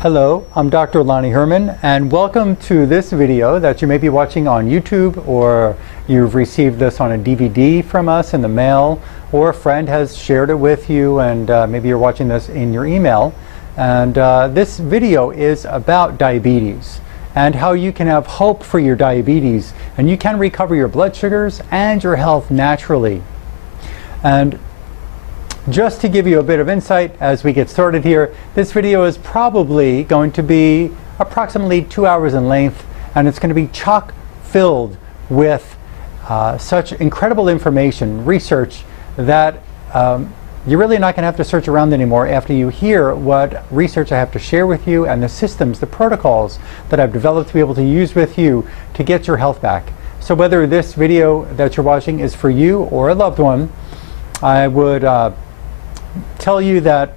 Hello, I'm Dr. Lonnie Herman, and welcome to this video that you may be watching on YouTube, or you've received this on a DVD from us in the mail, or a friend has shared it with you, and maybe you're watching this in your email. And this video is about diabetes and how you can have hope for your diabetes, and you can recover your blood sugars and your health naturally. And just to give you a bit of insight as we get started here, this video is probably going to be approximately 2 hours in length, and it's going to be chock filled with such incredible information, research, that you're really not going to have to search around anymore after you hear what research I have to share with you and the systems, the protocols that I've developed to be able to use with you to get your health back. So whether this video that you're watching is for you or a loved one, I would tell you that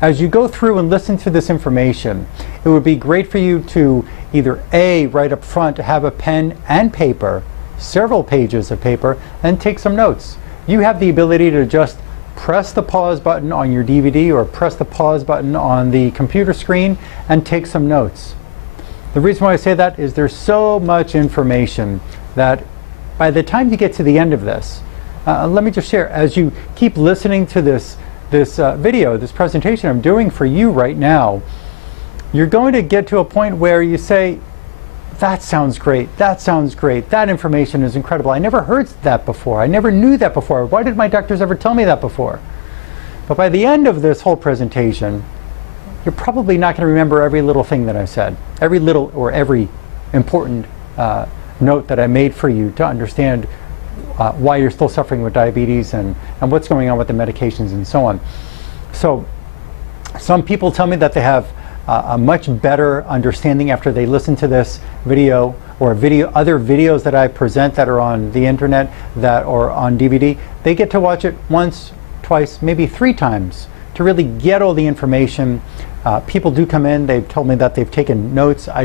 as you go through and listen to this information, it would be great for you to either A, right up front, have a pen and paper, several pages of paper, and take some notes. You have the ability to just press the pause button on your DVD or press the pause button on the computer screen and take some notes. The reason why I say that is there's so much information that by the time you get to the end of this, let me just share, as you keep listening to this video, this presentation I'm doing for you right now, you're going to get to a point where you say, that sounds great, that sounds great, that information is incredible, I never heard that before, I never knew that before, why did my doctors ever tell me that before? But by the end of this whole presentation, you're probably not going to remember every little thing that I said, every little or every important note that I made for you to understand why you're still suffering with diabetes and what's going on with the medications and so on. So some people tell me that they have a much better understanding after they listen to this video or other videos that I present that are on the internet that or on DVD. They get to watch it once, twice, maybe 3 times to really get all the information. People do come in, they've told me that they've taken notes. I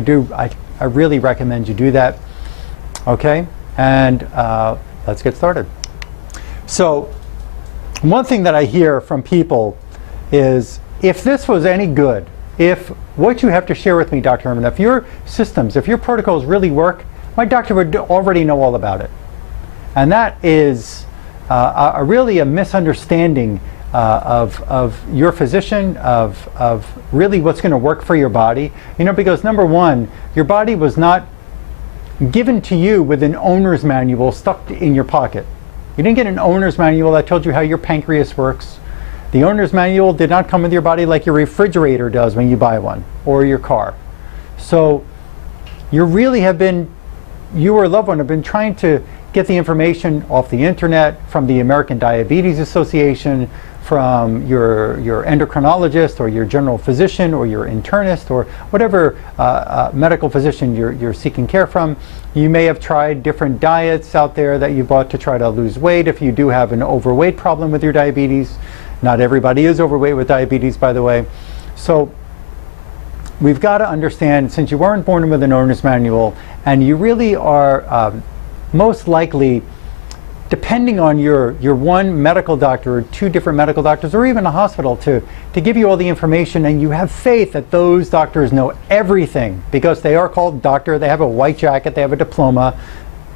really recommend you do that. Okay, and let's get started. So one thing that I hear from people is, if this was any good, if what you have to share with me, Dr. Herman, if your systems, if your protocols really work, my doctor would already know all about it. And that is really a misunderstanding of your physician, of really what's going to work for your body. You know, because number one, your body was not given to you with an owner's manual stuck in your pocket. You didn't get an owner's manual that told you how your pancreas works. The owner's manual did not come with your body like your refrigerator does when you buy one, or your car. So you really have been, you or a loved one have been trying to get the information off the internet, from the American Diabetes Association, from your endocrinologist or your general physician or your internist or whatever medical physician you're seeking care from. You may have tried different diets out there that you bought to try to lose weight if you do have an overweight problem with your diabetes. Not everybody is overweight with diabetes, by the way. So we've got to understand, since you weren't born with an owner's manual, and you really are most likely depending on your one medical doctor or 2 different medical doctors, or even a hospital to give you all the information, and you have faith that those doctors know everything because they are called doctor, they have a white jacket, they have a diploma,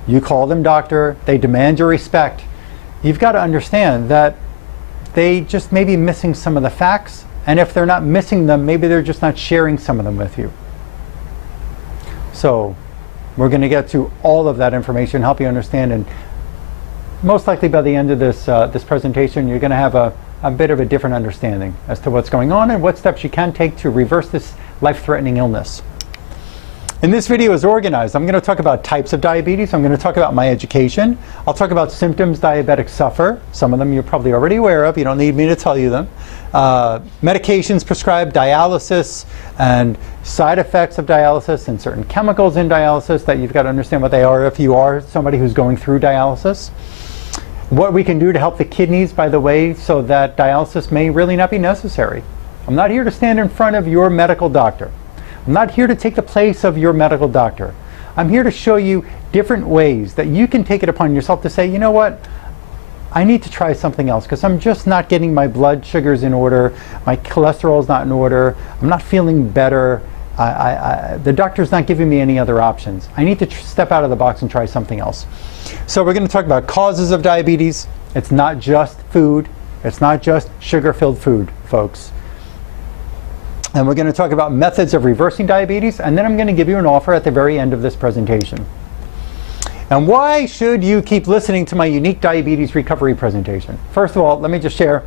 you call them doctor, they demand your respect. You've got to understand that they just may be missing some of the facts, and if they're not missing them, maybe they're just not sharing some of them with you. So we're going to get to all of that information, help you understand, and most likely by the end of this presentation, you're going to have a bit of a different understanding as to what's going on and what steps you can take to reverse this life-threatening illness. In this video is organized. I'm going to talk about types of diabetes. I'm going to talk about my education. I'll talk about symptoms diabetics suffer. Some of them you're probably already aware of. You don't need me to tell you them. Medications prescribed, dialysis, and side effects of dialysis, and certain chemicals in dialysis that you've got to understand what they are if you are somebody who's going through dialysis. What we can do to help the kidneys, by the way, so that dialysis may really not be necessary. I'm not here to stand in front of your medical doctor. I'm not here to take the place of your medical doctor. I'm here to show you different ways that you can take it upon yourself to say, you know what, I need to try something else because I'm just not getting my blood sugars in order, my cholesterol is not in order, I'm not feeling better, the doctor's not giving me any other options. I need to step out of the box and try something else. So we're going to talk about causes of diabetes. It's not just food, it's not just sugar-filled food, folks. And we're going to talk about methods of reversing diabetes, and then I'm going to give you an offer at the very end of this presentation. And why should you keep listening to my unique diabetes recovery presentation? First of all, let me just share,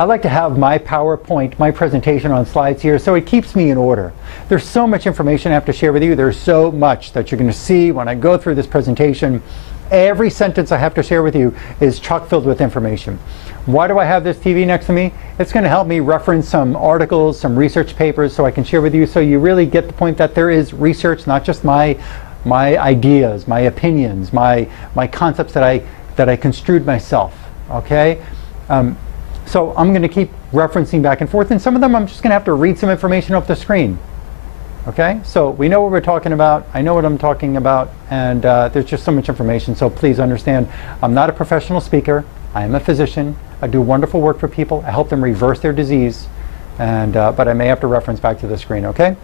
I like to have my PowerPoint, my presentation on slides here, so it keeps me in order. There's so much information I have to share with you. There's so much that you're going to see when I go through this presentation. Every sentence I have to share with you is chock-filled with information. Why do I have this TV next to me? It's going to help me reference some articles, some research papers, so I can share with you, so you really get the point that there is research, not just my ideas, my opinions, my concepts that I construed myself. Okay, so I'm going to keep referencing back and forth, and some of them I'm just going to have to read some information off the screen. Okay, so we know what we're talking about. I know what I'm talking about, and there's just so much information. So please understand, I'm not a professional speaker. I am a physician. I do wonderful work for people. I help them reverse their disease, and but I may have to reference back to the screen. Okay.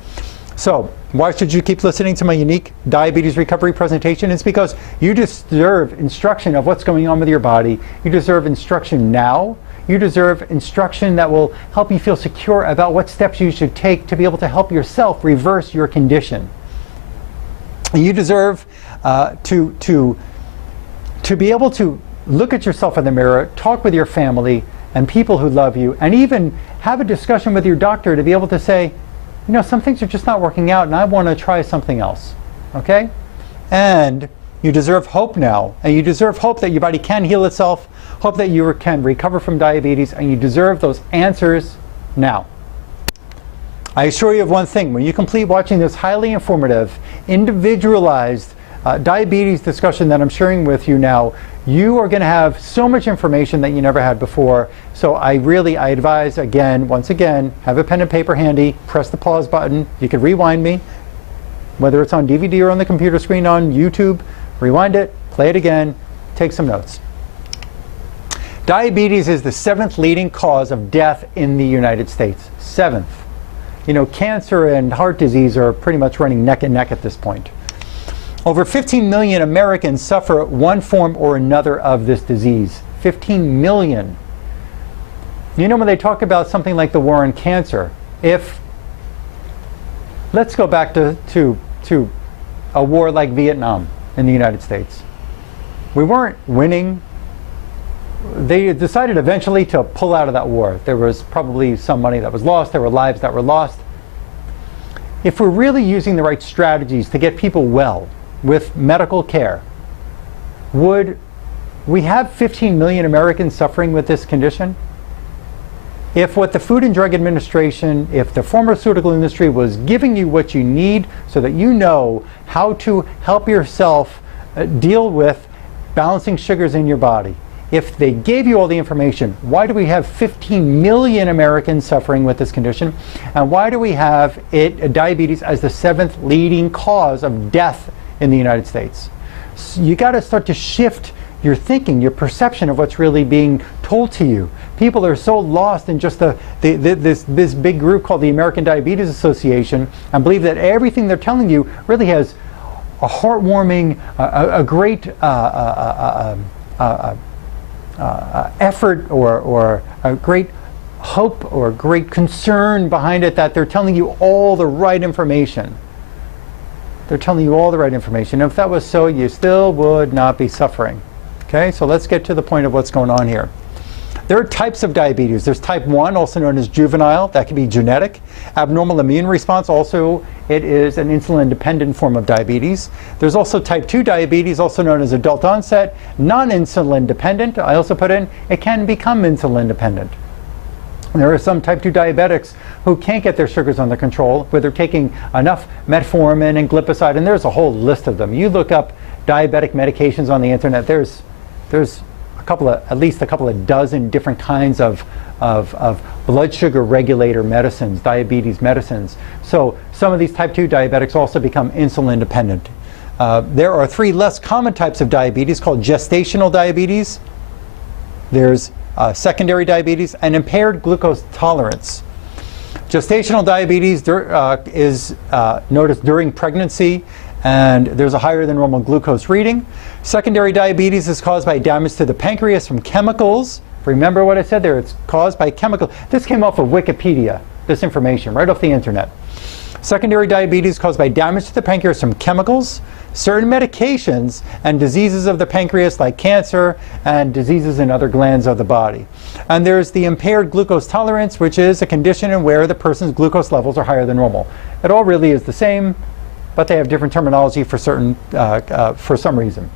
So why should you keep listening to my unique diabetes recovery presentation? It's because you deserve instruction of what's going on with your body. You deserve instruction now. You deserve instruction that will help you feel secure about what steps you should take to be able to help yourself reverse your condition. And you deserve to be able to look at yourself in the mirror, talk with your family and people who love you, and even have a discussion with your doctor to be able to say, you know, some things are just not working out and I want to try something else. Okay? And you deserve hope now. And you deserve hope that your body can heal itself, hope that you can recover from diabetes, and you deserve those answers now. I assure you of one thing, when you complete watching this highly informative, individualized diabetes discussion that I'm sharing with you now, you are going to have so much information that you never had before. So I advise, once again, have a pen and paper handy, press the pause button. You can rewind me, whether it's on DVD or on the computer screen on YouTube. Rewind it, play it again, take some notes. Diabetes is the 7th leading cause of death in the United States. 7th. You know, cancer and heart disease are pretty much running neck and neck at this point. Over 15 million Americans suffer one form or another of this disease. 15 million. You know, when they talk about something like the war on cancer, let's go back to a war like Vietnam in the United States. We weren't winning. They decided eventually to pull out of that war. There was probably some money that was lost. There were lives that were lost. If we're really using the right strategies to get people well with medical care, would we have 15 million Americans suffering with this condition? If what the Food and Drug Administration, if the pharmaceutical industry was giving you what you need so that you know how to help yourself deal with balancing sugars in your body, if they gave you all the information, why do we have 15 million Americans suffering with this condition? And why do we have diabetes as the 7th leading cause of death in the United States? So you got to start to shift your thinking, your perception of what's really being told to you. People are so lost in just this big group called the American Diabetes Association, and believe that everything they're telling you really has a heartwarming, a great effort or a great hope or a great concern behind it, that they're telling you all the right information. They're telling you all the right information. If that was so, you still would not be suffering. Okay, so let's get to the point of what's going on here. There are types of diabetes. There's type 1, also known as juvenile. That can be genetic. Abnormal immune response, also it is an insulin-dependent form of diabetes. There's also type 2 diabetes, also known as adult onset, non-insulin dependent. I also put in, it can become insulin dependent. There are some type 2 diabetics who can't get their sugars under control, where they're taking enough metformin and glipizide, and there's a whole list of them. You look up diabetic medications on the internet, there's at least a couple of dozen different kinds of blood sugar regulator medicines, diabetes medicines. So some of these type 2 diabetics also become insulin dependent. There are 3 less common types of diabetes called gestational diabetes, There's secondary diabetes and impaired glucose tolerance. Gestational diabetes is noticed during pregnancy, and there's a higher than normal glucose reading. Secondary diabetes is caused by damage to the pancreas from chemicals. Remember what I said there? It's caused by chemicals. This came off of Wikipedia, this information, right off the internet. Secondary diabetes caused by damage to the pancreas from chemicals, certain medications, and diseases of the pancreas like cancer and diseases in other glands of the body. And there's the impaired glucose tolerance, which is a condition in where the person's glucose levels are higher than normal. It all really is the same, but they have different terminology for for some reason.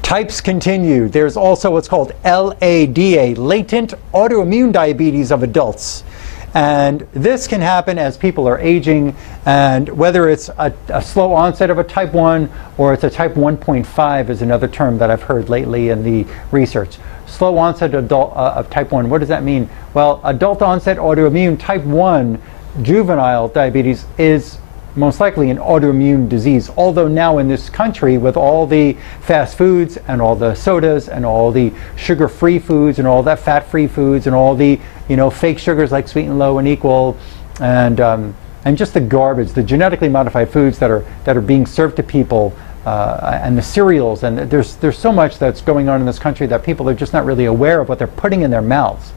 Types continue. There's also what's called LADA, latent autoimmune diabetes of adults. And this can happen as people are aging, and whether it's a slow onset of a type 1 or it's a type 1.5 is another term that I've heard lately in the research. Slow onset of type 1, what does that mean? Well, adult onset autoimmune type 1 juvenile diabetes is most likely an autoimmune disease, although now in this country with all the fast foods and all the sodas and all the sugar-free foods and all that fat-free foods and all the fake sugars like Sweet and Low and Equal and just the garbage, the genetically modified foods that are being served to people and the cereals, and there's so much that's going on in this country that people are just not really aware of what they're putting in their mouths.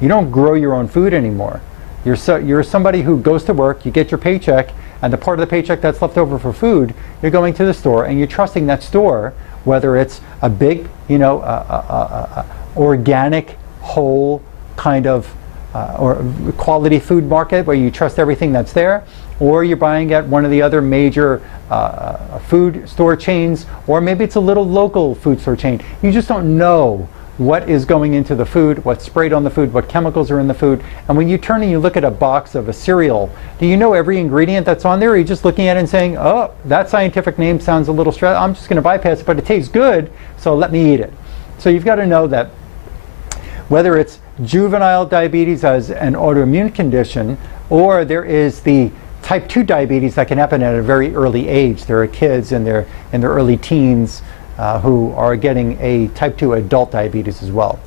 You don't grow your own food anymore. You're somebody who goes to work, you get your paycheck, and the part of the paycheck that's left over for food, you're going to the store and you're trusting that store, whether it's a big, organic, whole kind of or quality food market where you trust everything that's there, or you're buying at one of the other major food store chains, or maybe it's a little local food store chain. You just don't know what is going into the food, what's sprayed on the food, what chemicals are in the food. And when you turn and you look at a box of a cereal, do you know every ingredient that's on there? Or are you just looking at it and saying, oh, that scientific name sounds a little stressful, I'm just going to bypass it, but it tastes good, so let me eat it. So you've got to know that whether it's juvenile diabetes as an autoimmune condition, or there is the type 2 diabetes that can happen at a very early age. There are kids in their early teens who are getting a type 2 adult diabetes as well.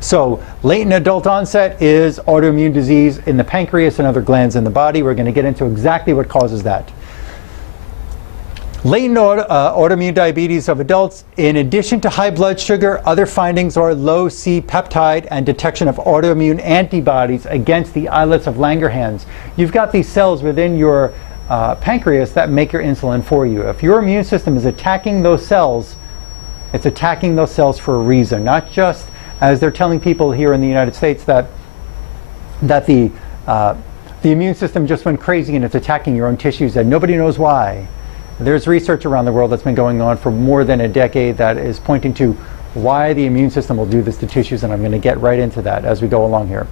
So latent adult onset is autoimmune disease in the pancreas and other glands in the body. We're going to get into exactly what causes that. Latent autoimmune diabetes of adults, in addition to high blood sugar, other findings are low C-peptide and detection of autoimmune antibodies against the islets of Langerhans. You've got these cells within your pancreas that make your insulin for you. If your immune system is attacking those cells, it's attacking those cells for a reason, not just as they're telling people here in the United States that the immune system just went crazy and it's attacking your own tissues and nobody knows why. There's research around the world that's been going on for more than a decade that is pointing to why the immune system will do this to tissues, and I'm going to get right into that as we go along here.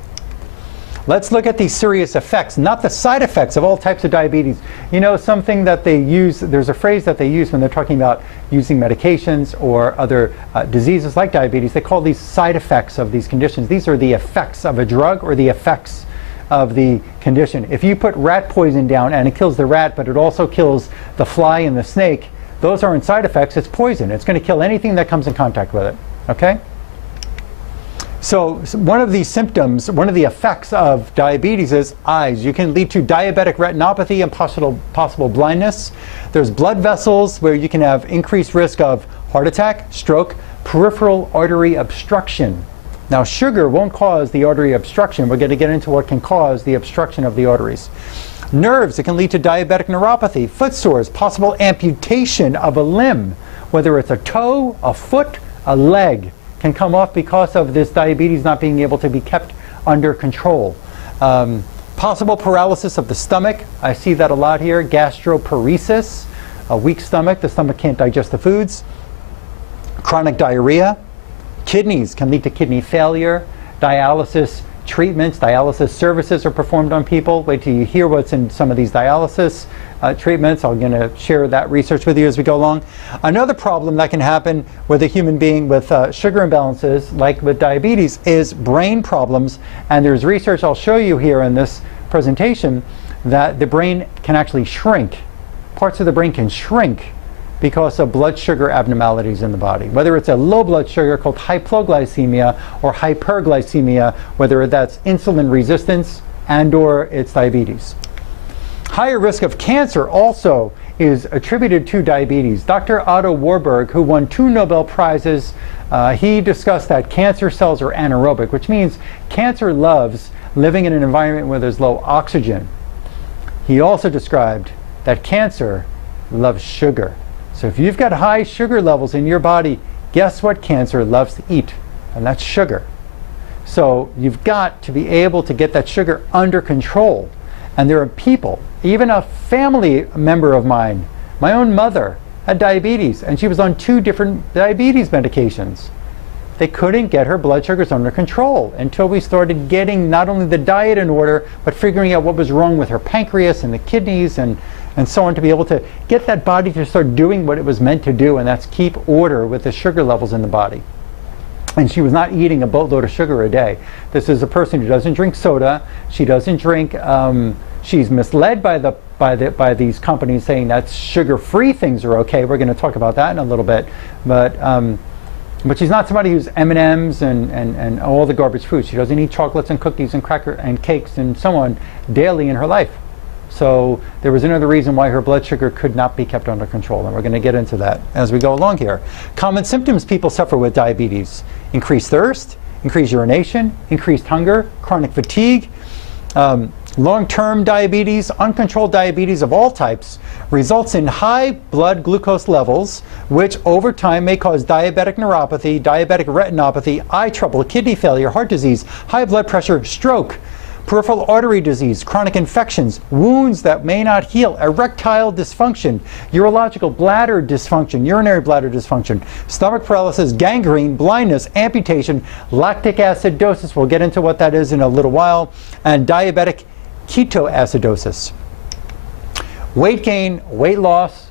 Let's look at the serious effects, not the side effects of all types of diabetes. You know, something that they use, there's a phrase that they use when they're talking about using medications or other diseases like diabetes. They call these side effects of these conditions. These are the effects of a drug or the effects of the condition. If you put rat poison down and it kills the rat, but it also kills the fly and the snake, those aren't side effects, it's poison. It's going to kill anything that comes in contact with it, okay? So one of the symptoms, one of the effects of diabetes is eyes. You can lead to diabetic retinopathy and possible blindness. There's blood vessels where you can have increased risk of heart attack, stroke, peripheral artery obstruction. Now sugar won't cause the artery obstruction. We're going to get into what can cause the obstruction of the arteries. Nerves, it can lead to diabetic neuropathy, foot sores, possible amputation of a limb, whether it's a toe, a foot, a leg, can come off because of this diabetes not being able to be kept under control. Possible paralysis of the stomach. I see that a lot here. Gastroparesis, a weak stomach. The stomach can't digest the foods. Chronic diarrhea. Kidneys can lead to kidney failure. Dialysis treatments, dialysis services are performed on people. Wait till you hear what's in some of these dialysis treatments. I'm going to share that research with you as we go along. Another problem that can happen with a human being with sugar imbalances, like with diabetes, is brain problems. And there's research I'll show you here in this presentation that the brain can actually shrink. Parts of the brain can shrink because of blood sugar abnormalities in the body. Whether it's a low blood sugar called hypoglycemia or hyperglycemia, whether that's insulin resistance and or it's diabetes. Higher risk of cancer also is attributed to diabetes. Dr. Otto Warburg, who won 2 Nobel Prizes, he discussed that cancer cells are anaerobic, which means cancer loves living in an environment where there's low oxygen. He also described that cancer loves sugar. So if you've got high sugar levels in your body, guess what cancer loves to eat? And that's sugar. So you've got to be able to get that sugar under control. And there are people, even a family member of mine, my own mother, had diabetes, and she was on 2 different diabetes medications. They couldn't get her blood sugars under control until we started getting not only the diet in order, but figuring out what was wrong with her pancreas and the kidneys and so on, to be able to get that body to start doing what it was meant to do, and that's keep order with the sugar levels in the body. And she was not eating a boatload of sugar a day. This is a person who doesn't drink soda. She doesn't drink, she's misled by these companies saying that sugar-free things are okay. We're going to talk about that in a little bit. But she's not somebody who's M&Ms and all the garbage foods. She doesn't eat chocolates and cookies and crackers and cakes and so on daily in her life. So there was another reason why her blood sugar could not be kept under control, and we're going to get into that as we go along here. Common symptoms people suffer with diabetes: increased thirst, increased urination, increased hunger, chronic fatigue. Long-term diabetes, uncontrolled diabetes of all types, results in high blood glucose levels, which over time may cause diabetic neuropathy, diabetic retinopathy, eye trouble, kidney failure, heart disease, high blood pressure, stroke, peripheral artery disease, chronic infections, wounds that may not heal, erectile dysfunction, urological bladder dysfunction, urinary bladder dysfunction, stomach paralysis, gangrene, blindness, amputation, lactic acidosis, we'll get into what that is in a little while, and diabetic ketoacidosis. Weight gain, weight loss.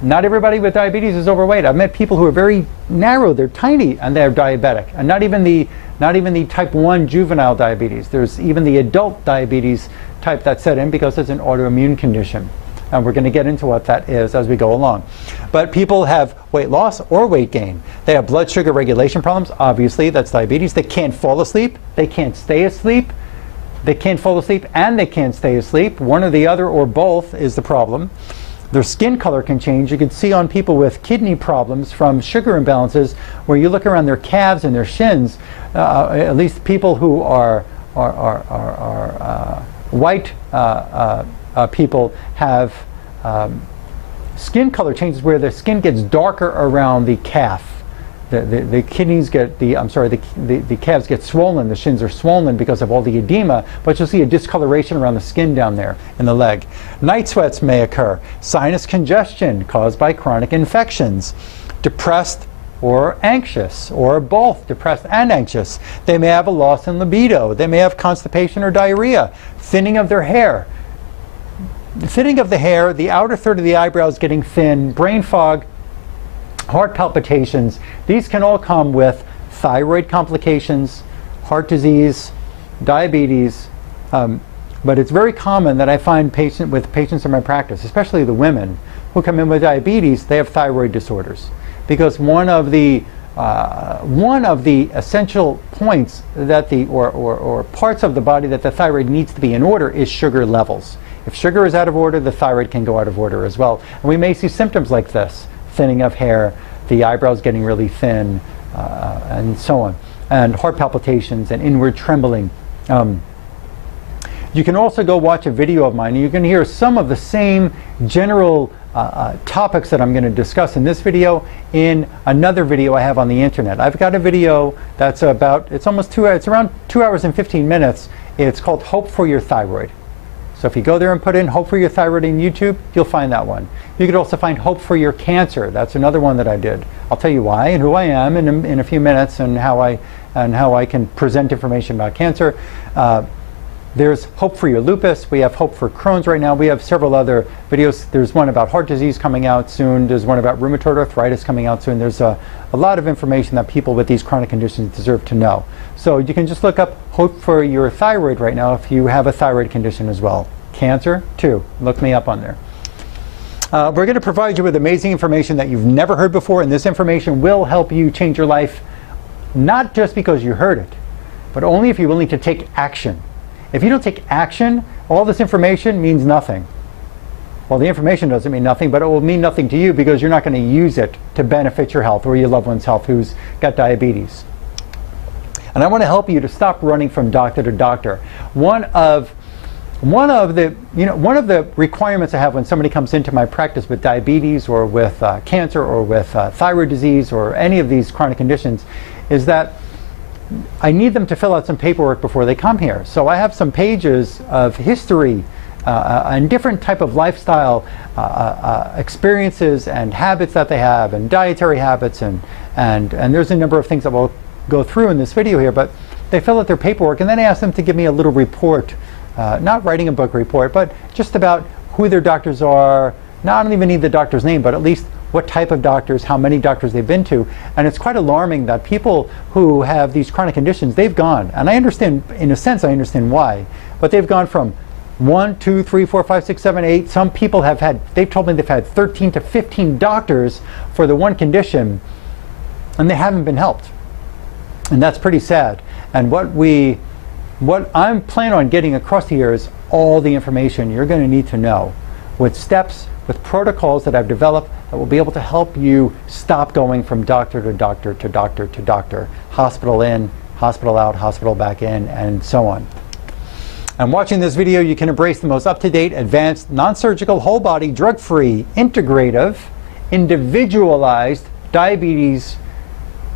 Not everybody with diabetes is overweight. I've met people who are very narrow, they're tiny, and they're diabetic. And not even the type 1 juvenile diabetes. There's even the adult diabetes type that set in because it's an autoimmune condition. And we're going to get into what that is as we go along. But people have weight loss or weight gain. They have blood sugar regulation problems. Obviously, that's diabetes. They can't fall asleep. They can't stay asleep. They can't fall asleep and they can't stay asleep. One or the other or both is the problem. Their skin color can change. You can see on people with kidney problems from sugar imbalances, where you look around their calves and their shins, at least people who are white people have skin color changes where the skin gets darker around the calf. The kidneys get the calves get swollen, the shins are swollen because of all the edema, but you'll see a discoloration around the skin down there in the leg. Night sweats may occur, sinus congestion caused by chronic infections, depressed or anxious, or both depressed and anxious. They may have a loss in libido, they may have constipation or diarrhea, thinning of their hair. The thinning of the hair, the outer third of the eyebrows getting thin, brain fog, heart palpitations. These can all come with thyroid complications, heart disease, diabetes, but it's very common that I find patients in my practice, especially the women who come in with diabetes, they have thyroid disorders, because one of the essential points that or parts of the body that the thyroid needs to be in order is sugar levels. If sugar is out of order, the thyroid can go out of order as well, and we may see symptoms like this: thinning of hair, the eyebrows getting really thin, and so on, and heart palpitations and inward trembling. You can also go watch a video of mine and you can hear some of the same general topics that I'm going to discuss in this video in another video I have on the internet. I've got a video that's it's around 2 hours and 15 minutes. It's called Hope for Your Thyroid. So if you go there and put in Hope for Your Thyroid in YouTube, you'll find that one. You could also find Hope for Your Cancer. That's another one that I did. I'll tell you why and who I am in a few minutes, and how I can present information about cancer. There's Hope for Your Lupus. We have Hope for Crohn's right now. We have several other videos. There's one about heart disease coming out soon. There's one about rheumatoid arthritis coming out soon. There's a lot of information that people with these chronic conditions deserve to know. So you can just look up Hope for Your Thyroid right now if you have a thyroid condition as well. Cancer too. Look me up on there. We're going to provide you with amazing information that you've never heard before, and this information will help you change your life, not just because you heard it, but only if you're willing to take action. If you don't take action, all this information means nothing. Well, the information doesn't mean nothing, but it will mean nothing to you because you're not going to use it to benefit your health or your loved one's health who's got diabetes. And I want to help you to stop running from doctor to doctor. One of the requirements I have when somebody comes into my practice with diabetes or with cancer or with thyroid disease or any of these chronic conditions is that I need them to fill out some paperwork before they come here. So I have some pages of history and different type of lifestyle experiences and habits that they have, and dietary habits, and there's a number of things that we'll go through in this video here, but they fill out their paperwork and then I ask them to give me a little report, not writing a book report, but just about who their doctors are. I don't even need the doctor's name, but at least what type of doctors, how many doctors they've been to. And it's quite alarming that people who have these chronic conditions, they've gone, and I understand, in a sense I understand why, but they've gone from 1, 2, 3, 4, 5, 6, 7, 8. Some people have had, they've told me they've had 13 to 15 doctors for the one condition, and they haven't been helped. And that's pretty sad. And what I'm planning on getting across here is all the information you're going to need to know, with steps, with protocols that I've developed that will be able to help you stop going from doctor to doctor to doctor to doctor, hospital in, hospital out, hospital back in, and so on. And watching this video, you can embrace the most up-to-date, advanced, non-surgical, whole-body, drug-free, integrative, individualized diabetes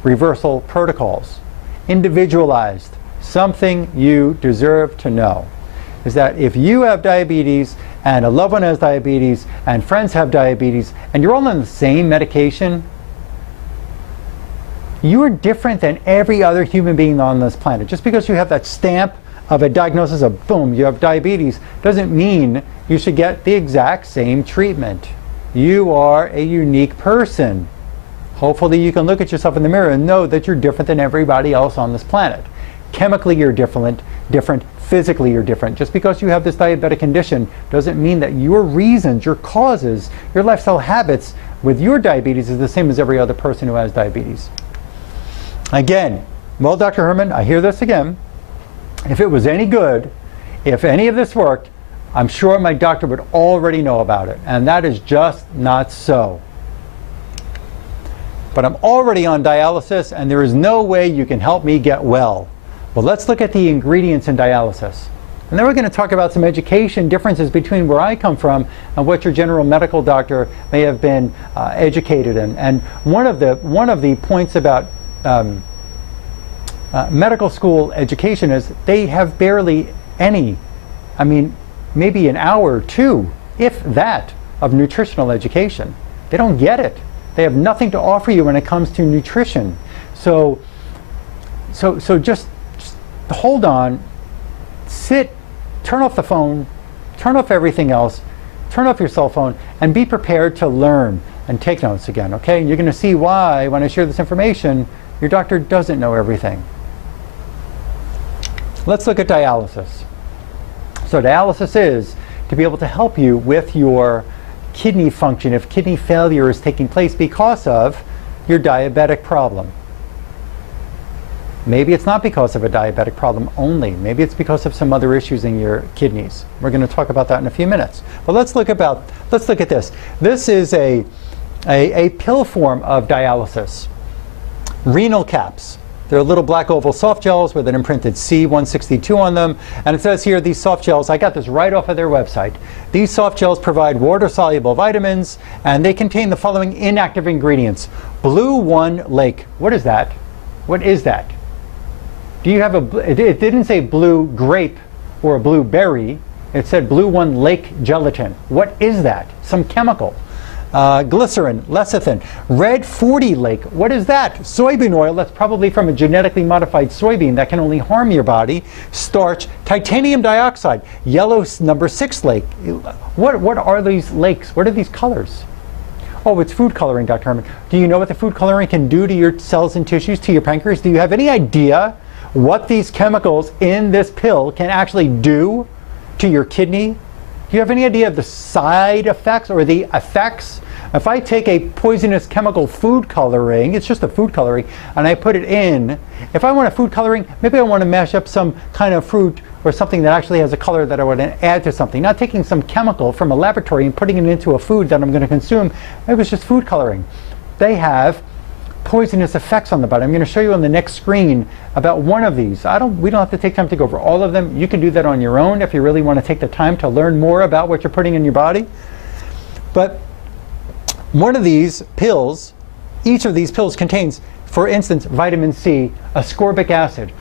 reversal protocols. Individualized. Something you deserve to know is that if you have diabetes and a loved one has diabetes and friends have diabetes and you're all on the same medication, you are different than every other human being on this planet. Just because you have that stamp of a diagnosis of boom, you have diabetes, doesn't mean you should get the exact same treatment. You are a unique person. Hopefully you can look at yourself in the mirror and know that you're different than everybody else on this planet. Chemically you're different, physically you're different. Just because you have this diabetic condition doesn't mean that your reasons, your causes, your lifestyle habits with your diabetes is the same as every other person who has diabetes. Again, well, Dr. Herman, I hear this again. If it was any good, if any of this worked, I'm sure my doctor would already know about it. And that is just not so. But I'm already on dialysis and there is no way you can help me get well. Well, let's look at the ingredients in dialysis. And then we're going to talk about some education differences between where I come from and what your general medical doctor may have been educated in. And one of the points about medical school education is they have barely any, I mean, maybe an hour or two, if that, of nutritional education. They don't get it. They have nothing to offer you when it comes to nutrition. So just hold on, sit, turn off the phone, turn off everything else, turn off your cell phone, and be prepared to learn and take notes again, okay? And you're going to see why, when I share this information, your doctor doesn't know everything. Let's look at dialysis. So dialysis is to be able to help you with your kidney function if kidney failure is taking place because of your diabetic problem. Maybe it's not because of a diabetic problem only. Maybe it's because of some other issues in your kidneys. We're going to talk about that in a few minutes. But let's look at this. This is a pill form of dialysis. Renal caps. They're little black oval soft gels with an imprinted C162 on them. And it says here, these soft gels, I got this right off of their website. These soft gels provide water-soluble vitamins, and they contain the following inactive ingredients. Blue One Lake. What is that? What is that? Do you have it didn't say blue grape or a blueberry. It said Blue One Lake gelatin. What is that? Some chemical. Glycerin, lecithin, red 40 lake. What is that? Soybean oil. That's probably from a genetically modified soybean that can only harm your body. Starch, titanium dioxide, yellow number 6 lake. What are these lakes? What are these colors? Oh, it's food coloring, Dr. Herman. Do you know what the food coloring can do to your cells and tissues, to your pancreas? Do you have any idea what these chemicals in this pill can actually do to your kidney, Do you have any idea of the side effects or the effects? If I take a poisonous chemical food coloring, it's just a food coloring, and I put it in, if I want a food coloring, maybe I want to mash up some kind of fruit or something that actually has a color that I want to add to something. Not taking some chemical from a laboratory and putting it into a food that I'm going to consume. It was just food coloring. They have poisonous effects on the body. I'm going to show you on the next screen about one of these. We don't have to take time to go over all of them. You can do that on your own if you really want to take the time to learn more about what you're putting in your body. But one of these pills, each of these pills contains, for instance, vitamin C, ascorbic acid.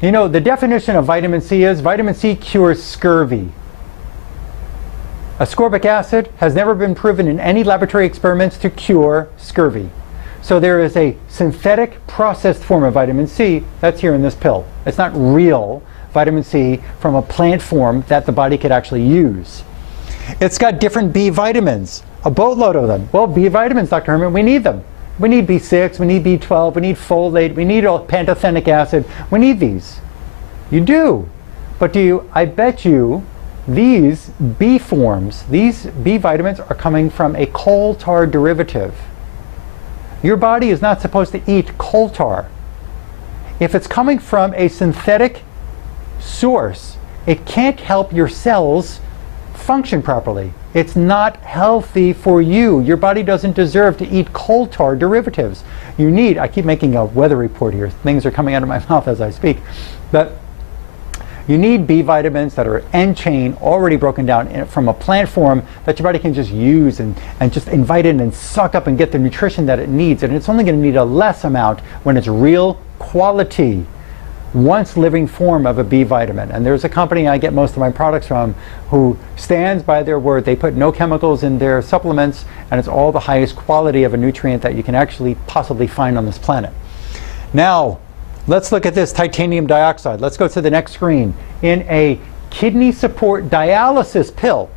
You know, the definition of vitamin C cures scurvy. Ascorbic acid has never been proven in any laboratory experiments to cure scurvy. So there is a synthetic processed form of vitamin C that's here in this pill. It's not real vitamin C from a plant form that the body could actually use. It's got different B vitamins, a boatload of them. Well, B vitamins, Dr. Herman, we need them. We need B6, we need B12, we need folate, we need pantothenic acid. We need these. You do. But I bet you, these B forms, these B vitamins are coming from a coal tar derivative. Your body is not supposed to eat coal tar. If it's coming from a synthetic source, it can't help your cells function properly. It's not healthy for you. Your body doesn't deserve to eat coal tar derivatives. You need, I keep making a weather report here. Things are coming out of my mouth as I speak. But you need B vitamins that are end chain, already broken down from a plant form that your body can just use and just invite in and suck up and get the nutrition that it needs. And it's only going to need a less amount when it's real quality, once living form of a B vitamin. And there's a company I get most of my products from who stands by their word. They put no chemicals in their supplements, and it's all the highest quality of a nutrient that you can actually possibly find on this planet. Now, let's look at this titanium dioxide. Let's go to the next screen. In a kidney support dialysis pill,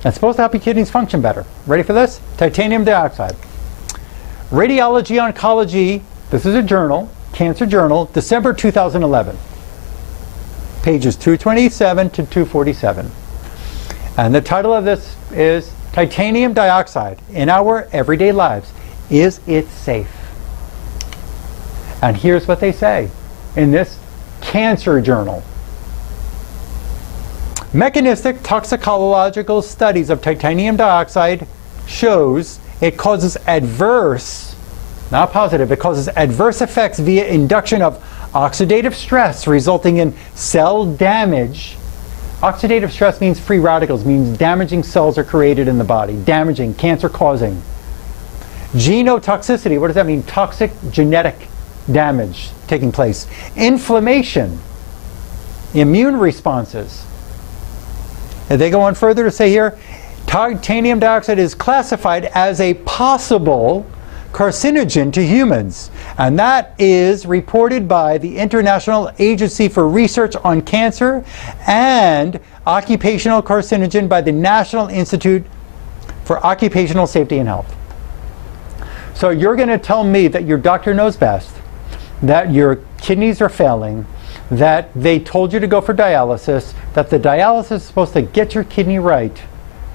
that's supposed to help your kidneys function better. Ready for this? Titanium dioxide. Radiology Oncology, this is a journal, Cancer Journal, December 2011. Pages 227 to 247. And the title of this is Titanium Dioxide in Our Everyday Lives. Is it safe? And here's what they say in this Cancer Journal. Mechanistic toxicological studies of titanium dioxide shows it causes adverse, not positive, it causes adverse effects via induction of oxidative stress resulting in cell damage. Oxidative stress means free radicals, means damaging cells are created in the body, damaging, cancer causing. Genotoxicity, what does that mean? Toxic genetic damage taking place. Inflammation, immune responses. And they go on further to say here, titanium dioxide is classified as a possible carcinogen to humans, and that is reported by the International Agency for Research on Cancer and occupational carcinogen by the National Institute for Occupational Safety and Health. So you're going to tell me that your doctor knows best, that your kidneys are failing, that they told you to go for dialysis, that the dialysis is supposed to get your kidney right,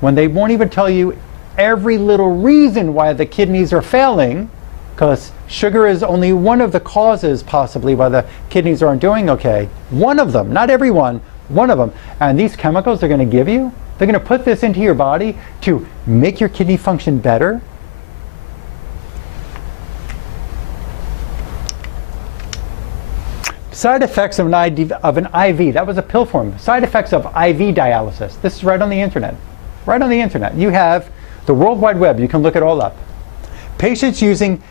when they won't even tell you every little reason why the kidneys are failing, because sugar is only one of the causes possibly why the kidneys aren't doing okay. One of them, not everyone, one of them. And these chemicals they're going to give you, they're going to put this into your body to make your kidney function better. Side effects of an IV, that was a pill form. Side effects of IV dialysis. This is right on the internet. Right on the internet. You have the World Wide Web, you can look it all up. Patients using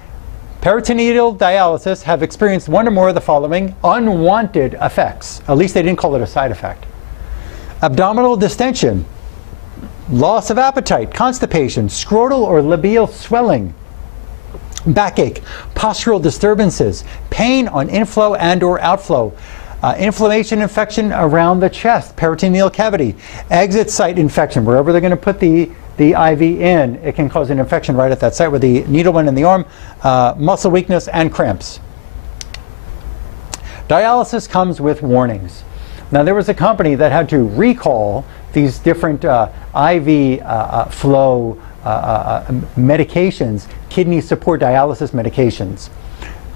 peritoneal dialysis have experienced one or more of the following unwanted effects. At least they didn't call it a side effect. Abdominal distension, loss of appetite, constipation, scrotal or labial swelling, backache, postural disturbances, pain on inflow and or outflow, inflammation, infection around the chest, peritoneal cavity, exit site infection, wherever they're going to put the IV in, it can cause an infection right at that site where the needle went in the arm, muscle weakness, and cramps. Dialysis comes with warnings. Now there was a company that had to recall these different IV flow medications, kidney support dialysis medications.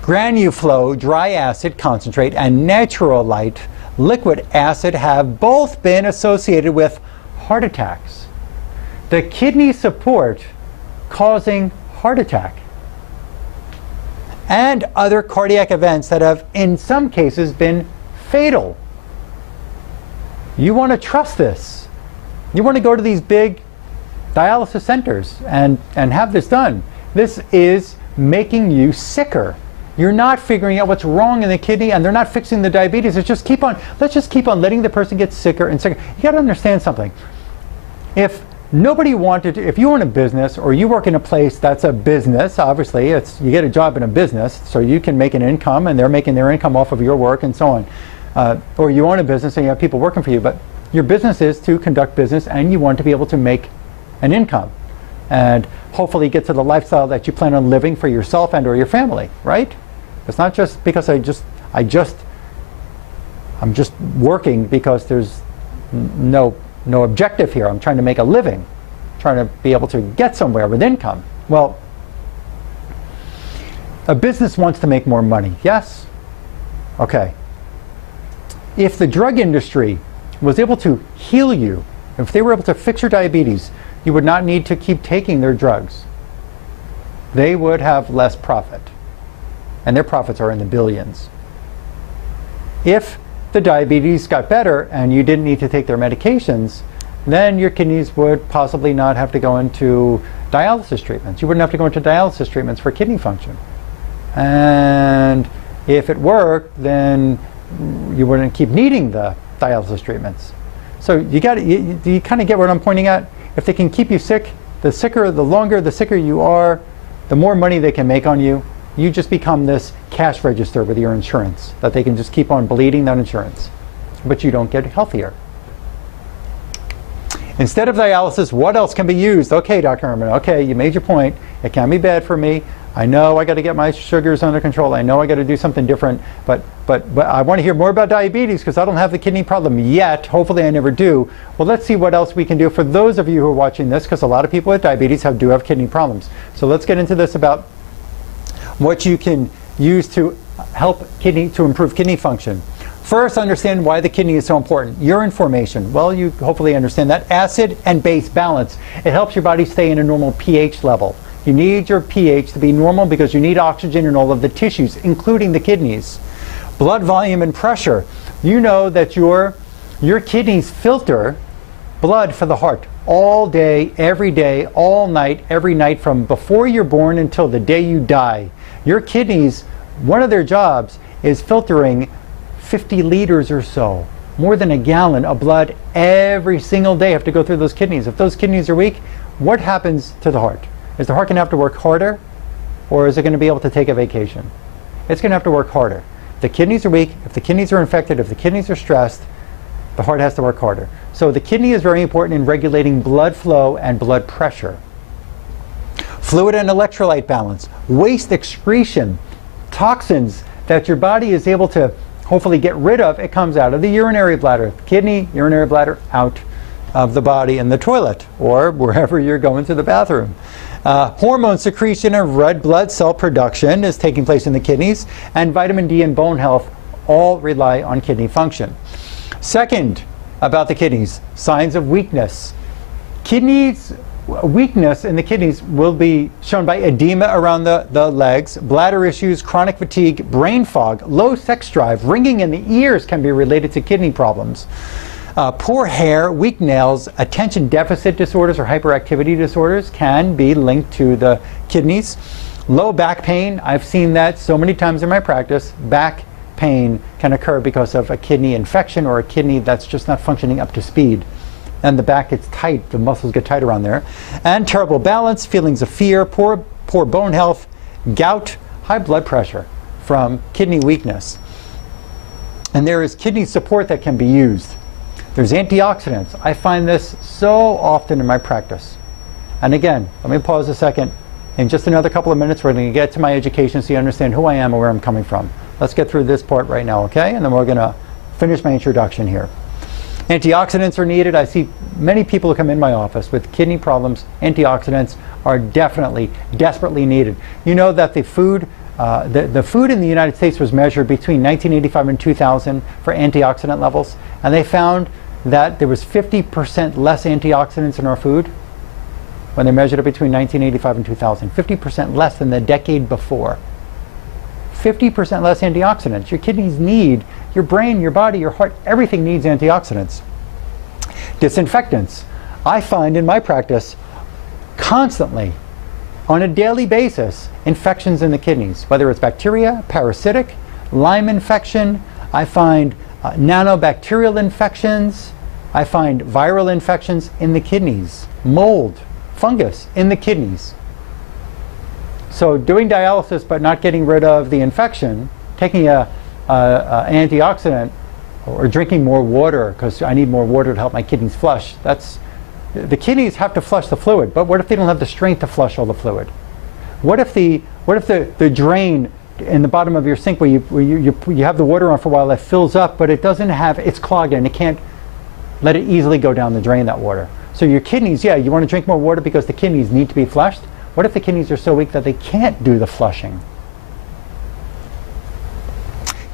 GranuFlo dry acid concentrate and Naturalite liquid acid have both been associated with heart attacks. The kidney support causing heart attack and other cardiac events that have in some cases been fatal. You want to trust this. You want to go to these big dialysis centers and have this done. This is making you sicker. You're not figuring out what's wrong in the kidney, and they're not fixing the diabetes. Let's just keep on letting the person get sicker and sicker. You got to understand something. If nobody wanted to, if you own a business or you work in a place that's a business, obviously you get a job in a business so you can make an income and they're making their income off of your work and so on. Or you own a business and you have people working for you, but your business is to conduct business and you want to be able to make an income and hopefully get to the lifestyle that you plan on living for yourself and or your family, right? It's not just because I'm just working because there's no objective here. I'm trying to make a living, trying to be able to get somewhere with income. Well, a business wants to make more money, yes? Okay. If the drug industry was able to heal you, if they were able to fix your diabetes, you would not need to keep taking their drugs. They would have less profit. And their profits are in the billions. If the diabetes got better and you didn't need to take their medications, then your kidneys would possibly not have to go into dialysis treatments. You wouldn't have to go into dialysis treatments for kidney function. And if it worked, then you wouldn't keep needing the dialysis treatments. So you kind of get what I'm pointing at? If they can keep you sick, the longer the sicker you are, the more money they can make on you. You just become this cash register with your insurance, that they can just keep on bleeding that insurance, but you don't get healthier. Instead of dialysis, what else can be used? Okay, Dr. Herman, okay, you made your point. It can be bad for me. I know I got to get my sugars under control. I know I got to do something different, but I want to hear more about diabetes because I don't have the kidney problem yet. Hopefully I never do. Well, let's see what else we can do for those of you who are watching this, because a lot of people with diabetes do have kidney problems. So let's get into this about what you can use to help to improve kidney function. First, understand why the kidney is so important. Urine formation. Well, you hopefully understand that. Acid and base balance. It helps your body stay in a normal pH level. You need your pH to be normal because you need oxygen in all of the tissues, including the kidneys. Blood volume and pressure. You know that your kidneys filter blood for the heart all day, all night, every night from before you're born until the day you die. Your kidneys, one of their jobs is filtering 50 liters or so, more than a gallon of blood every single day have to go through those kidneys. If those kidneys are weak, what happens to the heart? Is the heart going to have to work harder, or is it going to be able to take a vacation? It's going to have to work harder. If the kidneys are weak, if the kidneys are infected, if the kidneys are stressed, the heart has to work harder. So the kidney is very important in regulating blood flow and blood pressure. Fluid and electrolyte balance, waste excretion, toxins that your body is able to hopefully get rid of. It comes out of the urinary bladder, kidney, urinary bladder, out of the body in the toilet or wherever you're going to the bathroom. Hormone secretion and red blood cell production is taking place in the kidneys, and vitamin D and bone health all rely on kidney function. Second, about the kidneys, signs of weakness. Weakness in the kidneys will be shown by edema around the legs, bladder issues, chronic fatigue, brain fog, low sex drive, ringing in the ears can be related to kidney problems. Poor hair, weak nails, attention deficit disorders or hyperactivity disorders can be linked to the kidneys. Low back pain, I've seen that so many times in my practice. Back pain can occur because of a kidney infection or a kidney that's just not functioning up to speed. And the back gets tight, the muscles get tight around there. And terrible balance, feelings of fear, poor bone health, gout, high blood pressure from kidney weakness. And there is kidney support that can be used. There's antioxidants. I find this so often in my practice. And again, let me pause a second. In just another couple of minutes, we're going to get to my education so you understand who I am and where I'm coming from. Let's get through this part right now, okay? And then we're going to finish my introduction here. Antioxidants are needed. I see many people who come in my office with kidney problems. Antioxidants are definitely, desperately needed. You know that the food in the United States was measured between 1985 and 2000 for antioxidant levels, and they found that there was 50% less antioxidants in our food when they measured it between 1985 and 2000. 50% less than the decade before. 50% less antioxidants. Your kidneys need, your brain, your body, your heart, everything needs antioxidants. Disinfectants. I find in my practice constantly, on a daily basis, infections in the kidneys, whether it's bacteria, parasitic, Lyme infection. I find nanobacterial infections. I find viral infections in the kidneys, mold, fungus in the kidneys. So doing dialysis but not getting rid of the infection, taking an antioxidant, or drinking more water because I need more water to help my kidneys flush. The kidneys have to flush the fluid, but what if they don't have the strength to flush all the fluid? What if the drain in the bottom of your sink where you have the water on for a while, that fills up, but it's clogged and it can't let it easily go down the drain, that water. So your kidneys, yeah, you want to drink more water because the kidneys need to be flushed. What if the kidneys are so weak that they can't do the flushing?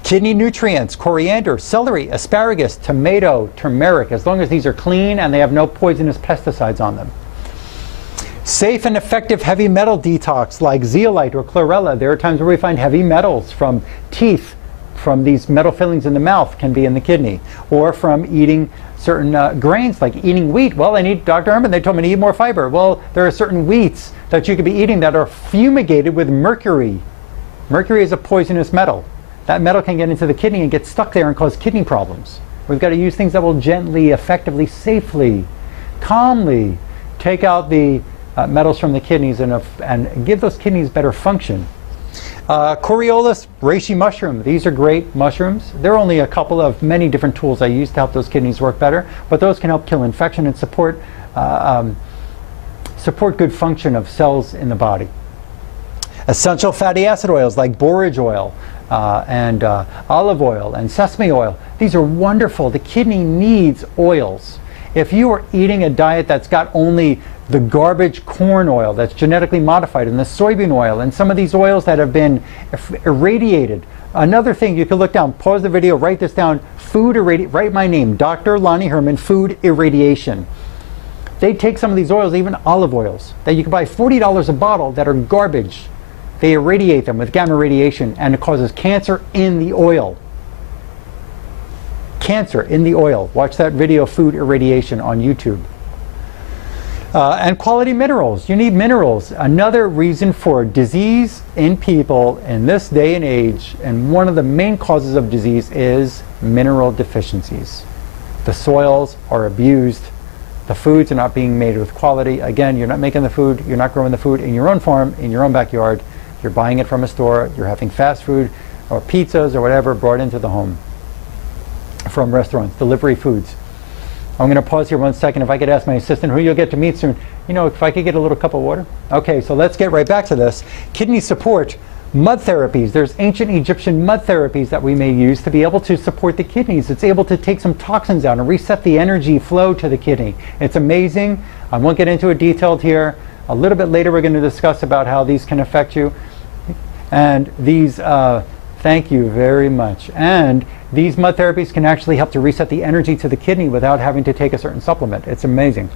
Kidney nutrients, coriander, celery, asparagus, tomato, turmeric, as long as these are clean and they have no poisonous pesticides on them. Safe and effective heavy metal detox like zeolite or chlorella. There are times where we find heavy metals from teeth, from these metal fillings in the mouth can be in the kidney, or from eating certain grains like eating wheat. Well, Dr. Herman, they told me to eat more fiber. Well, there are certain wheats that you could be eating that are fumigated with mercury. Mercury is a poisonous metal. That metal can get into the kidney and get stuck there and cause kidney problems. We've got to use things that will gently, effectively, safely, calmly take out the metals from the kidneys and give those kidneys better function. Coriolis reishi mushroom. These are great mushrooms. There are only a couple of many different tools I use to help those kidneys work better, but those can help kill infection and support good function of cells in the body. Essential fatty acid oils like borage oil and olive oil and sesame oil. These are wonderful. The kidney needs oils. If you are eating a diet that's got only the garbage corn oil that's genetically modified and the soybean oil and some of these oils that have been irradiated. Another thing, you can look down, pause the video, write this down, write my name, Dr. Lonnie Herman, food irradiation. They take some of these oils, even olive oils, that you can buy $40 a bottle that are garbage. They irradiate them with gamma radiation and it causes cancer in the oil. Cancer in the oil. Watch that video, food irradiation, on YouTube. And quality minerals. You need minerals. Another reason for disease in people in this day and age, and one of the main causes of disease, is mineral deficiencies. The soils are abused. The foods are not being made with quality. Again, you're not making the food, you're not growing the food in your own farm, in your own backyard. You're buying it from a store. You're having fast food or pizzas or whatever brought into the home from restaurants, delivery foods. I'm going to pause here 1 second. If I could ask my assistant, who you'll get to meet soon, if I could get a little cup of water. Okay, so let's get right back to this. Kidney support, mud therapies. There's ancient Egyptian mud therapies that we may use to be able to support the kidneys. It's able to take some toxins out and reset the energy flow to the kidney. It's amazing. I won't get into it detailed here. A little bit later we're going to discuss about how these can affect you. And these, thank you very much. And these mud therapies can actually help to reset the energy to the kidney without having to take a certain supplement. It's amazing.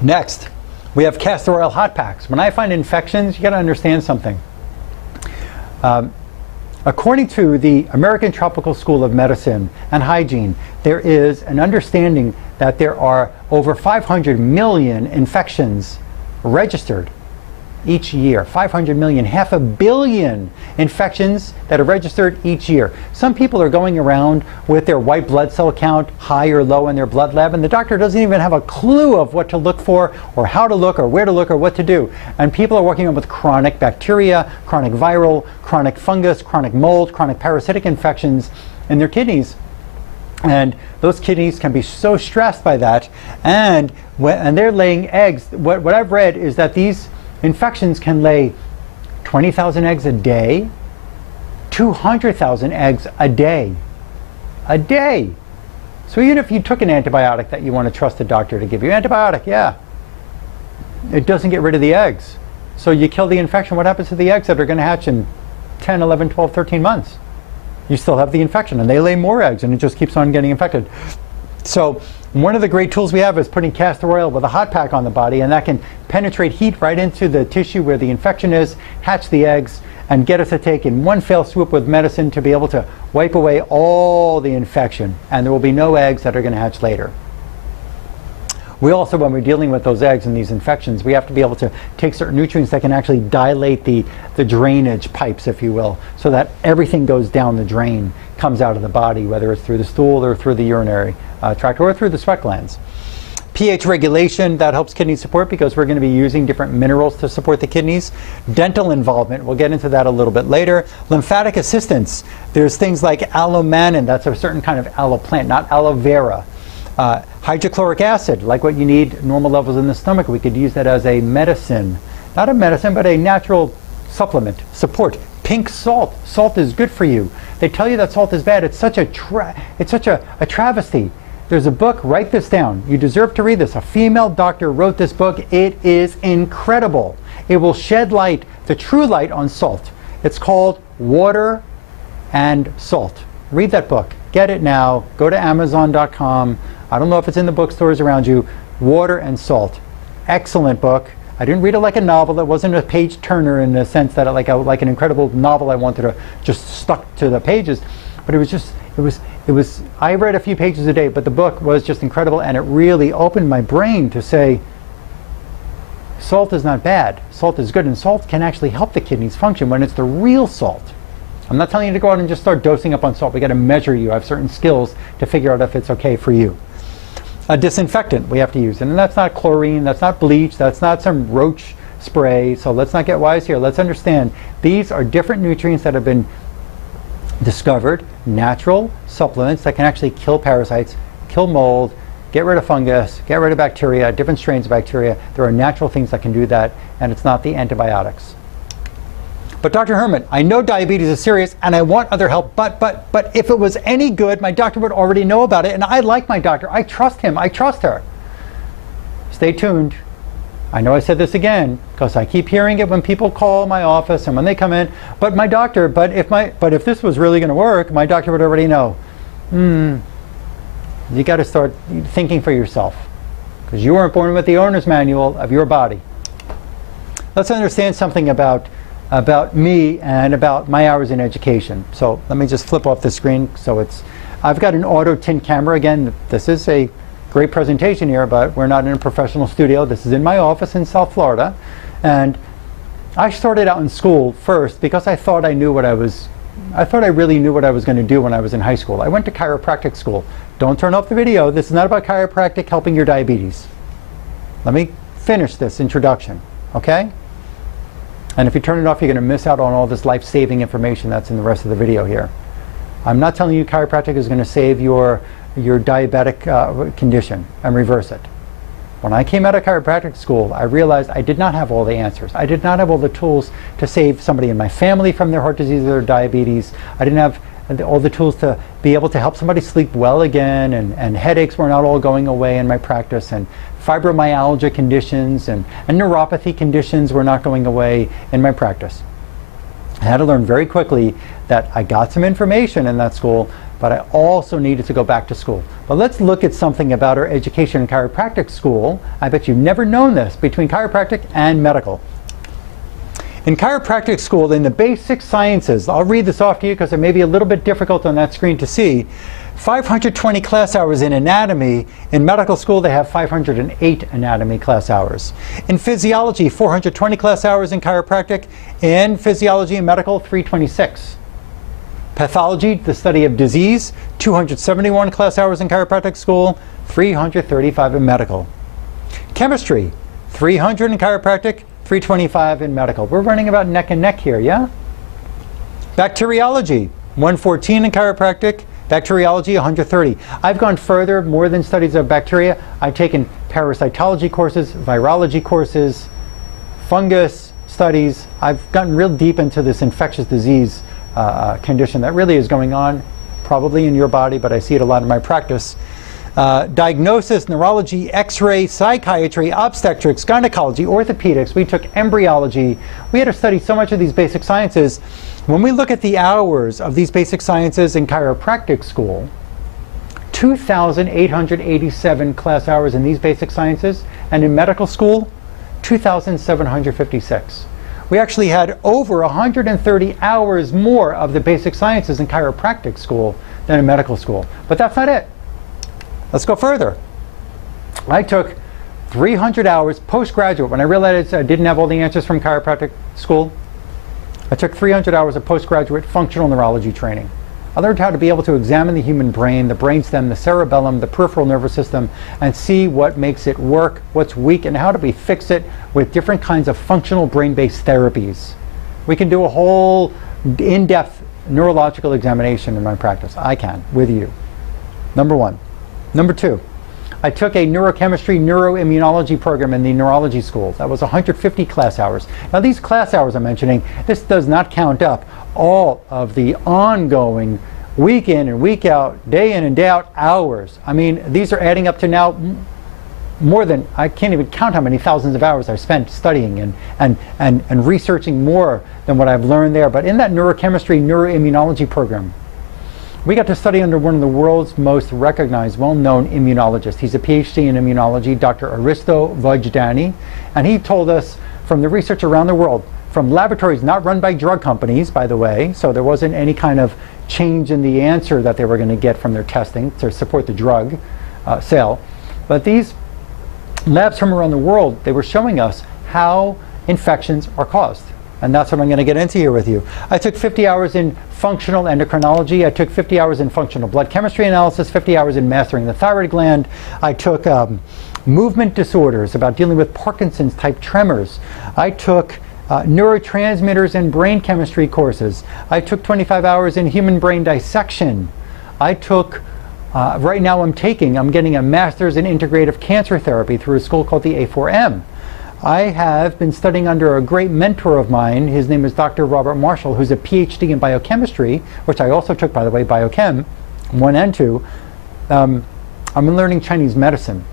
Next, we have castor oil hot packs. When I find infections, you got to understand something. According to the American Tropical School of Medicine and Hygiene, there is an understanding that there are over 500 million infections registered each year. 500 million, 500 million infections that are registered each year. Some people are going around with their white blood cell count high or low in their blood lab, and the doctor doesn't even have a clue of what to look for or how to look or where to look or what to do. And people are working with chronic bacteria, chronic viral, chronic fungus, chronic mold, chronic parasitic infections in their kidneys. And those kidneys can be so stressed by that, and they're laying eggs. What I've read is that these infections can lay 20,000 eggs a day, 200,000 eggs a day. A day! So even if you took an antibiotic that you want to trust a doctor to give you, antibiotic, yeah, it doesn't get rid of the eggs. So you kill the infection. What happens to the eggs that are going to hatch in 10, 11, 12, 13 months? You still have the infection, and they lay more eggs, and it just keeps on getting infected. So one of the great tools we have is putting castor oil with a hot pack on the body, and that can penetrate heat right into the tissue where the infection is, hatch the eggs, and get us to take in one fell swoop with medicine to be able to wipe away all the infection, and there will be no eggs that are going to hatch later. We also, when we're dealing with those eggs and these infections, we have to be able to take certain nutrients that can actually dilate the drainage pipes, if you will, so that everything goes down the drain, comes out of the body, whether it's through the stool or through the urinary tract or through the sweat glands. pH regulation, that helps kidney support because we're going to be using different minerals to support the kidneys. Dental involvement, we'll get into that a little bit later. Lymphatic assistance, there's things like allomannan, that's a certain kind of aloe plant, not aloe vera. Hydrochloric acid, like what you need normal levels in the stomach, we could use that as a medicine. Not a medicine, but a natural supplement, support. Pink salt, salt is good for you. They tell you that salt is bad. It's such a travesty. There's a book, write this down. You deserve to read this. A female doctor wrote this book. It is incredible. It will shed light, the true light on salt. It's called Water and Salt. Read that book. Get it now. Go to Amazon.com. I don't know if it's in the bookstores around you. Water and Salt. Excellent book. I didn't read it like a novel. It wasn't a page turner in the sense that like an incredible novel I wanted to just stuck to the pages. But I read a few pages a day, but the book was just incredible, and it really opened my brain to say, salt is not bad. Salt is good, and salt can actually help the kidneys function when it's the real salt. I'm not telling you to go out and just start dosing up on salt. We got to measure you. I have certain skills to figure out if it's okay for you. A disinfectant we have to use, and that's not chlorine, that's not bleach, that's not some roach spray. So let's not get wise here. Let's understand these are different nutrients that have been discovered, natural supplements that can actually kill parasites, kill mold, get rid of fungus, get rid of bacteria, different strains of bacteria. There are natural things that can do that, and it's not the antibiotics. But Dr. Herman, I know diabetes is serious and I want other help, but if it was any good, my doctor would already know about it, and I like my doctor. I trust him. I trust her. Stay tuned. I know I said this again because I keep hearing it when people call my office and when they come in, but my doctor, but if this was really going to work, my doctor would already know. You got to start thinking for yourself because you weren't born with the owner's manual of your body. Let's understand something about me and about my hours in education. So let me just flip off the screen. So I've got an auto tint camera. Again, this is a great presentation here, but we're not in a professional studio. This is in my office in South Florida. And I started out in school first because I thought I really knew what I was going to do when I was in high school. I went to chiropractic school. Don't turn off the video. This is not about chiropractic helping your diabetes. Let me finish this introduction, okay? And if you turn it off, you're going to miss out on all this life-saving information that's in the rest of the video here. I'm not telling you chiropractic is going to save your diabetic condition and reverse it. When I came out of chiropractic school, I realized I did not have all the answers. I did not have all the tools to save somebody in my family from their heart disease or their diabetes. I didn't have all the tools to be able to help somebody sleep well again, and headaches were not all going away in my practice, and fibromyalgia conditions and neuropathy conditions were not going away in my practice. I had to learn very quickly that I got some information in that school, but I also needed to go back to school. But let's look at something about our education in chiropractic school. I bet you've never known this, between chiropractic and medical. In chiropractic school, in the basic sciences, I'll read this off to you because it may be a little bit difficult on that screen to see. 520 class hours in anatomy. In medical school, they have 508 anatomy class hours. In physiology, 420 class hours in chiropractic. In physiology and medical, 326. Pathology, the study of disease, 271 class hours in chiropractic school, 335 in medical. Chemistry, 300 in chiropractic, 325 in medical. We're running about neck and neck here, yeah? Bacteriology, 114 in chiropractic, bacteriology, 130. I've gone further, more than studies of bacteria. I've taken parasitology courses, virology courses, fungus studies. I've gotten real deep into this infectious disease condition that really is going on probably in your body, but I see it a lot in my practice. diagnosis, neurology, x-ray, psychiatry, obstetrics, gynecology, orthopedics. We took embryology. We had to study so much of these basic sciences. When we look at the hours of these basic sciences in chiropractic school, 2,887 class hours in these basic sciences, and in medical school, 2,756. We actually had over 130 hours more of the basic sciences in chiropractic school than in medical school. But that's not it. Let's go further. I took 300 hours postgraduate. When I realized I didn't have all the answers from chiropractic school, I took 300 hours of postgraduate functional neurology training. I learned how to be able to examine the human brain, the brainstem, the cerebellum, the peripheral nervous system, and see what makes it work, what's weak, and how do we fix it with different kinds of functional brain-based therapies. We can do a whole in-depth neurological examination in my practice. I can, with you. Number one. Number two, I took a neurochemistry, neuroimmunology program in the neurology school. That was 150 class hours. Now these class hours I'm mentioning, this does not count up all of the ongoing week in and week out, day in and day out hours. I mean, these are adding up to now more than, I can't even count how many thousands of hours I've spent studying and researching more than what I've learned there. But in that neurochemistry, neuroimmunology program, we got to study under one of the world's most recognized, well-known immunologists. He's a PhD in immunology, Dr. Aristo Vojdani, and he told us from the research around the world, from laboratories not run by drug companies, by the way, so there wasn't any kind of change in the answer that they were going to get from their testing to support the drug sale. But these labs from around the world, they were showing us how infections are caused. And that's what I'm going to get into here with you. I took 50 hours in functional endocrinology. I took 50 hours in functional blood chemistry analysis, 50 hours in mastering the thyroid gland. I took movement disorders, about dealing with Parkinson's type tremors. I took neurotransmitters and brain chemistry courses. I took 25 hours in human brain dissection. I took, right now I'm getting a master's in integrative cancer therapy through a school called the A4M. I have been studying under a great mentor of mine. His name is Dr. Robert Marshall, who's a PhD in biochemistry, which I also took, by the way, biochem 1 and 2. I'm learning Chinese medicine.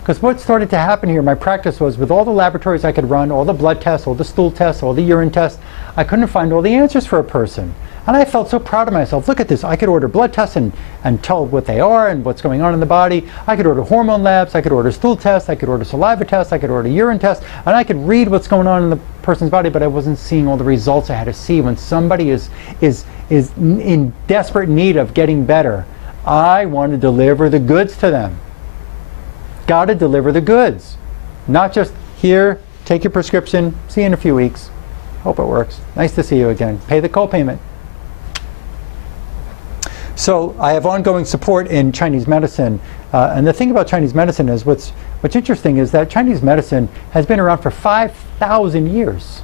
Because what started to happen here in my practice was, with all the laboratories I could run, all the blood tests, all the stool tests, all the urine tests, I couldn't find all the answers for a person. And I felt so proud of myself. Look at this. I could order blood tests and tell what they are and what's going on in the body. I could order hormone labs. I could order stool tests. I could order saliva tests. I could order urine tests. And I could read what's going on in the person's body, but I wasn't seeing all the results I had to see. When somebody is in desperate need of getting better, I want to deliver the goods to them. Got to deliver the goods. Not just, here, take your prescription, see you in a few weeks. Hope it works. Nice to see you again. Pay the copayment. So I have ongoing support in Chinese medicine. And the thing about Chinese medicine is, what's interesting is that Chinese medicine has been around for 5,000 years.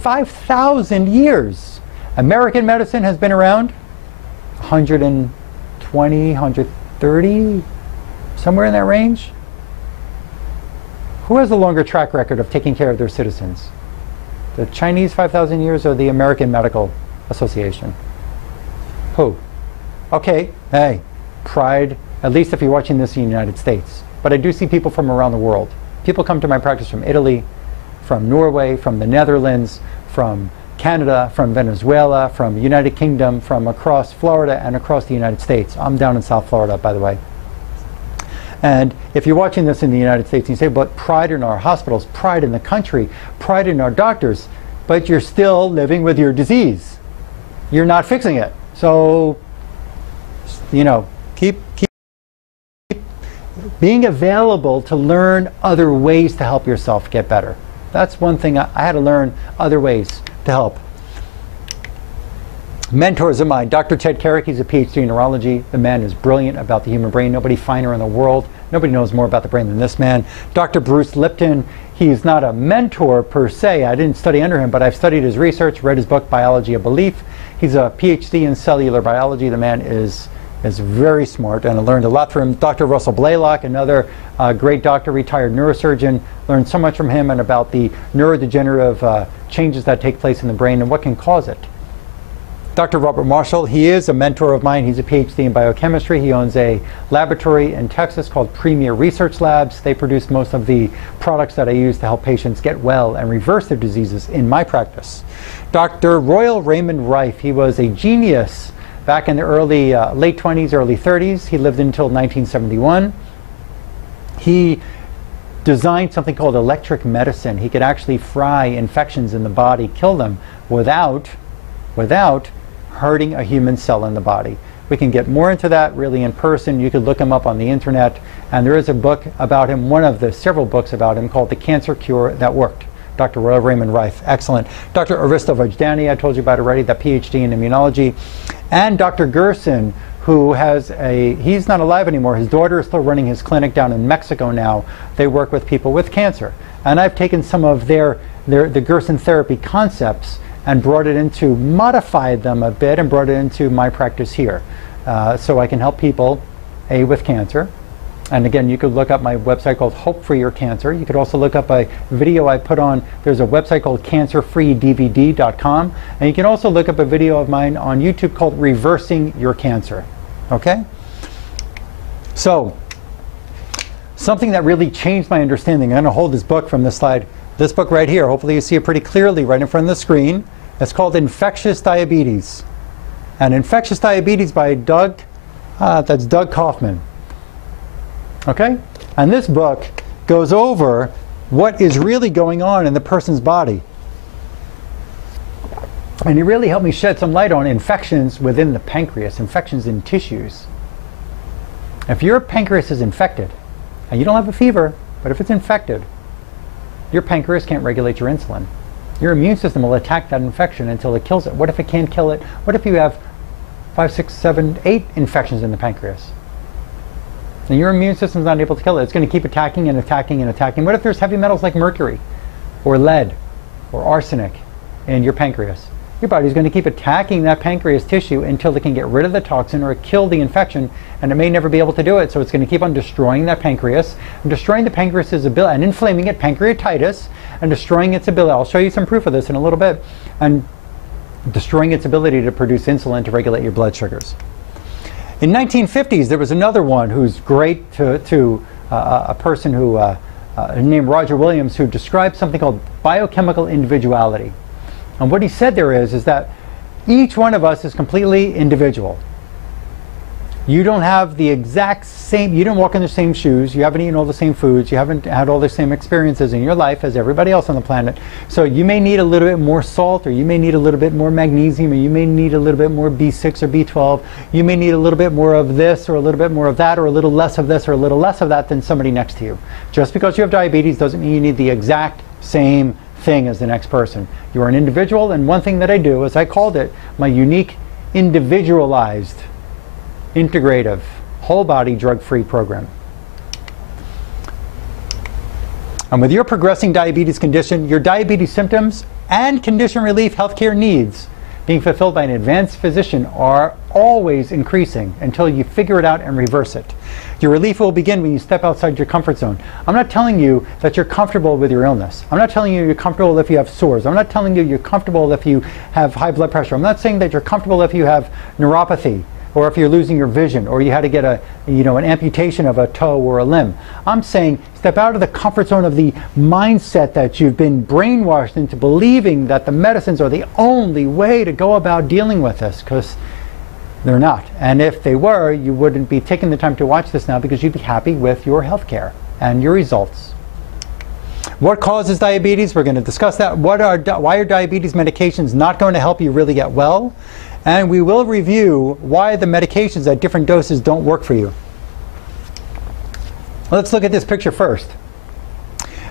5,000 years. American medicine has been around 120, 130, somewhere in that range. Who has a longer track record of taking care of their citizens? The Chinese 5,000 years or the American Medical Association? Who? Okay, hey, pride, at least if you're watching this in the United States. But I do see people from around the world. People come to my practice from Italy, from Norway, from the Netherlands, from Canada, from Venezuela, from the United Kingdom, from across Florida and across the United States. I'm down in South Florida, by the way. And if you're watching this in the United States and you say, but pride in our hospitals, pride in the country, pride in our doctors, but you're still living with your disease. You're not fixing it. So, you know, keep being available to learn other ways to help yourself get better. That's one thing I had to learn, other ways to help. Mentors of mine, Dr. Ted Carrick, he's a PhD in neurology. The man is brilliant about the human brain. Nobody finer in the world. Nobody knows more about the brain than this man. Dr. Bruce Lipton, he's not a mentor per se. I didn't study under him, but I've studied his research, read his book, Biology of Belief. He's a PhD in cellular biology. The man is very smart, and I learned a lot from him. Dr. Russell Blaylock, another great doctor, retired neurosurgeon, learned so much from him and about the neurodegenerative changes that take place in the brain and what can cause it. Dr. Robert Marshall, he is a mentor of mine. He's a PhD in biochemistry. He owns a laboratory in Texas called Premier Research Labs. They produce most of the products that I use to help patients get well and reverse their diseases in my practice. Dr. Royal Raymond Rife, he was a genius back in the late 20s, early 30s. He lived until 1971. He designed something called electric medicine. He could actually fry infections in the body, kill them without hurting a human cell in the body. We can get more into that really in person. You could look him up on the internet, and there is a book about him, one of the several books about him, called The Cancer Cure That Worked. Dr. Royal Raymond Rife, excellent. Dr. Aristo Vojdani, I told you about already, the PhD in immunology. And Dr. Gerson, who has he's not alive anymore. His daughter is still running his clinic down in Mexico now. They work with people with cancer. And I've taken some of the Gerson therapy concepts and modified them a bit and brought it into my practice here. So I can help people, with cancer. And again, you could look up my website called Hope for Your Cancer. You could also look up a video I put on, there's a website called cancerfreedvd.com. And you can also look up a video of mine on YouTube called Reversing Your Cancer. Okay? So, something that really changed my understanding. I'm going to hold this book from this slide. This book right here, hopefully you see it pretty clearly right in front of the screen. It's called Infectious Diabetes. And Infectious Diabetes by Doug Kaufman. Okay? And this book goes over what is really going on in the person's body. And he really helped me shed some light on infections within the pancreas, infections in tissues. If your pancreas is infected, and you don't have a fever, but if it's infected, your pancreas can't regulate your insulin. Your immune system will attack that infection until it kills it. What if it can't kill it? What if you have 5, 6, 7, 8 infections in the pancreas? And your immune system's not able to kill it. It's going to keep attacking and attacking and attacking. What if there's heavy metals like mercury or lead or arsenic in your pancreas? Your body's going to keep attacking that pancreas tissue until it can get rid of the toxin or kill the infection, and it may never be able to do it. So it's going to keep on destroying that pancreas and destroying the pancreas's ability and inflaming it, pancreatitis, and destroying its ability. I'll show you some proof of this in a little bit. And destroying its ability to produce insulin to regulate your blood sugars. In 1950s, there was another one who's great to a person who named Roger Williams, who described something called biochemical individuality. And what he said there is that each one of us is completely individual. You don't have the exact same, you don't walk in the same shoes, you haven't eaten all the same foods, you haven't had all the same experiences in your life as everybody else on the planet. So you may need a little bit more salt, or you may need a little bit more magnesium, or you may need a little bit more B6 or B12. You may need a little bit more of this, or a little bit more of that, or a little less of this, or a little less of that than somebody next to you. Just because you have diabetes doesn't mean you need the exact same thing as the next person. You are an individual, and one thing that I do is I called it my unique individualized integrative whole body drug-free program. And with your progressing diabetes condition, your diabetes symptoms and condition relief healthcare needs being fulfilled by an advanced physician are always increasing until you figure it out and reverse it. Your relief will begin when you step outside your comfort zone. I'm not telling you that you're comfortable with your illness. I'm not telling you you're comfortable if you have sores. I'm not telling you you're comfortable if you have high blood pressure. I'm not saying that you're comfortable if you have neuropathy, or if you're losing your vision, or you had to get an amputation of a toe or a limb. I'm saying step out of the comfort zone of the mindset that you've been brainwashed into believing that the medicines are the only way to go about dealing with this, because they're not. And if they were, you wouldn't be taking the time to watch this now, because you'd be happy with your health care and your results. What causes diabetes? We're going to discuss that. Why are diabetes medications not going to help you really get well? And we will review why the medications at different doses don't work for you. Let's look at this picture first.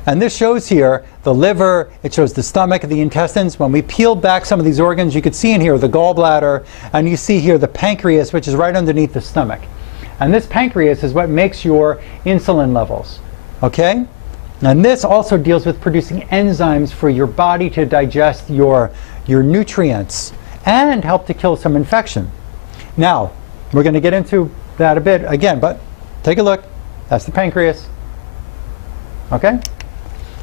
And this shows here the liver, it shows the stomach, the intestines. When we peel back some of these organs, you can see in here the gallbladder, and you see here the pancreas, which is right underneath the stomach. And this pancreas is what makes your insulin levels. Okay? And this also deals with producing enzymes for your body to digest your nutrients and help to kill some infection. Now, we're going to get into that a bit again, but take a look. That's the pancreas. Okay?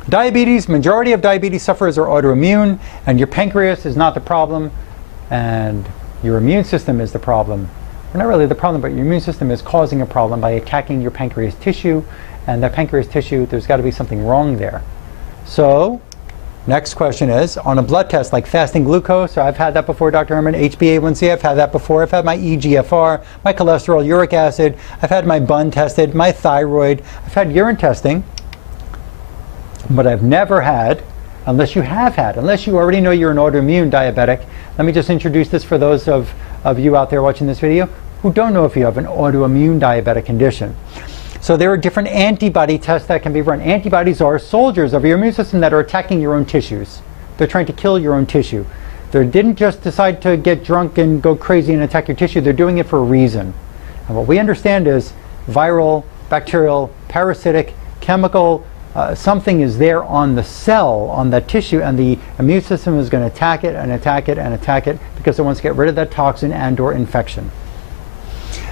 Diabetes, majority of diabetes sufferers are autoimmune, and your pancreas is not the problem. And your immune system is the problem. Well, not really the problem, but your immune system is causing a problem by attacking your pancreas tissue, and that pancreas tissue, there's got to be something wrong there. So, next question is, on a blood test like fasting glucose, so I've had that before, Dr. Herman, HbA1c, I've had that before, I've had my EGFR, my cholesterol, uric acid, I've had my BUN tested, my thyroid, I've had urine testing, but I've never had, unless you already know you're an autoimmune diabetic. Let me just introduce this for those of you out there watching this video who don't know if you have an autoimmune diabetic condition. So there are different antibody tests that can be run. Antibodies are soldiers of your immune system that are attacking your own tissues. They're trying to kill your own tissue. They didn't just decide to get drunk and go crazy and attack your tissue. They're doing it for a reason. And what we understand is viral, bacterial, parasitic, chemical, something is there on the cell, on that tissue, and the immune system is going to attack it and attack it and attack it because it wants to get rid of that toxin and or infection.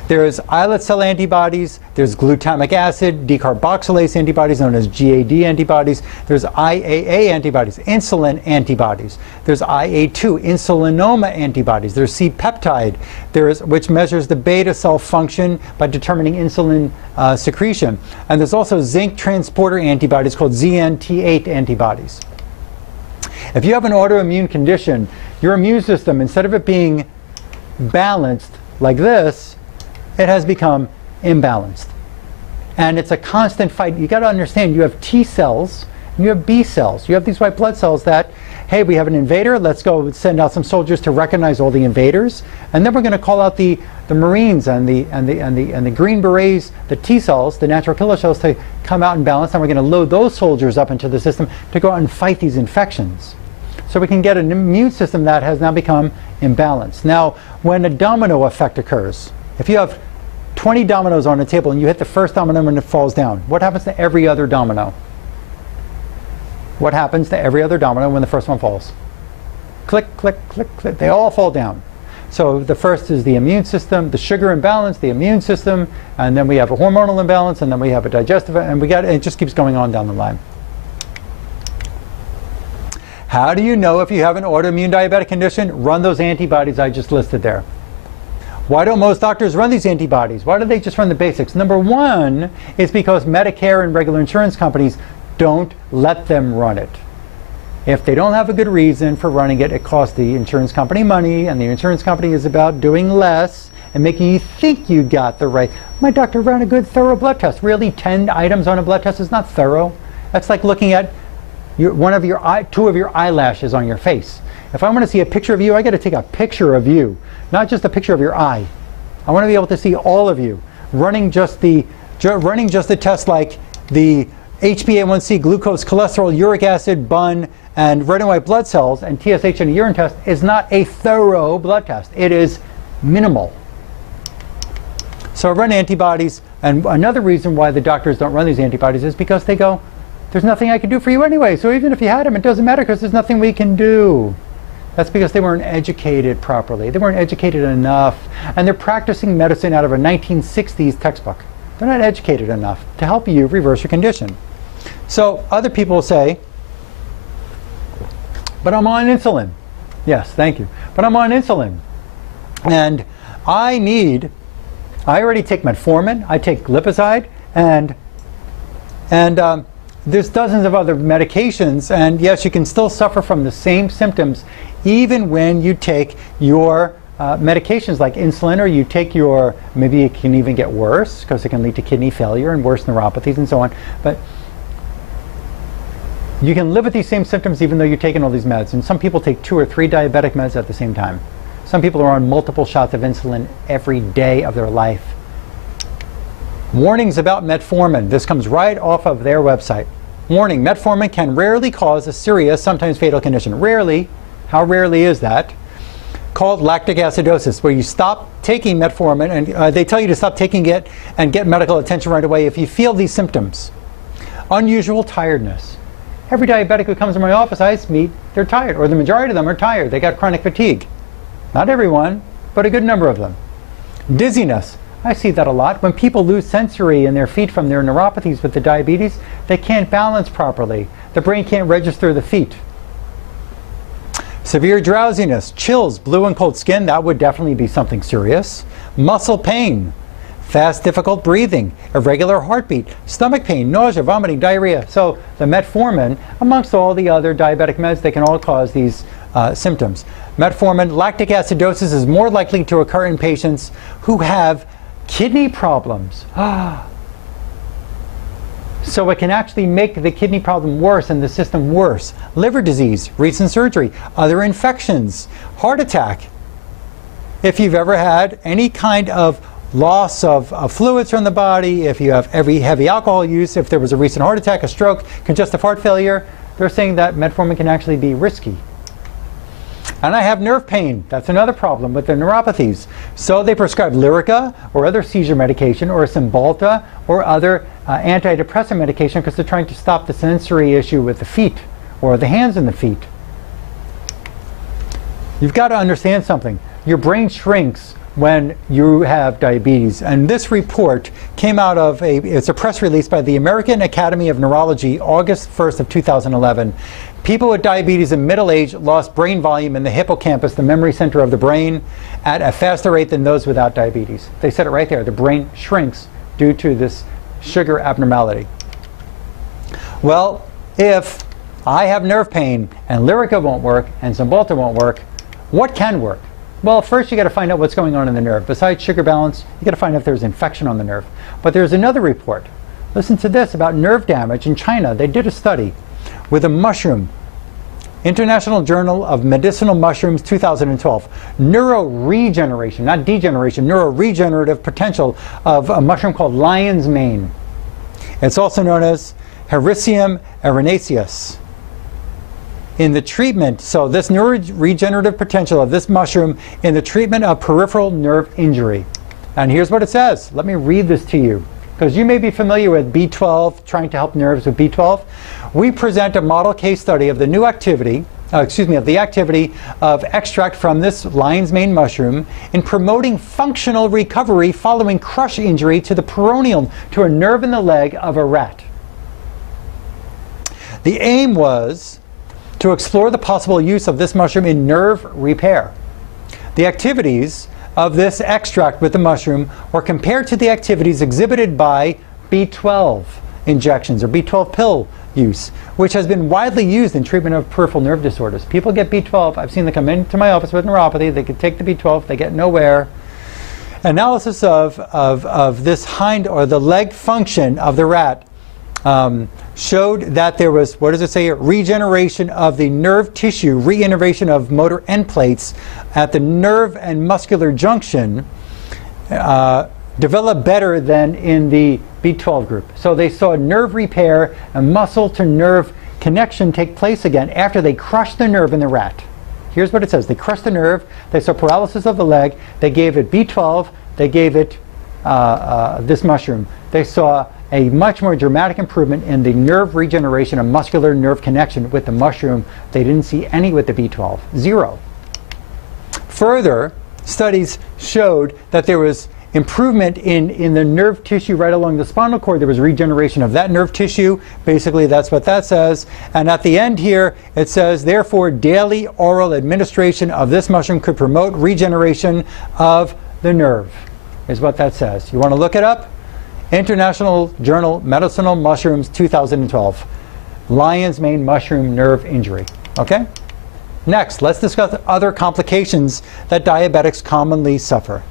There's islet cell antibodies, there's glutamic acid, decarboxylase antibodies known as GAD antibodies, there's IAA antibodies, insulin antibodies, there's IA2, insulinoma antibodies, there's C-peptide, which measures the beta cell function by determining insulin secretion, and there's also zinc transporter antibodies called ZNT8 antibodies. If you have an autoimmune condition, your immune system, instead of it being balanced like this, it has become imbalanced. And it's a constant fight. You got to understand, you have T cells and you have B cells. You have these white blood cells that, hey, we have an invader, let's go send out some soldiers to recognize all the invaders. And then we're going to call out the Marines and the Green Berets, the T cells, the natural killer cells, to come out and balance. And we're going to load those soldiers up into the system to go out and fight these infections. So we can get an immune system that has now become imbalanced. Now, when a domino effect occurs, if you have 20 dominoes on a table and you hit the first domino and it falls down, what happens to every other domino? What happens to every other domino when the first one falls? Click, click, click, click. They all fall down. So the first is the immune system, the sugar imbalance, the immune system, and then we have a hormonal imbalance, and then we have a digestive, and it just keeps going on down the line. How do you know if you have an autoimmune diabetic condition? Run those antibodies I just listed there. Why don't most doctors run these antibodies? Why do they just run the basics? Number one is because Medicare and regular insurance companies don't let them run it. If they don't have a good reason for running it, it costs the insurance company money, and the insurance company is about doing less and making you think you got the right. My doctor ran a good thorough blood test. Really, 10 items on a blood test is not thorough. That's like looking at two of your eyelashes on your face. If I want to see a picture of you, I got to take a picture of you, not just a picture of your eye. I want to be able to see all of you. Running just the test like the HbA1c, glucose, cholesterol, uric acid, BUN, and red and white blood cells, and TSH in a urine test is not a thorough blood test. It is minimal. So run antibodies, and another reason why the doctors don't run these antibodies is because they go, there's nothing I can do for you anyway, so even if you had them, it doesn't matter because there's nothing we can do. That's because they weren't educated properly. They weren't educated enough. And they're practicing medicine out of a 1960s textbook. They're not educated enough to help you reverse your condition. So other people say, but I'm on insulin. Yes, thank you. But I'm on insulin. And I already take metformin, I take glipizide, and there's dozens of other medications, and yes, you can still suffer from the same symptoms even when you take your medications like insulin, or you take maybe it can even get worse because it can lead to kidney failure and worse neuropathies and so on. But you can live with these same symptoms even though you're taking all these meds. And some people take 2 or 3 diabetic meds at the same time. Some people are on multiple shots of insulin every day of their life. Warnings about metformin. This comes right off of their website. Warning, metformin can rarely cause a serious, sometimes fatal condition. Rarely. How rarely is that? Called lactic acidosis, where you stop taking metformin, and they tell you to stop taking it and get medical attention right away if you feel these symptoms. Unusual tiredness. Every diabetic who comes to my office I meet, they're tired, or the majority of them are tired. They got chronic fatigue. Not everyone, but a good number of them. Dizziness. I see that a lot. When people lose sensory in their feet from their neuropathies with the diabetes, they can't balance properly. The brain can't register the feet. Severe drowsiness, chills, blue and cold skin, that would definitely be something serious. Muscle pain, fast, difficult breathing, irregular heartbeat, stomach pain, nausea, vomiting, diarrhea. So the metformin, amongst all the other diabetic meds, they can all cause these symptoms. Metformin, lactic acidosis is more likely to occur in patients who have kidney problems. So it can actually make the kidney problem worse and the system worse. Liver disease, recent surgery, other infections, heart attack. If you've ever had any kind of loss of fluids from the body, if you have heavy alcohol use, if there was a recent heart attack, a stroke, congestive heart failure, they're saying that metformin can actually be risky. And I have nerve pain. That's another problem with the neuropathies. So they prescribe Lyrica or other seizure medication or Cymbalta or other antidepressant medication because they're trying to stop the sensory issue with the feet or the hands and the feet. You've got to understand something. Your brain shrinks when you have diabetes. And this report came out of it's a press release by the American Academy of Neurology, August 1st of 2011. People with diabetes in middle age lost brain volume in the hippocampus, the memory center of the brain, at a faster rate than those without diabetes. They said it right there. The brain shrinks due to this sugar abnormality. Well, if I have nerve pain and Lyrica won't work and Cymbalta won't work, what can work? Well, first you got to find out what's going on in the nerve. Besides sugar balance, you got to find out if there's infection on the nerve. But there's another report. Listen to this about nerve damage in China. They did a study with a mushroom. International Journal of Medicinal Mushrooms, 2012. Neuroregeneration, not degeneration, neuroregenerative potential of a mushroom called lion's mane. It's also known as Hericium erinaceus. In the treatment, so this neuroregenerative potential of this mushroom in the treatment of peripheral nerve injury. And here's what it says. Let me read this to you, because you may be familiar with B12, trying to help nerves with B12. We present a model case study of the new activity, of the activity of extract from this lion's mane mushroom in promoting functional recovery following crush injury to the peroneal, to a nerve in the leg of a rat. The aim was to explore the possible use of this mushroom in nerve repair. The activities of this extract with the mushroom were compared to the activities exhibited by B12 injections or B12 pill use, which has been widely used in treatment of peripheral nerve disorders. People get B12. I've seen them come into my office with neuropathy. They can take the B12. They get nowhere. Analysis of this hind or the leg function of the rat showed that there was, what does it say here? Regeneration of the nerve tissue, reinnervation of motor end plates at the nerve and muscular junction developed better than in the B12 group. So they saw nerve repair and muscle to nerve connection take place again after they crushed the nerve in the rat. Here's what it says. They crushed the nerve, they saw paralysis of the leg, they gave it B12, they gave it this mushroom. They saw a much more dramatic improvement in the nerve regeneration and muscular nerve connection with the mushroom. They didn't see any with the B12, zero. Further, studies showed that there was improvement in the nerve tissue right along the spinal cord. There was regeneration of that nerve tissue. Basically, that's what that says. And at the end here, it says, therefore, daily oral administration of this mushroom could promote regeneration of the nerve, is what that says. You want to look it up? International Journal Medicinal Mushrooms, 2012. Lion's mane mushroom nerve injury. Okay? Next, let's discuss other complications that diabetics commonly suffer.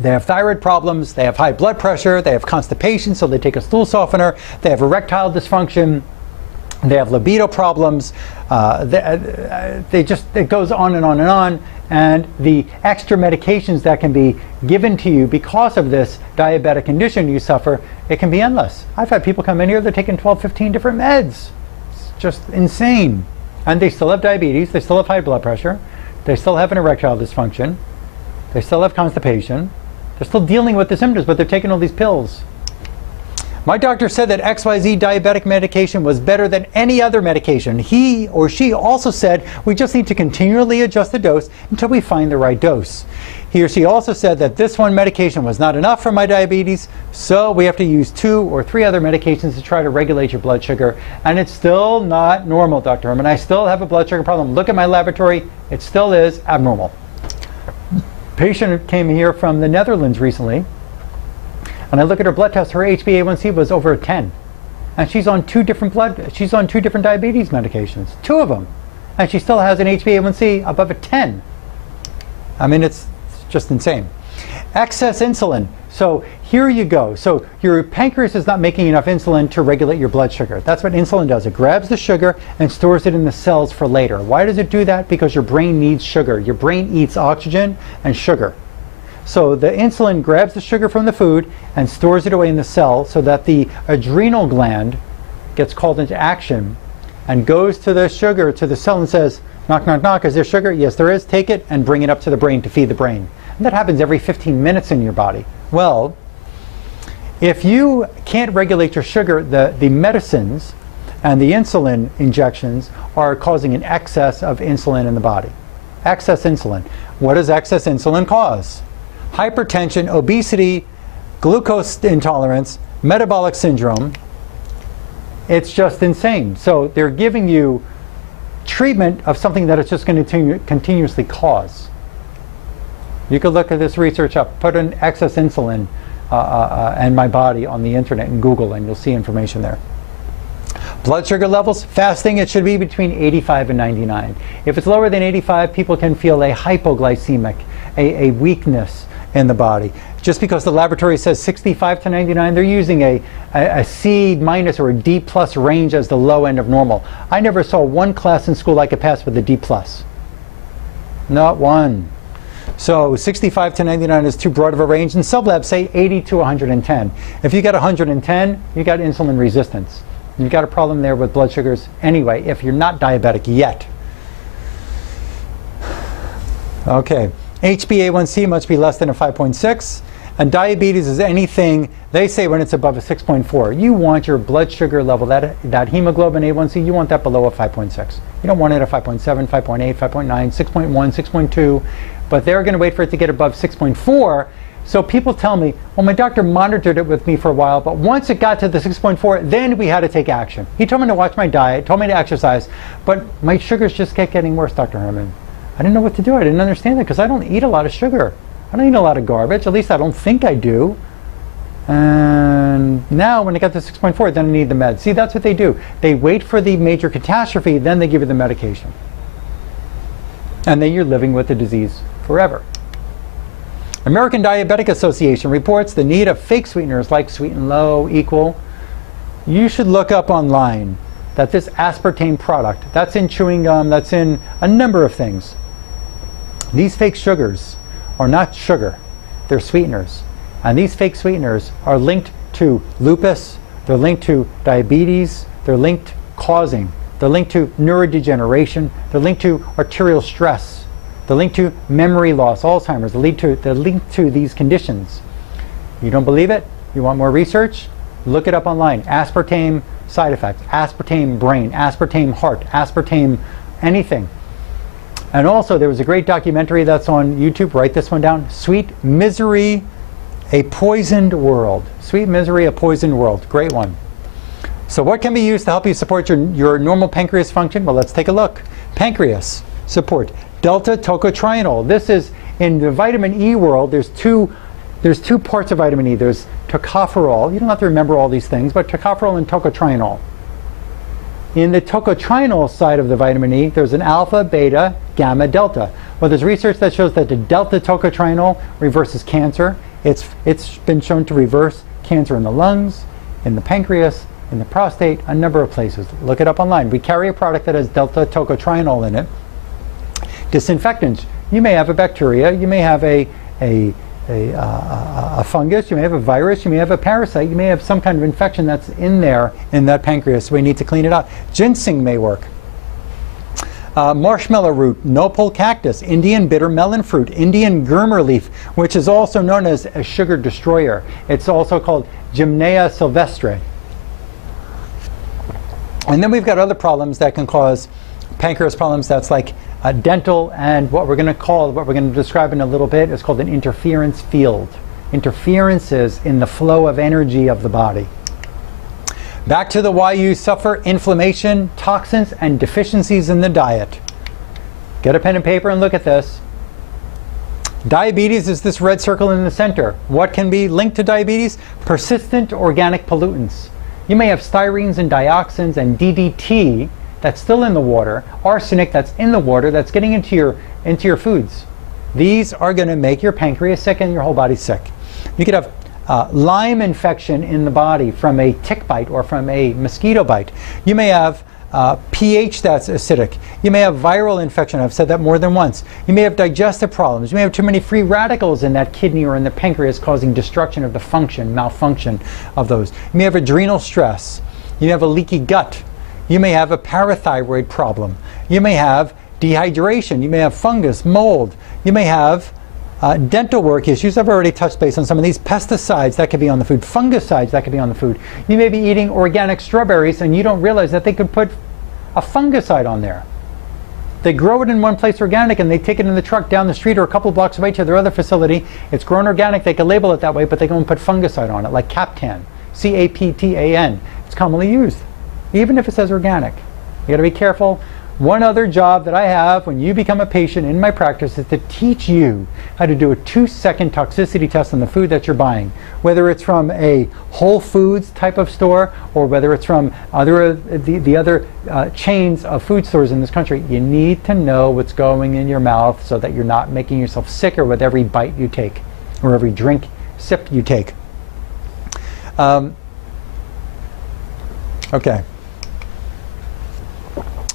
They have thyroid problems, they have high blood pressure, they have constipation, so they take a stool softener, they have erectile dysfunction, they have libido problems, it goes on and on and on, and the extra medications that can be given to you because of this diabetic condition you suffer, it can be endless. I've had people come in here, they're taking 12, 15 different meds. It's just insane. And they still have diabetes, they still have high blood pressure, they still have an erectile dysfunction, they still have constipation, they're still dealing with the symptoms, but they're taking all these pills. My doctor said that XYZ diabetic medication was better than any other medication. He or she also said we just need to continually adjust the dose until we find the right dose. He or she also said that this one medication was not enough for my diabetes, so we have to use 2 or 3 other medications to try to regulate your blood sugar. And it's still not normal, Dr. Herman. I still have a blood sugar problem. Look at my laboratory. It still is abnormal. Patient came here from the Netherlands recently, and I look at her blood test. Her HbA1c was over 10, and she's on 2 different diabetes medications, 2 of them, and she still has an HbA1c above a 10. I mean, it's just insane. Excess insulin. So here you go. So your pancreas is not making enough insulin to regulate your blood sugar. That's what insulin does. It grabs the sugar and stores it in the cells for later. Why does it do that? Because your brain needs sugar. Your brain eats oxygen and sugar. So the insulin grabs the sugar from the food and stores it away in the cell so that the adrenal gland gets called into action and goes to the sugar, to the cell, and says, knock, knock, knock, is there sugar? Yes, there is. Take it and bring it up to the brain to feed the brain. And that happens every 15 minutes in your body. Well, if you can't regulate your sugar, the medicines and the insulin injections are causing an excess of insulin in the body. Excess insulin. What does excess insulin cause? Hypertension, obesity, glucose intolerance, metabolic syndrome. It's just insane. So they're giving you treatment of something that it's just going to continuously cause. You could look at this research up, put in excess insulin and my body on the internet and Google, and you'll see information there. Blood sugar levels, fasting, it should be between 85 and 99. If it's lower than 85, people can feel a hypoglycemic, a weakness in the body. Just because the laboratory says 65 to 99, they're using a C minus or a D plus range as the low end of normal. I never saw one class in school I could pass with a D plus. Not one. So 65 to 99 is too broad of a range, and some labs say 80 to 110. If you got 110, you got insulin resistance. You've got a problem there with blood sugars anyway, if you're not diabetic yet. Okay, HbA1c must be less than a 5.6, and diabetes is anything, they say, when it's above a 6.4. You want your blood sugar level, that hemoglobin A1c, you want that below a 5.6. You don't want it at 5.7, 5.8, 5.9, 6.1, 6.2, but they're going to wait for it to get above 6.4. So people tell me, well, my doctor monitored it with me for a while, but once it got to the 6.4, then we had to take action. He told me to watch my diet, told me to exercise, but my sugars just kept getting worse, Dr. Herman. I didn't know what to do. I didn't understand it because I don't eat a lot of sugar. I don't eat a lot of garbage. At least I don't think I do. And now when it got to 6.4, then I need the meds. See, that's what they do. They wait for the major catastrophe, then they give you the medication. And then you're living with the disease forever. American Diabetic Association reports the need of fake sweeteners like Sweet and Low, Equal. You should look up online that this aspartame product, that's in chewing gum, that's in a number of things. These fake sugars are not sugar, they're sweeteners. And these fake sweeteners are linked to lupus, they're linked to diabetes, they're linked to they're linked to neurodegeneration, they're linked to arterial stress, they're linked to memory loss, Alzheimer's, they're linked to these conditions. You don't believe it? You want more research? Look it up online. Aspartame side effects, aspartame brain, aspartame heart, aspartame anything. And also there was a great documentary that's on YouTube, write this one down, Sweet Misery, A Poisoned World. Sweet Misery, A Poisoned World, great one. So what can be used to help you support your normal pancreas function? Well, let's take a look. Pancreas support, delta-tocotrienol. This is, in the vitamin E world, there's two parts of vitamin E. There's tocopherol, you don't have to remember all these things, but tocopherol and tocotrienol. In the tocotrienol side of the vitamin E, there's an alpha, beta, gamma, delta. Well, there's research that shows that the delta tocotrienol reverses cancer. It's been shown to reverse cancer in the lungs, in the pancreas, in the prostate, a number of places. Look it up online. We carry a product that has delta tocotrienol in it. Disinfectants. You may have a bacteria, you may have a fungus, you may have a virus, you may have a parasite, you may have some kind of infection that's in there in that pancreas. We need to clean it out. Ginseng may work. Marshmallow root, nopal cactus, Indian bitter melon fruit, Indian gurmer leaf, which is also known as a sugar destroyer. It's also called Gymnea sylvestre. And then we've got other problems that can cause pancreas problems. That's like dental, and what we're going to describe in a little bit is called an interference field. Interferences in the flow of energy of the body. Back to the why you suffer inflammation, toxins, and deficiencies in the diet. Get a pen and paper and look at this. Diabetes is this red circle in the center. What can be linked to diabetes? Persistent organic pollutants. You may have styrenes and dioxins and DDT that's still in the water, arsenic that's in the water that's getting into your foods. These are going to make your pancreas sick and your whole body sick. You could have Lyme infection in the body from a tick bite or from a mosquito bite. You may have pH that's acidic. You may have viral infection. I've said that more than once. You may have digestive problems. You may have too many free radicals in that kidney or in the pancreas causing destruction of the function, malfunction of those. You may have adrenal stress. You may have a leaky gut. You may have a parathyroid problem. You may have dehydration. You may have fungus, mold. You may have dental work issues. I've already touched base on some of these. Pesticides that could be on the food. Fungicides that could be on the food. You may be eating organic strawberries and you don't realize that they could put a fungicide on there. They grow it in one place organic and they take it in the truck down the street or a couple blocks away to their other facility. It's grown organic. They can label it that way, but they go and put fungicide on it, like Captan, C-A-P-T-A-N. It's commonly used, even if it says organic. You got to be careful. One other job that I have when you become a patient in my practice is to teach you how to do a 2-second toxicity test on the food that you're buying. Whether it's from a Whole Foods type of store or whether it's from the other chains of food stores in this country, you need to know what's going in your mouth so that you're not making yourself sicker with every bite you take or every sip you take. Okay.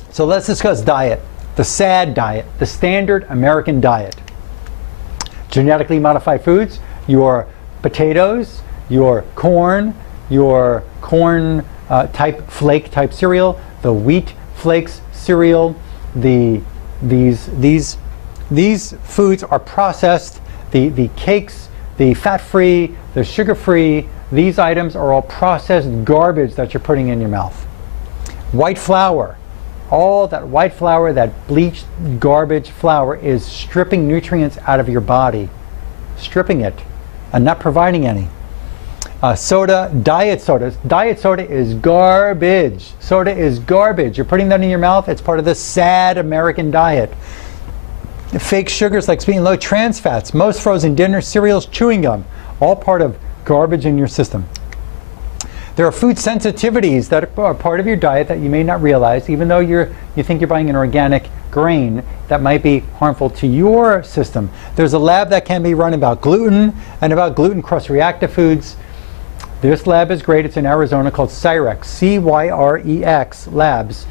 So let's discuss diet, the SAD diet, the standard American diet. Genetically modified foods, your potatoes, your corn type flake type cereal, the wheat flakes cereal, these foods are processed, the cakes, the fat-free, the sugar-free, these items are all processed garbage that you're putting in your mouth. White flour. All that white flour, that bleached garbage flour is stripping nutrients out of your body, stripping it and not providing any. Soda, diet soda. Diet soda is garbage. Soda is garbage. You're putting that in your mouth. It's part of the sad American diet. Fake sugars like sweet and low trans fats, most frozen dinners, cereals, chewing gum, all part of garbage in your system. There are food sensitivities that are part of your diet that you may not realize, even though you think you're buying an organic grain that might be harmful to your system. There's a lab that can be run about gluten and about gluten cross-reactive foods. This lab is great. It's in Arizona called Cyrex, C-Y-R-E-X labs.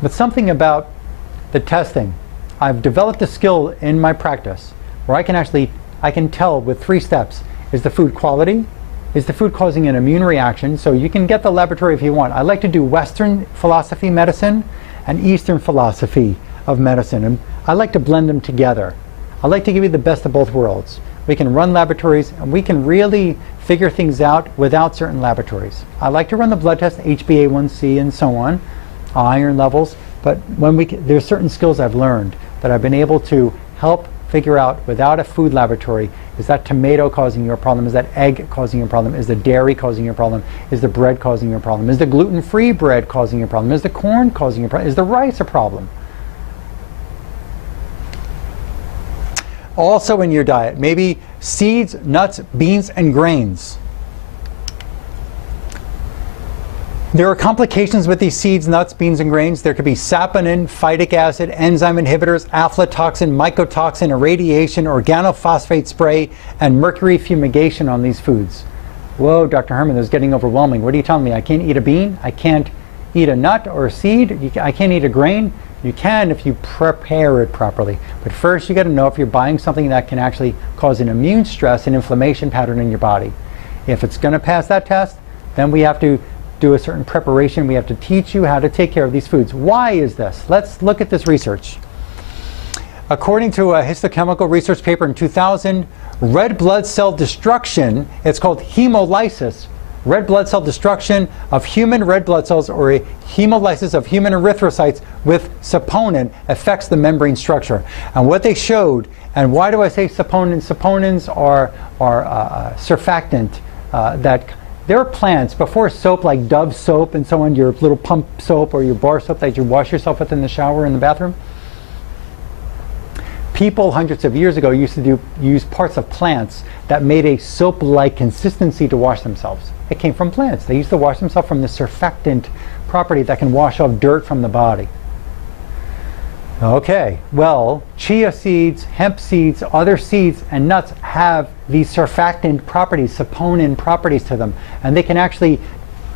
But something about the testing. I've developed a skill in my practice where I can tell with 3 steps. Is the food quality? Is the food causing an immune reaction? So you can get the laboratory if you want. I like to do Western philosophy medicine and Eastern philosophy of medicine. And I like to blend them together. I like to give you the best of both worlds. We can run laboratories and we can really figure things out without certain laboratories. I like to run the blood test, HbA1c and so on, iron levels, but there's certain skills I've learned that I've been able to help figure out without a food laboratory. Is that tomato causing your problem? Is that egg causing your problem? Is the dairy causing your problem? Is the bread causing your problem? Is the gluten-free bread causing your problem? Is the corn causing your problem? Is the rice a problem? Also in your diet, maybe seeds, nuts, beans, and grains. There are complications with these seeds, nuts, beans, and grains. There could be saponin, phytic acid, enzyme inhibitors, aflatoxin, mycotoxin, irradiation, organophosphate spray, and mercury fumigation on these foods. Whoa, Dr. Herman, this is getting overwhelming. What are you telling me? I can't eat a bean? I can't eat a nut or a seed? I can't eat a grain? You can if you prepare it properly. But first you got to know if you're buying something that can actually cause an immune stress and inflammation pattern in your body. If it's going to pass that test, then we have to do a certain preparation. We have to teach you how to take care of these foods. Why is this? Let's look at this research. According to a histochemical research paper in 2000, red blood cell destruction, it's called hemolysis, red blood cell destruction of human red blood cells, or a hemolysis of human erythrocytes with saponin, affects the membrane structure. And what they showed, and why do I say saponin? Saponins are surfactant that there are plants before soap, like Dove soap and so on, your little pump soap or your bar soap that you wash yourself with in the shower in the bathroom. People hundreds of years ago used to use parts of plants that made a soap-like consistency to wash themselves. It came from plants. They used to wash themselves from the surfactant property that can wash off dirt from the body. Okay, well, chia seeds, hemp seeds, other seeds and nuts have these surfactant properties, saponin properties to them, and they can actually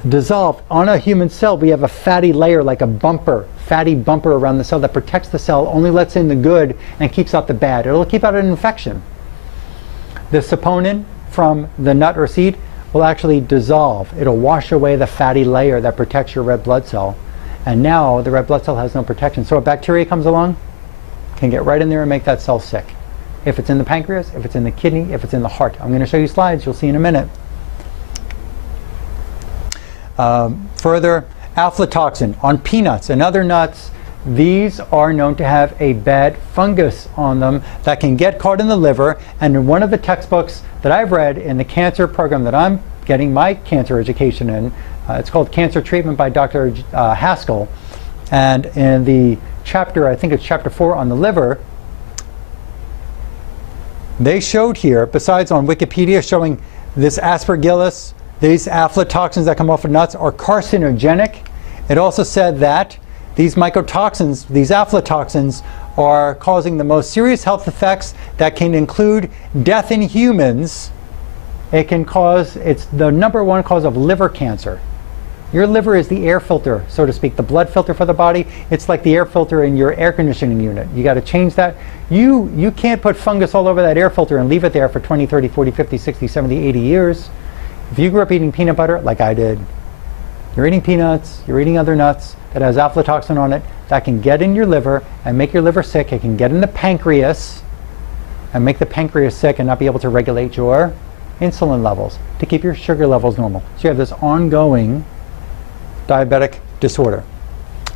dissolve. On a human cell, we have a fatty layer, like a bumper, fatty bumper around the cell that protects the cell, only lets in the good and keeps out the bad. It'll keep out an infection. The saponin from the nut or seed will actually dissolve. It'll wash away the fatty layer that protects your red blood cell. And now the red blood cell has no protection. So a bacteria comes along, can get right in there and make that cell sick. If it's in the pancreas, if it's in the kidney, if it's in the heart. I'm going to show you slides. You'll see in a minute. Further, aflatoxin on peanuts and other nuts. These are known to have a bad fungus on them that can get caught in the liver. And in one of the textbooks that I've read in the cancer program that I'm getting my cancer education in, it's called Cancer Treatment by Dr. Haskell. And in the chapter, I think it's chapter 4 on the liver, they showed here, besides on Wikipedia showing this aspergillus, these aflatoxins that come off of nuts are carcinogenic. It also said that these mycotoxins, these aflatoxins, are causing the most serious health effects that can include death in humans. It can cause, it's the #1 cause of liver cancer. Your liver is the air filter, so to speak, the blood filter for the body. It's like the air filter in your air conditioning unit. You got to change that. You can't put fungus all over that air filter and leave it there for 20, 30, 40, 50, 60, 70, 80 years. If you grew up eating peanut butter, like I did, you're eating peanuts, you're eating other nuts that has aflatoxin on it, that can get in your liver and make your liver sick. It can get in the pancreas and make the pancreas sick and not be able to regulate your insulin levels to keep your sugar levels normal. So you have this ongoing diabetic disorder.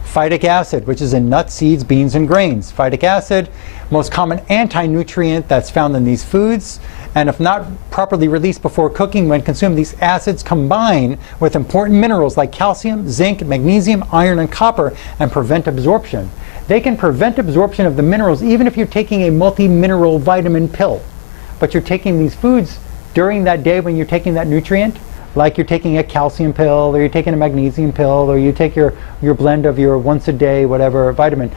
Phytic acid, which is in nuts, seeds, beans, and grains. Phytic acid, most common anti-nutrient that's found in these foods. And if not properly released before cooking, when consumed, these acids combine with important minerals like calcium, zinc, magnesium, iron, and copper and prevent absorption. They can prevent absorption of the minerals even if you're taking a multi-mineral vitamin pill. But you're taking these foods during that day when you're taking that nutrient, like you're taking a calcium pill, or you're taking a magnesium pill, or you take your blend of your once a day whatever vitamin.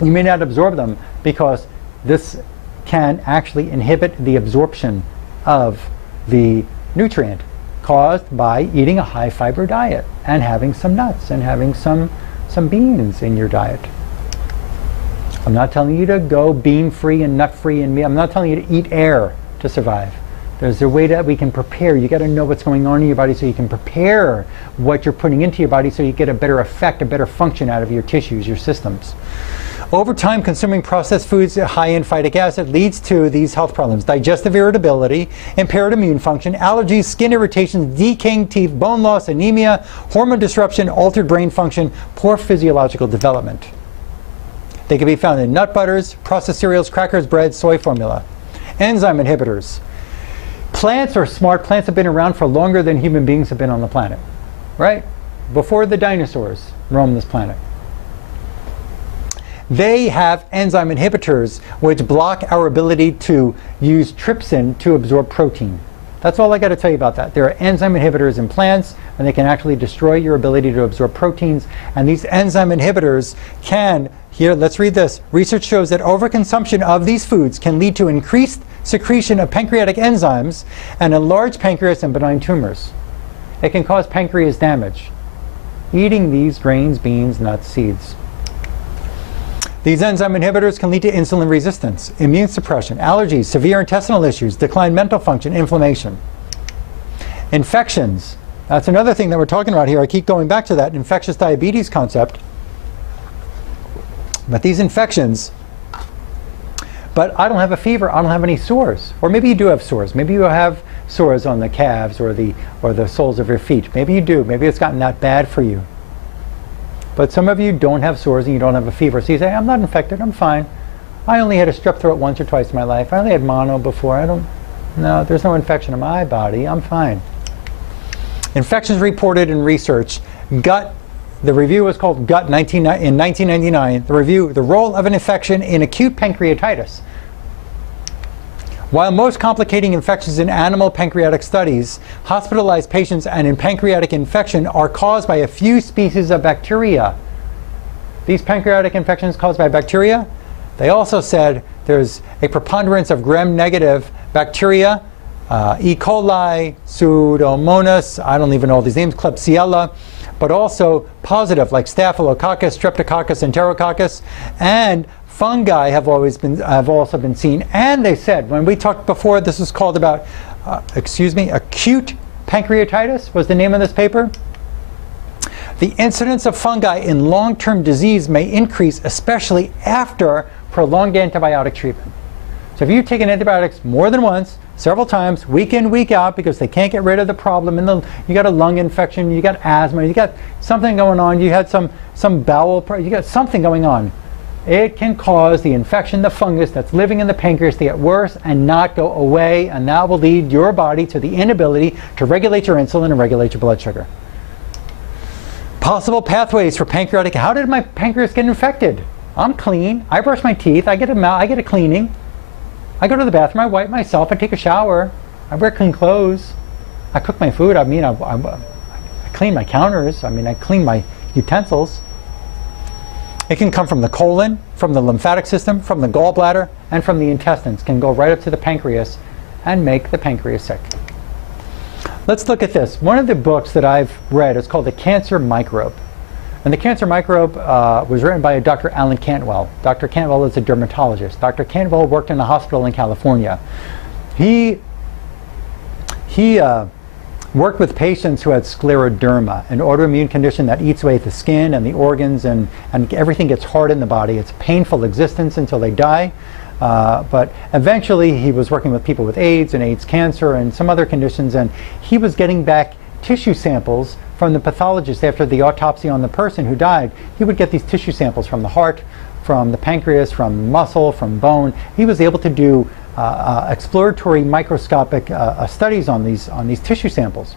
You may not absorb them because this can actually inhibit the absorption of the nutrient caused by eating a high fiber diet and having some nuts and having some beans in your diet. I'm not telling you to go bean free and nut free and meat. I'm not telling you to eat air to survive. There's a way that we can prepare. You got to know what's going on in your body so you can prepare what you're putting into your body so you get a better effect, a better function out of your tissues, your systems. Over time, consuming processed foods high in phytic acid leads to these health problems: digestive irritability, impaired immune function, allergies, skin irritations, decaying teeth, bone loss, anemia, hormone disruption, altered brain function, poor physiological development. They can be found in nut butters, processed cereals, crackers, bread, soy formula. Enzyme inhibitors. Plants are smart. Plants have been around for longer than human beings have been on the planet, right? Before the dinosaurs roamed this planet. They have enzyme inhibitors which block our ability to use trypsin to absorb protein. That's all I got to tell you about that. There are enzyme inhibitors in plants, and they can actually destroy your ability to absorb proteins. And these enzyme inhibitors can, here, let's read this. Research shows that overconsumption of these foods can lead to increased secretion of pancreatic enzymes and enlarged pancreas and benign tumors. It can cause pancreas damage. Eating these grains, beans, nuts, seeds. These enzyme inhibitors can lead to insulin resistance, immune suppression, allergies, severe intestinal issues, declined mental function, inflammation. Infections. That's another thing that we're talking about here. I keep going back to that infectious diabetes concept. But these infections, but I don't have a fever, I don't have any sores. Or maybe you do have sores. Maybe you have sores on the calves or the soles of your feet. Maybe you do. Maybe it's gotten that bad for you. But some of you don't have sores and you don't have a fever. So you say, I'm not infected, I'm fine. I only had a strep throat once or twice in my life. I only had mono before. No, there's no infection in my body. I'm fine. Infections reported in research. Gut, the review was called Gut in 1999. The review, the role of an infection in acute pancreatitis. While most complicating infections in animal pancreatic studies, hospitalized patients and in pancreatic infection are caused by a few species of bacteria. These pancreatic infections caused by bacteria, they also said there's a preponderance of gram-negative bacteria, E. coli, Pseudomonas, I don't even know all these names, Klebsiella, but also positive like Staphylococcus, Streptococcus, Enterococcus, and fungi have also been seen. And they said, when we talked before, this was called about, acute pancreatitis was the name of this paper. The incidence of fungi in long-term disease may increase, especially after prolonged antibiotic treatment. So if you've taken antibiotics more than once, several times, week in, week out, because they can't get rid of the problem, you got a lung infection, you got asthma, you got something going on, you had some bowel, you got something going on, it can cause the infection, the fungus that's living in the pancreas to get worse and not go away, and that will lead your body to the inability to regulate your insulin and regulate your blood sugar. Possible pathways for pancreatic. How did my pancreas get infected? I'm clean. I brush my teeth. I get a cleaning. I go to the bathroom. I wipe myself. I take a shower. I wear clean clothes. I cook my food. I clean my counters. I clean my utensils. It can come from the colon, from the lymphatic system, from the gallbladder, and from the intestines. Can go right up to the pancreas and make the pancreas sick. Let's look at this. One of the books that I've read is called The Cancer Microbe. And The Cancer Microbe was written by Dr. Alan Cantwell. Dr. Cantwell is a dermatologist. Dr. Cantwell worked in a hospital in California. He worked with patients who had scleroderma, an autoimmune condition that eats away at the skin and the organs, and everything gets hard in the body. It's a painful existence until they die. But eventually he was working with people with AIDS and AIDS cancer and some other conditions, and he was getting back tissue samples from the pathologist after the autopsy on the person who died. He would get these tissue samples from the heart, from the pancreas, from muscle, from bone. He was able to do exploratory microscopic studies on these tissue samples.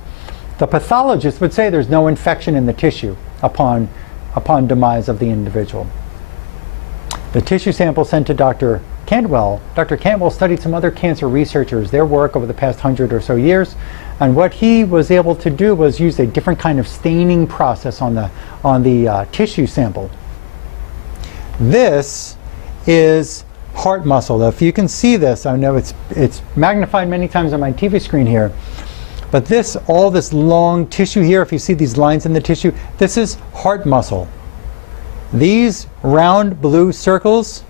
The pathologist would say there's no infection in the tissue upon demise of the individual. The tissue sample sent to Dr. Cantwell. Dr. Cantwell studied some other cancer researchers, their work over the past 100 or so years, and what he was able to do was use a different kind of staining process on the tissue sample. This is heart muscle. If you can see this, I know it's magnified many times on my TV screen here, but all this long tissue here, if you see these lines in the tissue, this is heart muscle. These round blue circles,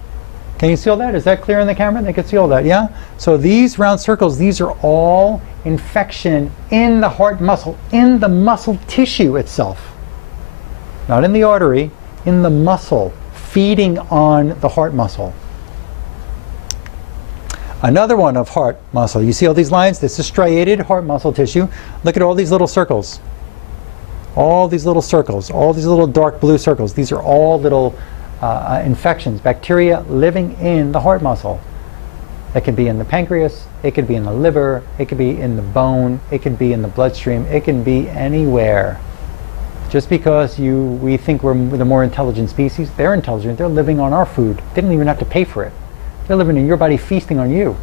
can you see all that? Is that clear in the camera? They can see all that, yeah? So these round circles, these are all infection in the heart muscle, in the muscle tissue itself. Not in the artery, in the muscle, feeding on the heart muscle. Another one of heart muscle. You see all these lines? This is striated heart muscle tissue. Look at all these little circles. All these little circles, all these little dark blue circles. These are all little infections, bacteria living in the heart muscle. It could be in the pancreas, it could be in the liver, it could be in the bone, it could be in the bloodstream, it can be anywhere. Just because we think we're the more intelligent species, they're intelligent, they're living on our food. They don't even have to pay for it. They're living in your body, feasting on you.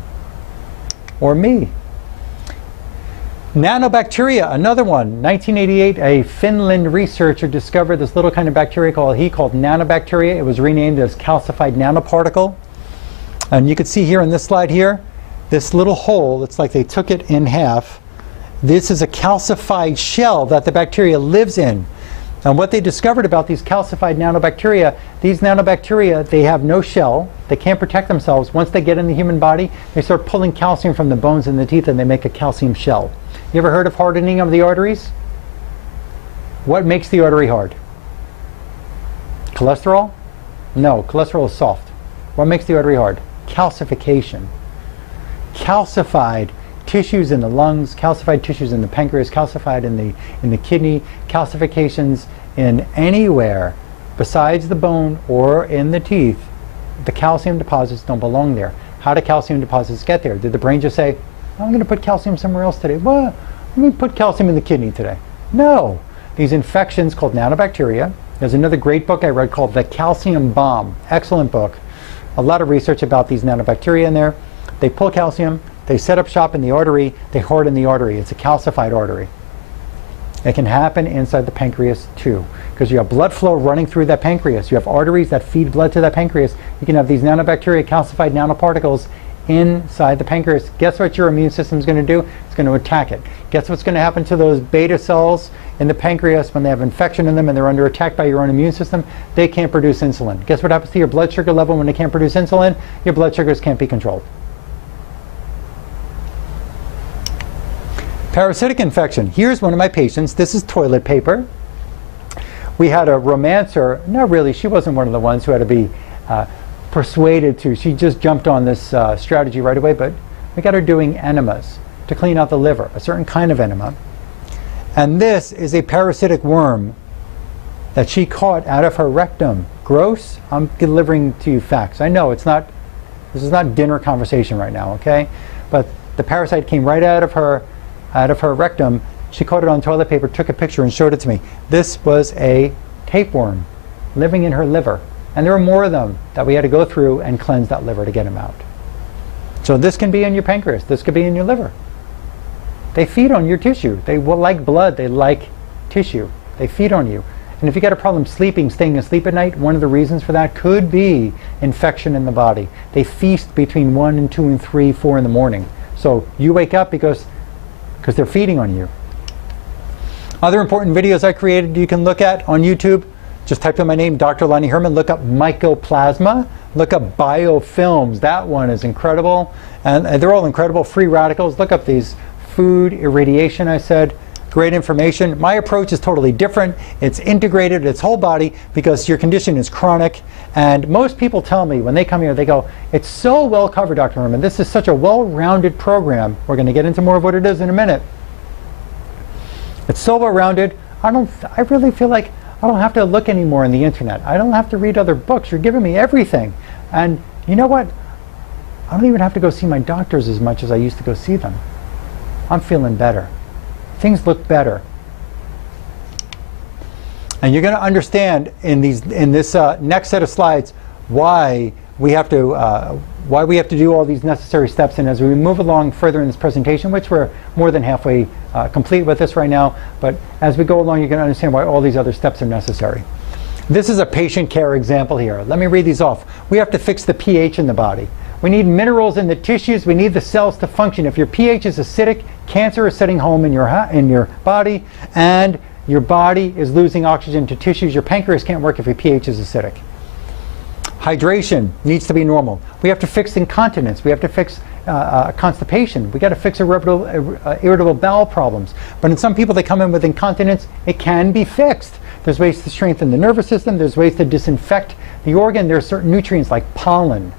Or me. Nanobacteria, another one. 1988, a Finland researcher discovered this little kind of bacteria called nanobacteria. It was renamed as calcified nanoparticle. And you can see here in this slide here, this little hole, it's like they took it in half. This is a calcified shell that the bacteria lives in. And what they discovered about these calcified nanobacteria, they have no shell. They can't protect themselves. Once they get in the human body, they start pulling calcium from the bones and the teeth, and they make a calcium shell. You ever heard of hardening of the arteries? What makes the artery hard? Cholesterol? No, cholesterol is soft. What makes the artery hard? Calcification. Calcified tissues in the lungs, calcified tissues in the pancreas, calcified in the kidney, calcifications in anywhere besides the bone or in the teeth. The calcium deposits don't belong there. How do calcium deposits get there? Did the brain just say, I'm going to put calcium somewhere else today? Well, let me put calcium in the kidney today. No. These infections called nanobacteria. There's another great book I read called The Calcium Bomb. Excellent book. A lot of research about these nanobacteria in there. They pull calcium, they set up shop in the artery, they harden the artery. It's a calcified artery. It can happen inside the pancreas too, because you have blood flow running through that pancreas. You have arteries that feed blood to that pancreas. You can have these nanobacteria, calcified nanoparticles inside the pancreas. Guess what your immune system is going to do? It's going to attack it. Guess what's going to happen to those beta cells in the pancreas when they have infection in them and they're under attack by your own immune system? They can't produce insulin. Guess what happens to your blood sugar level when they can't produce insulin? Your blood sugars can't be controlled. Parasitic infection. Here's one of my patients. This is toilet paper. We had a romancer. No, really, she wasn't one of the ones who had to be persuaded to. She just jumped on this strategy right away, but we got her doing enemas to clean out the liver, a certain kind of enema. And this is a parasitic worm that she caught out of her rectum. Gross? I'm delivering to you facts. I know it's not, this is not dinner conversation right now, okay? But the parasite came right out of her rectum. She caught it on toilet paper, took a picture and showed it to me. This was a tapeworm living in her liver. And there were more of them that we had to go through and cleanse that liver to get them out. So this can be in your pancreas. This could be in your liver. They feed on your tissue. They will like blood. They like tissue. They feed on you. And if you got a problem sleeping, staying asleep at night, one of the reasons for that could be infection in the body. They feast between 1 and 2 and 3, 4 in the morning. So you wake up because they're feeding on you. Other important videos I created you can look at on YouTube. Just type in my name, Dr. Lonnie Herman. Look up mycoplasma. Look up biofilms. That one is incredible. And they're all incredible. Free radicals. Look up these. Food irradiation, I said. Great information. My approach is totally different. It's integrated, it's whole body, because your condition is chronic. And most people tell me when they come here, they go, it's so well covered, Dr. Herman. This is such a well-rounded program. We're going to get into more of what it is in a minute. It's so well-rounded. I really feel like I don't have to look anymore on the internet. I don't have to read other books. You're giving me everything. And you know what? I don't even have to go see my doctors as much as I used to go see them. I'm feeling better. Things look better. And you're going to understand in this next set of slides why we have to do all these necessary steps. And as we move along further in this presentation, which we're more than halfway complete with this right now, but as we go along, you're going to understand why all these other steps are necessary. This is a patient care example here. Let me read these off. We have to fix the pH in the body. We need minerals in the tissues. We need the cells to function. If your pH is acidic, cancer is setting home in your body, and your body is losing oxygen to tissues. Your pancreas can't work if your pH is acidic. Hydration needs to be normal. We have to fix incontinence. We have to fix constipation. We got to fix irritable bowel problems. But in some people, they come in with incontinence. It can be fixed. There's ways to strengthen the nervous system. There's ways to disinfect the organ. There are certain nutrients like pollen.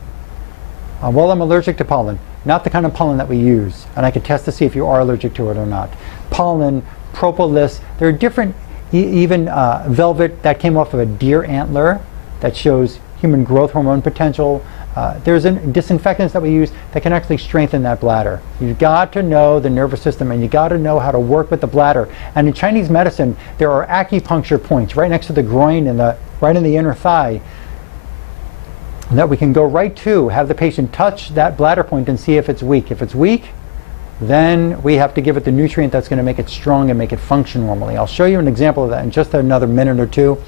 Well, I'm allergic to pollen. Not the kind of pollen that we use. And I can test to see if you are allergic to it or not. Pollen, propolis. There are different, even velvet that came off of a deer antler that shows human growth hormone potential. There's disinfectants that we use that can actually strengthen that bladder. You've got to know the nervous system, and you got to know how to work with the bladder. And in Chinese medicine, there are acupuncture points right next to the groin and right in the inner thigh that we can go right to, have the patient touch that bladder point and see if it's weak. If it's weak, then we have to give it the nutrient that's going to make it strong and make it function normally. I'll show you an example of that in just another minute or two.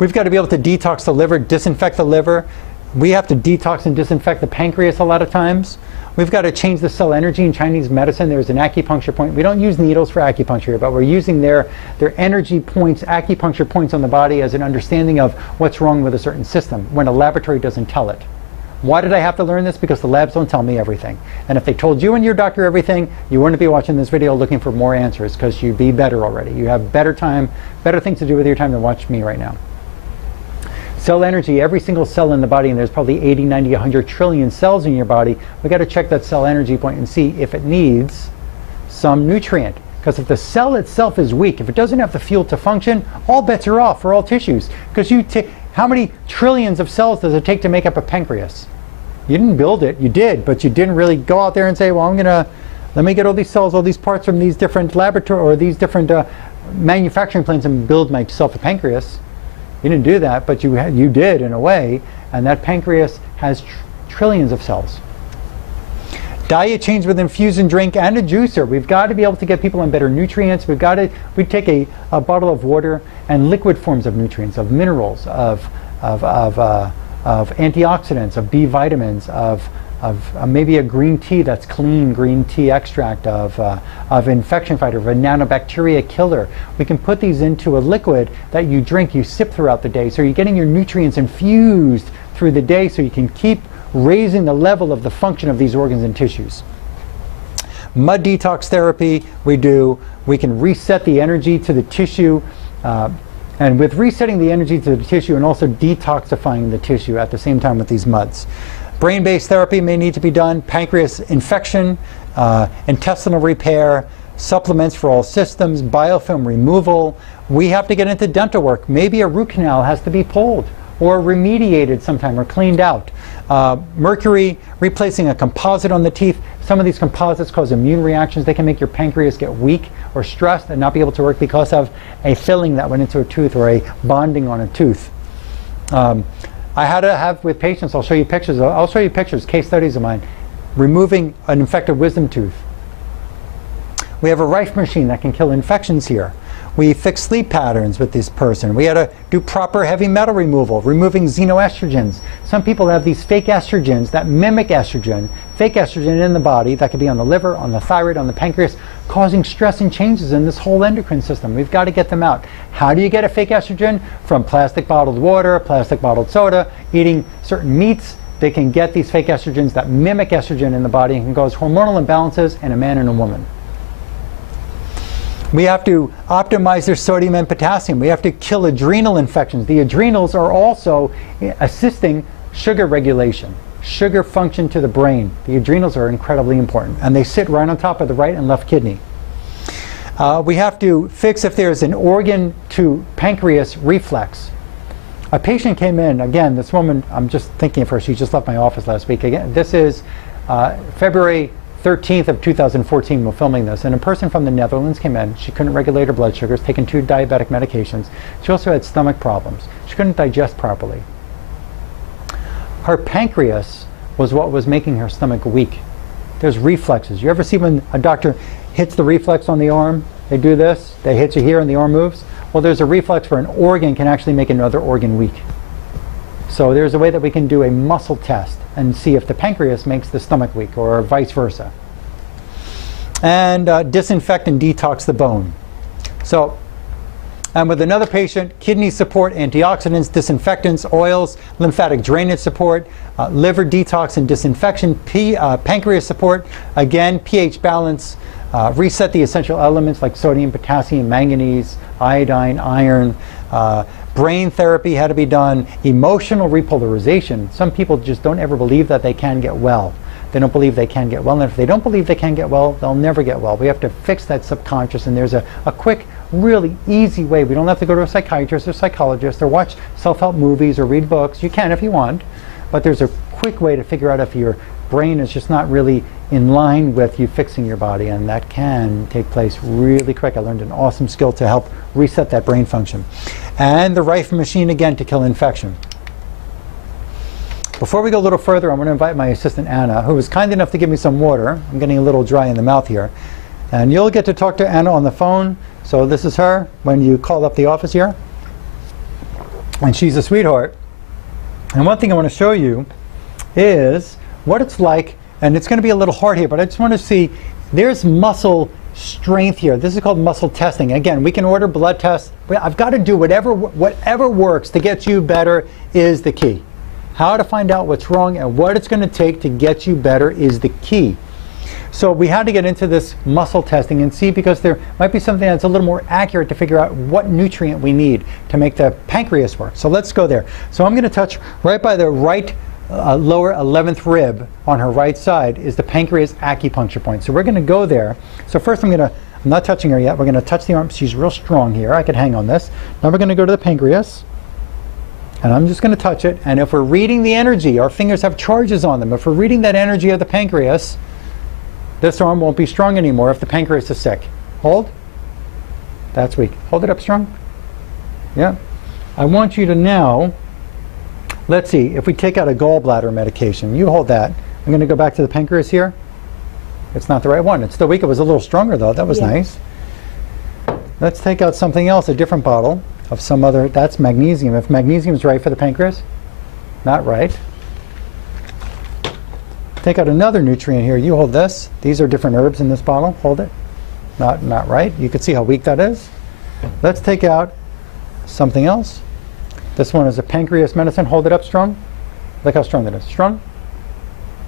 We've got to be able to detox the liver, disinfect the liver. We have to detox and disinfect the pancreas a lot of times. We've got to change the cell energy. In Chinese medicine, there's an acupuncture point. We don't use needles for acupuncture, but we're using their energy points, acupuncture points on the body as an understanding of what's wrong with a certain system when a laboratory doesn't tell it. Why did I have to learn this? Because the labs don't tell me everything. And if they told you and your doctor everything, you wouldn't be watching this video looking for more answers, because you'd be better already. You have better time, better things to do with your time than watch me right now. Cell energy, every single cell in the body, and there's probably 80, 90, 100 trillion cells in your body, we got to check that cell energy point and see if it needs some nutrient. Because if the cell itself is weak, if it doesn't have the fuel to function, all bets are off for all tissues. Because how many trillions of cells does it take to make up a pancreas? You didn't build it, you did, but you didn't really go out there and say, well, let me get all these cells, all these parts from these different laboratory or these different manufacturing plants and build myself a pancreas. You didn't do that, but you did in a way, and that pancreas has trillions of cells. Diet change with infusion drink and a juicer. We've got to be able to get people on better nutrients. We take a bottle of water and liquid forms of nutrients, of minerals, of antioxidants, of B vitamins, of maybe a green tea that's clean, green tea extract, of infection fighter, of a nanobacteria killer. We can put these into a liquid that you drink, you sip throughout the day, so you're getting your nutrients infused through the day so you can keep raising the level of the function of these organs and tissues. Mud detox therapy we can reset the energy to the tissue, and with resetting the energy to the tissue and also detoxifying the tissue at the same time with these muds. Brain-based therapy may need to be done, pancreas infection, intestinal repair, supplements for all systems, biofilm removal. We have to get into dental work. Maybe a root canal has to be pulled or remediated sometime or cleaned out. Mercury, replacing a composite on the teeth. Some of these composites cause immune reactions. They can make your pancreas get weak or stressed and not be able to work because of a filling that went into a tooth or a bonding on a tooth. I had to have with patients, I'll show you pictures, case studies of mine, removing an infected wisdom tooth. We have a Rife machine that can kill infections here. We fix sleep patterns with this person. We had to do proper heavy metal removal, removing xenoestrogens. Some people have these fake estrogens that mimic estrogen, fake estrogen in the body that could be on the liver, on the thyroid, on the pancreas, causing stress and changes in this whole endocrine system. We've got to get them out. How do you get a fake estrogen? From plastic bottled water, plastic bottled soda, eating certain meats. They can get these fake estrogens that mimic estrogen in the body and can cause hormonal imbalances in a man and a woman. We have to optimize their sodium and potassium. We have to kill adrenal infections. The adrenals are also assisting sugar regulation, sugar function to the brain. The adrenals are incredibly important, and they sit right on top of the right and left kidney. We have to fix if there's an organ to pancreas reflex. A patient came in, again, this woman, I'm just thinking of her, she just left my office last week. Again, this is February 13th of 2014, we're filming this, and a person from the Netherlands came in. She couldn't regulate her blood sugars, taken 2 diabetic medications. She also had stomach problems. She couldn't digest properly. Her pancreas was what was making her stomach weak. There's reflexes. You ever see when a doctor hits the reflex on the arm? They do this, they hit you here and the arm moves. Well, there's a reflex where an organ can actually make another organ weak. So there's a way that we can do a muscle test and see if the pancreas makes the stomach weak or vice versa. And disinfect and detox the bone. So, and with another patient, kidney support, antioxidants, disinfectants, oils, lymphatic drainage support, liver detox and disinfection, pancreas support, again, pH balance, reset the essential elements like sodium, potassium, manganese, iodine, iron, brain therapy had to be done, emotional repolarization. Some people just don't ever believe that they can get well. They don't believe they can get well, and if they don't believe they can get well, they'll never get well. We have to fix that subconscious, and there's a quick, really easy way. We don't have to go to a psychiatrist or psychologist or watch self-help movies or read books. You can if you want, but there's a quick way to figure out if your brain is just not really in line with you fixing your body, and that can take place really quick. I learned an awesome skill to help reset that brain function. And the Rife machine again to kill infection. Before we go a little further, I'm going to invite my assistant Anna, who was kind enough to give me some water. I'm getting a little dry in the mouth here. And you'll get to talk to Anna on the phone. So this is her when you call up the office here. And she's a sweetheart. And one thing I want to show you is what it's like, and it's going to be a little hard here, but I just want to see, there's muscle strength here. This is called muscle testing. Again, we can order blood tests, but I've got to do whatever works to get you better is the key. How to find out what's wrong and what it's going to take to get you better is the key. So we had to get into this muscle testing and see, because there might be something that's a little more accurate to figure out what nutrient we need to make the pancreas work. So let's go there. So I'm going to touch right by the right lower 11th rib on her right side is the pancreas acupuncture point. So we're going to go there. So first I'm not touching her yet. We're going to touch the arm. She's real strong here. I could hang on this. Now we're going to go to the pancreas. And I'm just going to touch it. And if we're reading the energy, our fingers have charges on them. If we're reading that energy of the pancreas, this arm won't be strong anymore if the pancreas is sick. Hold. That's weak. Hold it up strong. Yeah. I want you to now, let's see, if we take out a gallbladder medication, you hold that. I'm going to go back to the pancreas here. It's not the right one. It's still weak. It was a little stronger though. That was nice. Let's take out something else, a different bottle of some other, that's magnesium. If magnesium is right for the pancreas, not right. Take out another nutrient here. You hold this. These are different herbs in this bottle. Hold it. Not right. You can see how weak that is. Let's take out something else. This one is a pancreas medicine. Hold it up strong. Look how strong that is. Strong?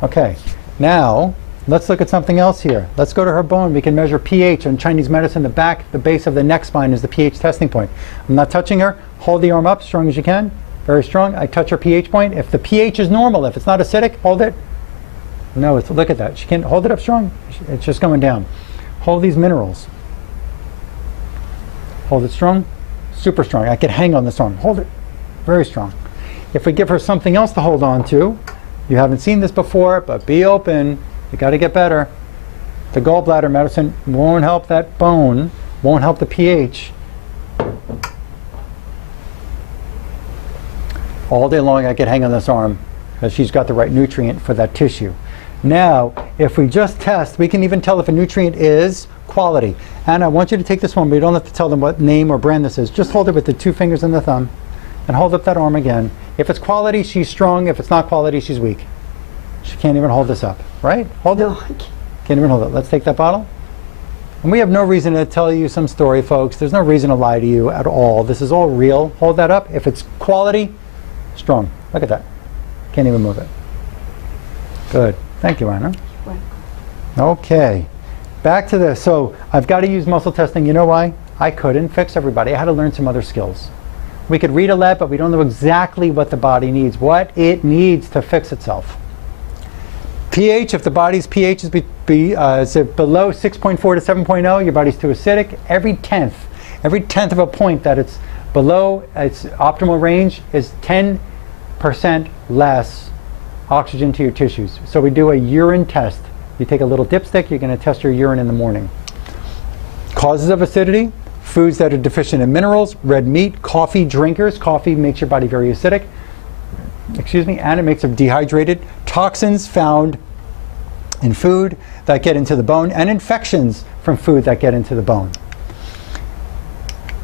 Okay. Now, let's look at something else here. Let's go to her bone. We can measure pH. In Chinese medicine, the base of the neck spine is the pH testing point. I'm not touching her. Hold the arm up strong as you can. Very strong. I touch her pH point. If the pH is normal, if it's not acidic, hold it. No, look at that. She can't hold it up strong. It's just going down. Hold these minerals. Hold it strong. Super strong. I could hang on this arm. Hold it. Very strong. If we give her something else to hold on to, you haven't seen this before, but be open. You got to get better. The gallbladder medicine won't help that bone, won't help the pH. All day long I could hang on this arm because she's got the right nutrient for that tissue. Now, if we just test, we can even tell if a nutrient is quality. And I want you to take this one, but you don't have to tell them what name or brand this is. Just hold it with the 2 fingers and the thumb, and hold up that arm again. If it's quality, she's strong. If it's not quality, she's weak. She can't even hold this up, right? Hold it. Can't even hold it. Let's take that bottle. And we have no reason to tell you some story, folks. There's no reason to lie to you at all. This is all real. Hold that up. If it's quality, strong. Look at that. Can't even move it. Good. Thank you, Anna. Okay, back to this. So I've got to use muscle testing. You know why? I couldn't fix everybody. I had to learn some other skills. We could read a lot, but we don't know exactly what the body needs, what it needs to fix itself. pH, if the body's pH is below 6.4 to 7.0, your body's too acidic. Every tenth of a point that it's below its optimal range is 10% less oxygen to your tissues. So we do a urine test. You take a little dipstick, you're going to test your urine in the morning. Causes of acidity: foods that are deficient in minerals, red meat, coffee drinkers. Coffee makes your body very acidic. Excuse me, and it makes it dehydrated. Toxins found in food that get into the bone, and infections from food that get into the bone.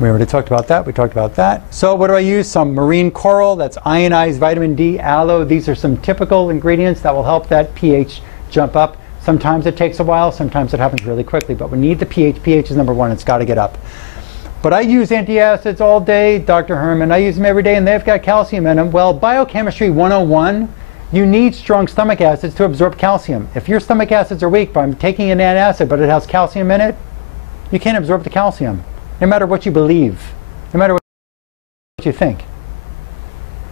We already talked about that. We talked about that. So what do I use? Some marine coral, that's ionized vitamin D, aloe. These are some typical ingredients that will help that pH jump up. Sometimes it takes a while, sometimes it happens really quickly, but we need the pH. pH is number one. It's got to get up. But I use antacids all day, Dr. Herman. I use them every day, and they've got calcium in them. Well, Biochemistry 101, you need strong stomach acids to absorb calcium. If your stomach acids are weak, by taking an antacid, but it has calcium in it, you can't absorb the calcium. No matter what you believe, no matter what you think.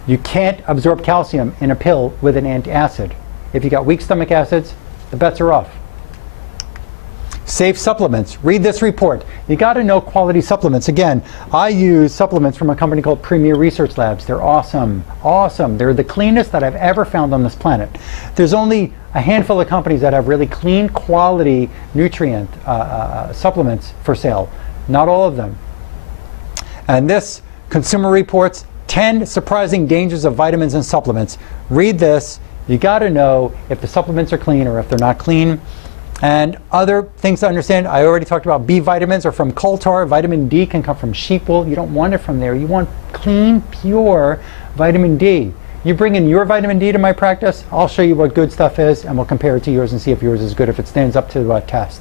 You can't absorb calcium in a pill with an antacid. If you got weak stomach acids, the bets are off. Safe supplements. Read this report. You got to know quality supplements. Again, I use supplements from a company called Premier Research Labs. They're awesome. Awesome. They're the cleanest that I've ever found on this planet. There's only a handful of companies that have really clean quality nutrient supplements for sale. Not all of them. And this, Consumer Reports, 10 surprising dangers of vitamins and supplements. Read this. You got to know if the supplements are clean or if they're not clean. And other things to understand, I already talked about B vitamins are from coal tar. Vitamin D can come from sheep wool. You don't want it from there. You want clean, pure vitamin D. You bring in your vitamin D to my practice, I'll show you what good stuff is, and we'll compare it to yours and see if yours is good, if it stands up to the test.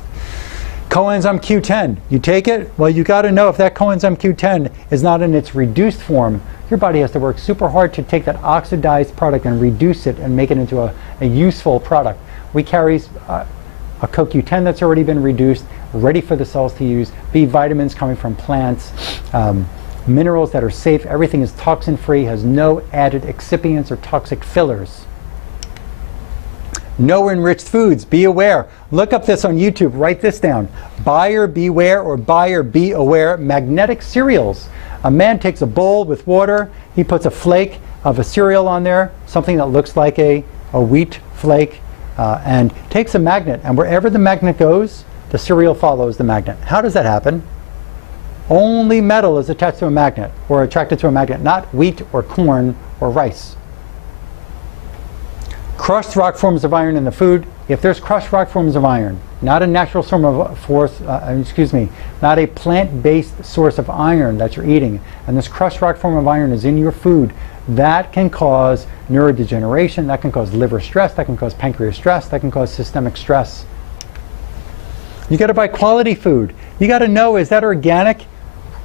Coenzyme Q10, you take it, well, you got to know if that coenzyme Q10 is not in its reduced form, your body has to work super hard to take that oxidized product and reduce it and make it into a useful product. We carry a CoQ10 that's already been reduced, ready for the cells to use, B vitamins coming from plants, minerals that are safe, everything is toxin-free, has no added excipients or toxic fillers. No enriched foods, be aware. Look up this on YouTube, write this down. Buyer beware or buyer be aware, magnetic cereals. A man takes a bowl with water, he puts a flake of a cereal on there, something that looks like a wheat flake, and takes a magnet, and wherever the magnet goes, the cereal follows the magnet. How does that happen? Only metal is attached to a magnet, or attracted to a magnet, not wheat or corn or rice. Crushed rock forms of iron in the food. If there's crushed rock forms of iron, not a natural source of not a plant-based source of iron that you're eating, and this crushed rock form of iron is in your food, that can cause neurodegeneration, that can cause liver stress, that can cause pancreas stress, that can cause systemic stress. You got to buy quality food. You got to know, is that organic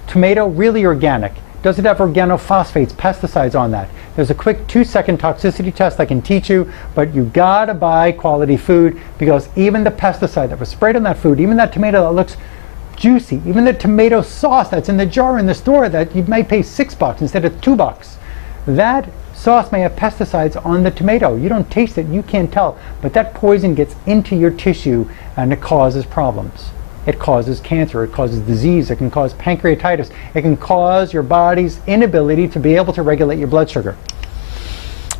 tomato really organic? Does it have organophosphates, pesticides on that? There's a quick 2-second toxicity test I can teach you, but you gotta buy quality food, because even the pesticide that was sprayed on that food, even that tomato that looks juicy, even the tomato sauce that's in the jar in the store that you might pay $6 instead of $2, that sauce may have pesticides on the tomato. You don't taste it, you can't tell, but that poison gets into your tissue and it causes problems. It causes cancer, it causes disease, it can cause pancreatitis, it can cause your body's inability to be able to regulate your blood sugar.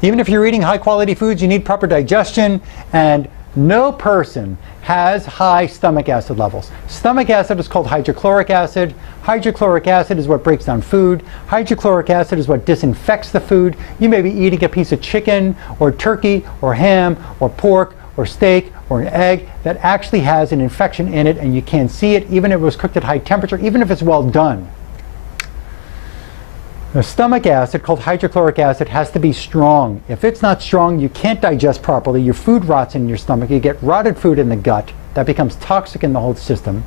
Even if you're eating high quality foods, you need proper digestion, and no person has high stomach acid levels. Stomach acid is called hydrochloric acid. Hydrochloric acid is what breaks down food. Hydrochloric acid is what disinfects the food. You may be eating a piece of chicken or turkey or ham or pork or steak or an egg that actually has an infection in it, and you can't see it even if it was cooked at high temperature, even if it's well done. The stomach acid, called hydrochloric acid, has to be strong. If it's not strong, you can't digest properly. Your food rots in your stomach. You get rotted food in the gut. That becomes toxic in the whole system.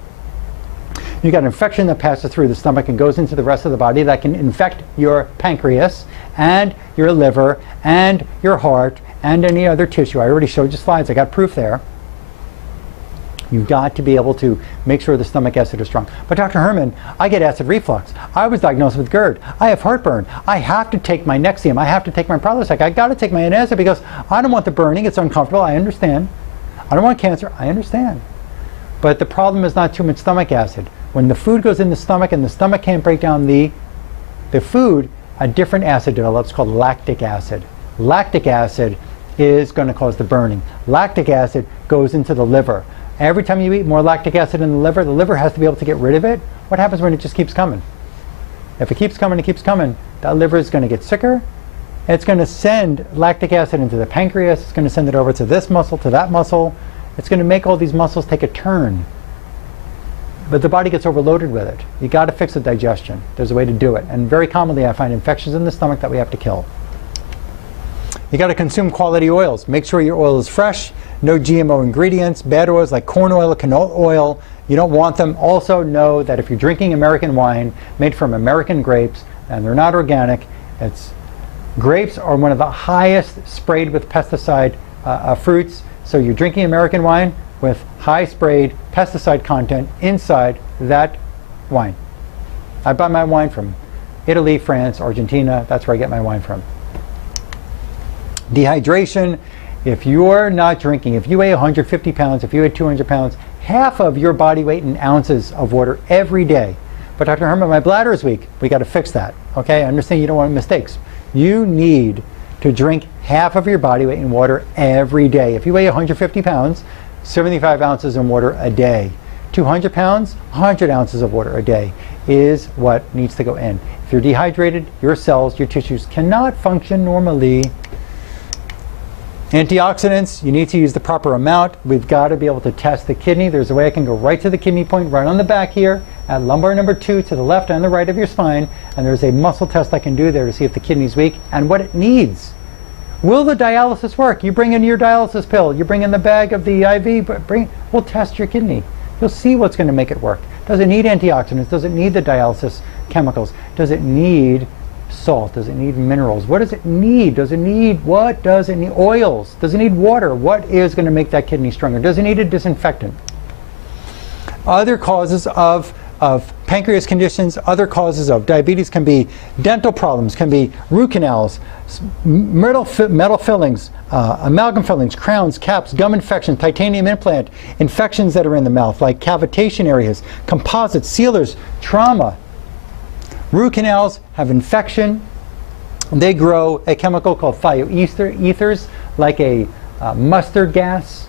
You got an infection that passes through the stomach and goes into the rest of the body that can infect your pancreas and your liver and your heart and any other tissue. I already showed you slides. I got proof there. You've got to be able to make sure the stomach acid is strong. But Dr. Herman, I get acid reflux. I was diagnosed with GERD. I have heartburn. I have to take my Nexium. I have to take my Prilosec. I got to take my antacid because I don't want the burning. It's uncomfortable. I understand. I don't want cancer. I understand. But the problem is not too much stomach acid. When the food goes in the stomach and the stomach can't break down the food, a different acid develops called lactic acid. Lactic acid is going to cause the burning. Lactic acid goes into the liver. Every time you eat more lactic acid in the liver has to be able to get rid of it. What happens when it just keeps coming? If it keeps coming, that liver is going to get sicker. It's going to send lactic acid into the pancreas. It's going to send it over to this muscle, to that muscle. It's going to make all these muscles take a turn. But the body gets overloaded with it. You got to fix the digestion. There's a way to do it. And very commonly I find infections in the stomach that we have to kill. You got to consume quality oils. Make sure your oil is fresh, no GMO ingredients, bad oils like corn oil, canola oil. You don't want them. Also know that if you're drinking American wine made from American grapes and they're not organic, grapes are one of the highest sprayed with pesticide fruits. So you're drinking American wine with high sprayed pesticide content inside that wine. I buy my wine from Italy, France, Argentina. That's where I get my wine from. Dehydration. If you're not drinking, if you weigh 150 pounds, if you weigh 200 pounds, half of your body weight in ounces of water every day. But Dr. Herman, my bladder is weak. We got to fix that. Okay, I understand you don't want mistakes. You need to drink half of your body weight in water every day. If you weigh 150 pounds, 75 ounces in water a day. 200 pounds, 100 ounces of water a day is what needs to go in. If you're dehydrated, your cells, your tissues cannot function normally. Antioxidants, you need to use the proper amount. We've got to be able to test the kidney. There's a way I can go right to the kidney point, right on the back here, at lumbar number 2 to the left and the right of your spine. And there's a muscle test I can do there to see if the kidney's weak and what it needs. Will the dialysis work? You bring in your dialysis pill, you bring in the bag of the IV, we'll test your kidney. You'll see what's going to make it work. Does it need antioxidants? Does it need the dialysis chemicals? Does it need salt? Does it need minerals? What does it need? What does it need? Oils. Does it need water? What is going to make that kidney stronger? Does it need a disinfectant? Other causes of pancreas conditions, other causes of diabetes can be dental problems, can be root canals, metal fillings, amalgam fillings, crowns, caps, gum infection, titanium implant, infections that are in the mouth like cavitation areas, composites, sealers, trauma. Root canals have infection. They grow a chemical called thioethers, like a mustard gas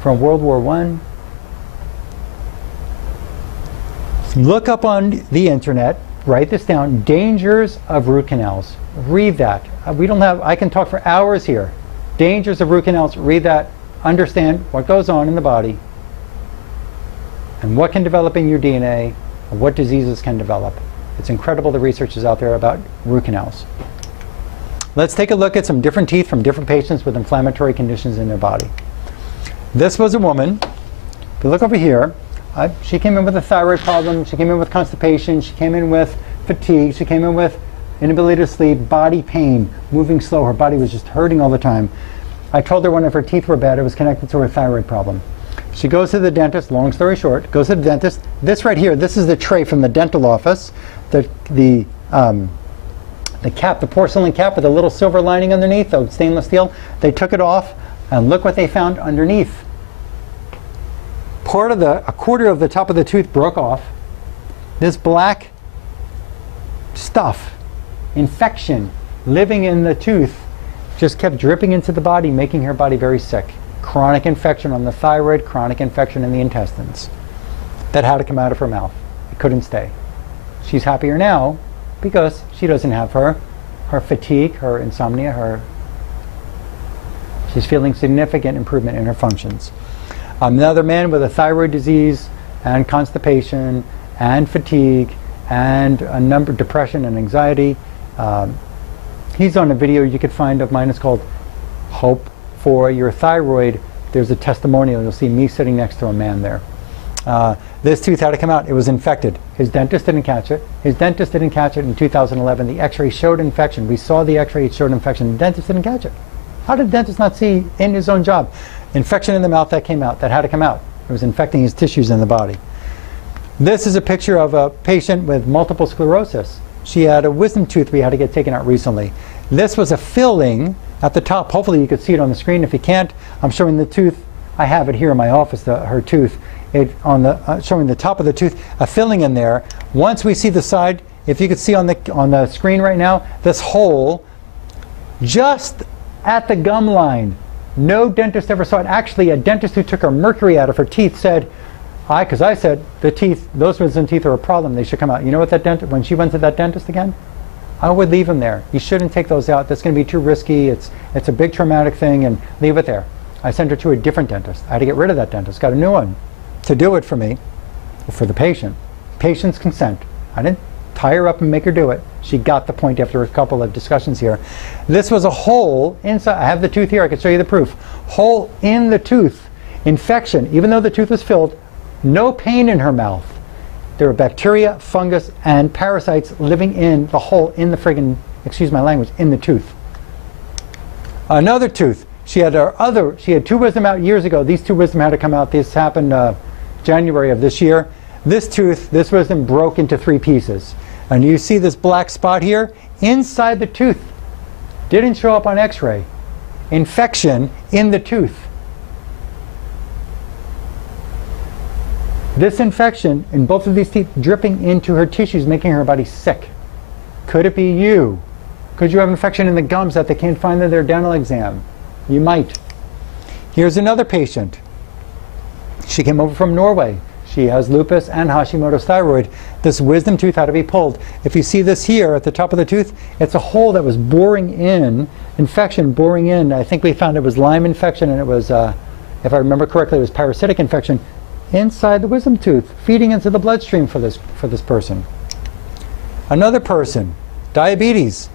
from World War I. Look up on the internet, write this down, dangers of root canals. Read that. I can talk for hours here. Dangers of root canals, read that, understand what goes on in the body and what can develop in your DNA and what diseases can develop. It's incredible the research is out there about root canals. Let's take a look at some different teeth from different patients with inflammatory conditions in their body. This was a woman. If you look over here, she came in with a thyroid problem, she came in with constipation, she came in with fatigue, she came in with inability to sleep, body pain, moving slow, her body was just hurting all the time. I told her one of her teeth were bad, it was connected to her thyroid problem. She goes to the dentist, long story short, goes to the dentist. This right here, this is the tray from the dental office, the cap, the porcelain cap with a little silver lining underneath, the stainless steel. They took it off and look what they found underneath. A quarter of the top of the tooth broke off. This black stuff, infection, living in the tooth, just kept dripping into the body, making her body very sick. Chronic infection on the thyroid, chronic infection in the intestines. That had to come out of her mouth. It couldn't stay. She's happier now because she doesn't have her fatigue, her insomnia, she's feeling significant improvement in her functions. Another man with a thyroid disease and constipation and fatigue and depression and anxiety. He's on a video you could find of mine. It's called Hope for Your Thyroid. There's a testimonial. You'll see me sitting next to a man there. This tooth had to come out. It was infected. His dentist didn't catch it. His dentist didn't catch it in 2011. The x-ray showed infection. We saw the x-ray, it showed infection. The dentist didn't catch it. How did the dentist not see in his own job? Infection in the mouth that came out, that had to come out. It was infecting his tissues in the body. This is a picture of a patient with multiple sclerosis. She had a wisdom tooth we had to get taken out recently. This was a filling at the top. Hopefully you could see it on the screen. If you can't, I'm showing the tooth. I have it here in my office, her tooth. Showing the top of the tooth, a filling in there. Once we see the side, if you could see on the screen right now, this hole just at the gum line. No dentist ever saw it. Actually, a dentist who took her mercury out of her teeth said, because I said the teeth, those wisdom teeth are a problem. They should come out. You know what that dentist, when she went to that dentist again, I would leave them there. You shouldn't take those out. That's going to be too risky. It's a big traumatic thing, and leave it there. I sent her to a different dentist. I had to get rid of that dentist. Got a new one to do it for me, for the patient. Patient's consent. I didn't tie her up and make her do it. She got the point after a couple of discussions here. This was a hole inside. I have the tooth here. I can show you the proof. Hole in the tooth. Infection. Even though the tooth was filled, no pain in her mouth. There were bacteria, fungus, and parasites living in the hole in the friggin', excuse my language, in the tooth. Another tooth. She had two wisdom out years ago. These two wisdom had to come out. This happened January of this year. This tooth, this wisdom broke into 3 pieces. And you see this black spot here inside the tooth. Didn't show up on x-ray. Infection in the tooth. This infection in both of these teeth dripping into her tissues, making her body sick. Could it be you? Could you have infection in the gums that they can't find in their dental exam? You might. Here's another patient. She came over from Norway. She has lupus and Hashimoto's thyroid. This wisdom tooth had to be pulled. If you see this here at the top of the tooth, it's a hole that was boring in, infection boring in. I think we found it was Lyme infection, and it was, if I remember correctly, it was parasitic infection inside the wisdom tooth, feeding into the bloodstream for this person. Another person, diabetes.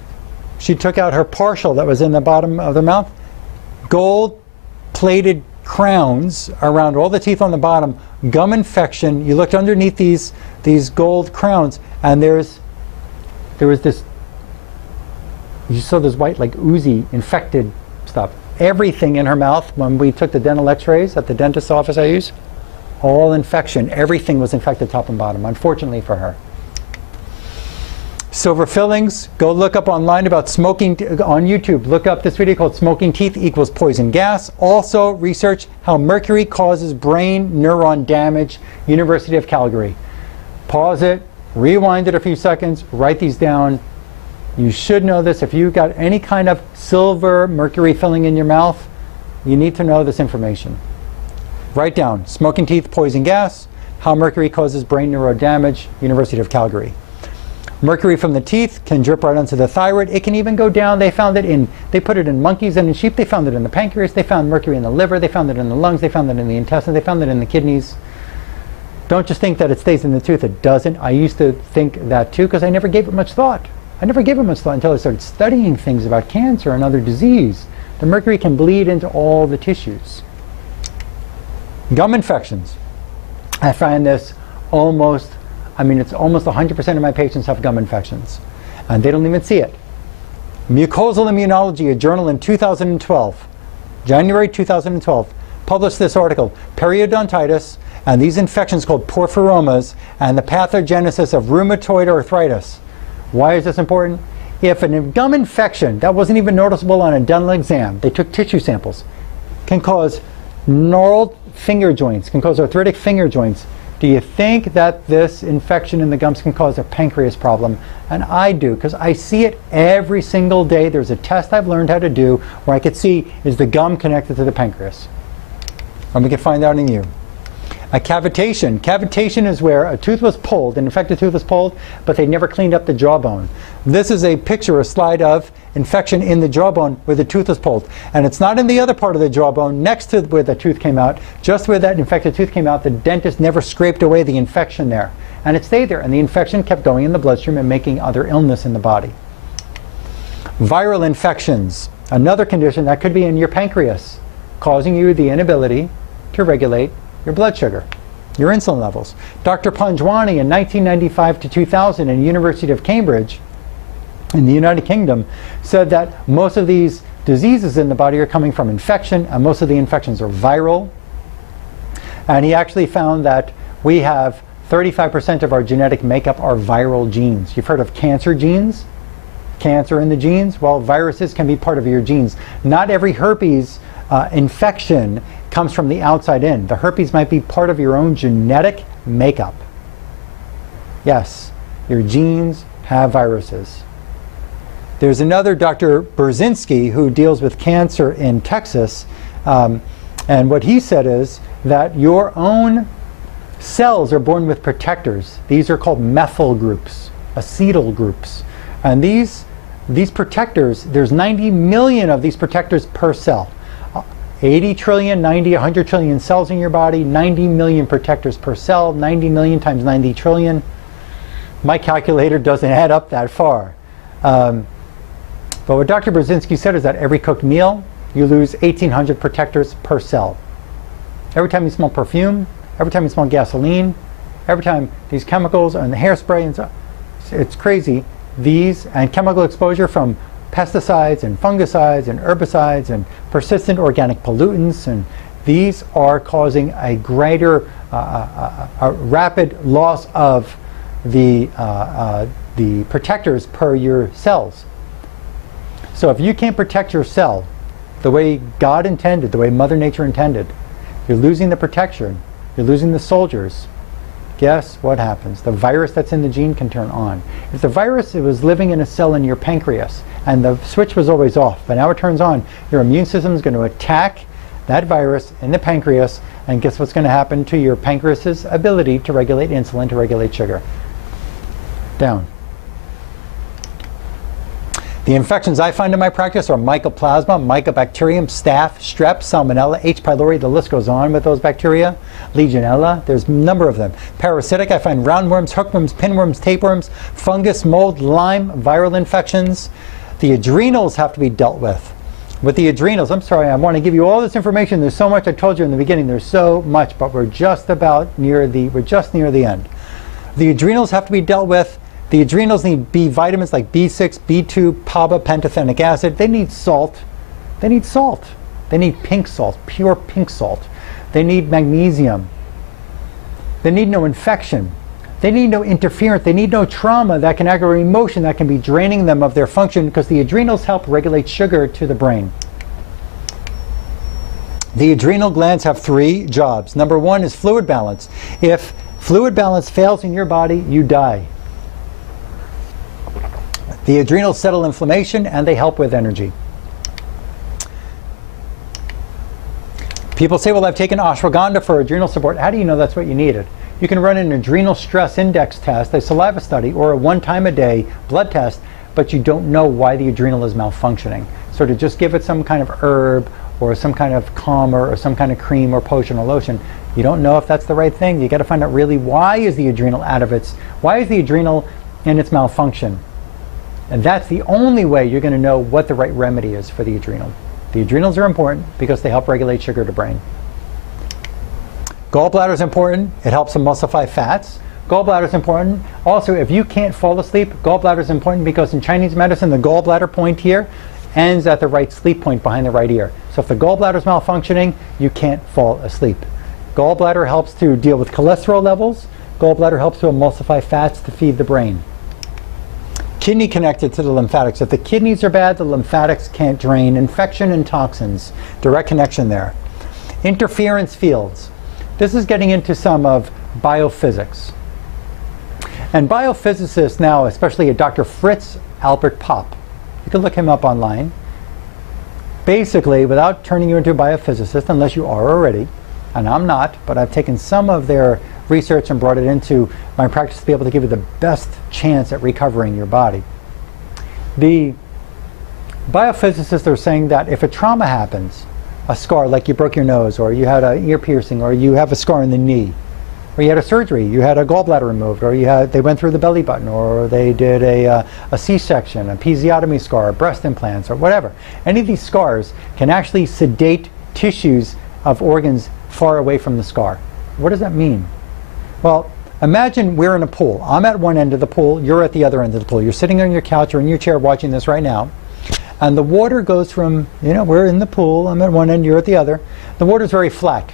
She took out her partial that was in the bottom of the mouth. Gold-plated crowns around all the teeth on the bottom, gum infection. You looked underneath these gold crowns, and there was this, you saw this white, like oozy, infected stuff. Everything in her mouth, when we took the dental x-rays at the dentist's office I use, all infection. Everything was infected top and bottom, unfortunately for her. Silver fillings, go look up online about smoking on YouTube. Look up this video called Smoking Teeth Equals Poison Gas. Also research how mercury causes brain neuron damage, University of Calgary. Pause it, rewind it a few seconds, write these down. You should know this. If you've got any kind of silver mercury filling in your mouth, you need to know this information. Write down smoking teeth, poison gas, how mercury causes brain neuron damage, University of Calgary. Mercury from the teeth can drip right onto the thyroid. It can even go down. They found it in, they put it in monkeys and in sheep. They found it in the pancreas. They found mercury in the liver. They found it in the lungs. They found it in the intestines. They found it in the kidneys. Don't just think that it stays in the tooth. It doesn't. I used to think that too because I never gave it much thought. I never gave it much thought until I started studying things about cancer and other disease. The mercury can bleed into all the tissues. Gum infections. I find this almost, it's almost 100% of my patients have gum infections, and they don't even see it. Mucosal Immunology, a journal in 2012, January 2012, published this article, Periodontitis and these infections called porphyromas and the pathogenesis of rheumatoid arthritis. Why is this important? If a gum infection that wasn't even noticeable on a dental exam, they took tissue samples, can cause gnarled finger joints, can cause arthritic finger joints. Do you think that this infection in the gums can cause a pancreas problem? And I do, because I see it every single day. There's a test I've learned how to do where I could see, is the gum connected to the pancreas? And we can find out in you. A cavitation. Cavitation is where a tooth was pulled, an infected tooth was pulled, but they never cleaned up the jawbone. This is a picture, a slide of infection in the jawbone where the tooth was pulled. And it's not in the other part of the jawbone next to where the tooth came out. Just where that infected tooth came out, the dentist never scraped away the infection there. And it stayed there, and the infection kept going in the bloodstream and making other illness in the body. Viral infections. Another condition that could be in your pancreas, causing you the inability to regulate your blood sugar, your insulin levels. Dr. Panjwani in 1995 to 2000 in the University of Cambridge in the United Kingdom said that most of these diseases in the body are coming from infection, and most of the infections are viral. And he actually found that we have 35% of our genetic makeup are viral genes. You've heard of cancer genes? Cancer in the genes? Well, viruses can be part of your genes. Not every herpes infection comes from the outside in. The herpes might be part of your own genetic makeup. Yes, your genes have viruses. There's another Dr. Burzynski who deals with cancer in Texas, and what he said is that your own cells are born with protectors. These are called methyl groups, acetyl groups. And these protectors, there's 90 million of these protectors per cell. 80 trillion, 90, 100 trillion cells in your body, 90 million protectors per cell, 90 million times 90 trillion. My calculator doesn't add up that far. But what Dr. Burzynski said is that every cooked meal, you lose 1,800 protectors per cell. Every time you smell perfume, every time you smell gasoline, every time these chemicals and the hairspray, and so, it's crazy. These and chemical exposure from pesticides and fungicides and herbicides and persistent organic pollutants, and these are causing a greater, a rapid loss of the protectors per your cells. So if you can't protect your cell the way God intended, the way Mother Nature intended, you're losing the protection, you're losing the soldiers. Guess what happens? The virus that's in the gene can turn on. If the virus was living in a cell in your pancreas and the switch was always off, but now it turns on, your immune system is going to attack that virus in the pancreas, and guess what's going to happen to your pancreas's ability to regulate insulin, to regulate sugar? Down. The infections I find in my practice are Mycoplasma, Mycobacterium, Staph, Strep, Salmonella, H. pylori, the list goes on with those bacteria. Legionella, there's a number of them. Parasitic, I find roundworms, hookworms, pinworms, tapeworms, fungus, mold, Lyme, viral infections. The adrenals have to be dealt with. With the adrenals, I'm sorry, I want to give you all this information. There's so much I told you in the beginning. There's so much, but we're just near the end. The adrenals have to be dealt with. The adrenals need B vitamins like B6, B2, PABA, pantothenic acid. They need salt. They need salt. They need pink salt, pure pink salt. They need magnesium. They need no infection. They need no interference. They need no trauma that can aggravate emotion that can be draining them of their function, because the adrenals help regulate sugar to the brain. The adrenal glands have 3 jobs. Number 1 is fluid balance. If fluid balance fails in your body, you die. The adrenals settle inflammation and they help with energy. People say, well, I've taken ashwagandha for adrenal support. How do you know that's what you needed? You can run an adrenal stress index test, a saliva study, or a 1 time a day blood test, but you don't know why the adrenal is malfunctioning. So to just give it some kind of herb or some kind of calmer or some kind of cream or potion or lotion, you don't know if that's the right thing. You got to find out really why is the adrenal in its malfunction. And that's the only way you're going to know what the right remedy is for the adrenal. The adrenals are important because they help regulate sugar to brain. Gallbladder is important. It helps emulsify fats. Gallbladder is important. Also, if you can't fall asleep, gallbladder is important because in Chinese medicine, the gallbladder point here ends at the right sleep point behind the right ear. So if the gallbladder is malfunctioning, you can't fall asleep. Gallbladder helps to deal with cholesterol levels. Gallbladder helps to emulsify fats to feed the brain. Kidney connected to the lymphatics. If the kidneys are bad, the lymphatics can't drain. Infection and toxins. Direct connection there. Interference fields. This is getting into some of biophysics. And biophysicists now, especially Dr. Fritz Albert Popp, you can look him up online. Basically, without turning you into a biophysicist, unless you are already, and I'm not, but I've taken some of their research and brought it into my practice to be able to give you the best chance at recovering your body. The biophysicists are saying that if a trauma happens, a scar like you broke your nose, or you had an ear piercing, or you have a scar in the knee, or you had a surgery, you had a gallbladder removed, or they went through the belly button, or they did a C-section, a episiotomy scar, breast implants, or whatever. Any of these scars can actually sedate tissues of organs far away from the scar. What does that mean? Well, imagine we're in a pool. I'm at one end of the pool, you're at the other end of the pool. You're sitting on your couch or in your chair watching this right now. And the water goes from, we're in the pool, I'm at one end, you're at the other. The water's very flat.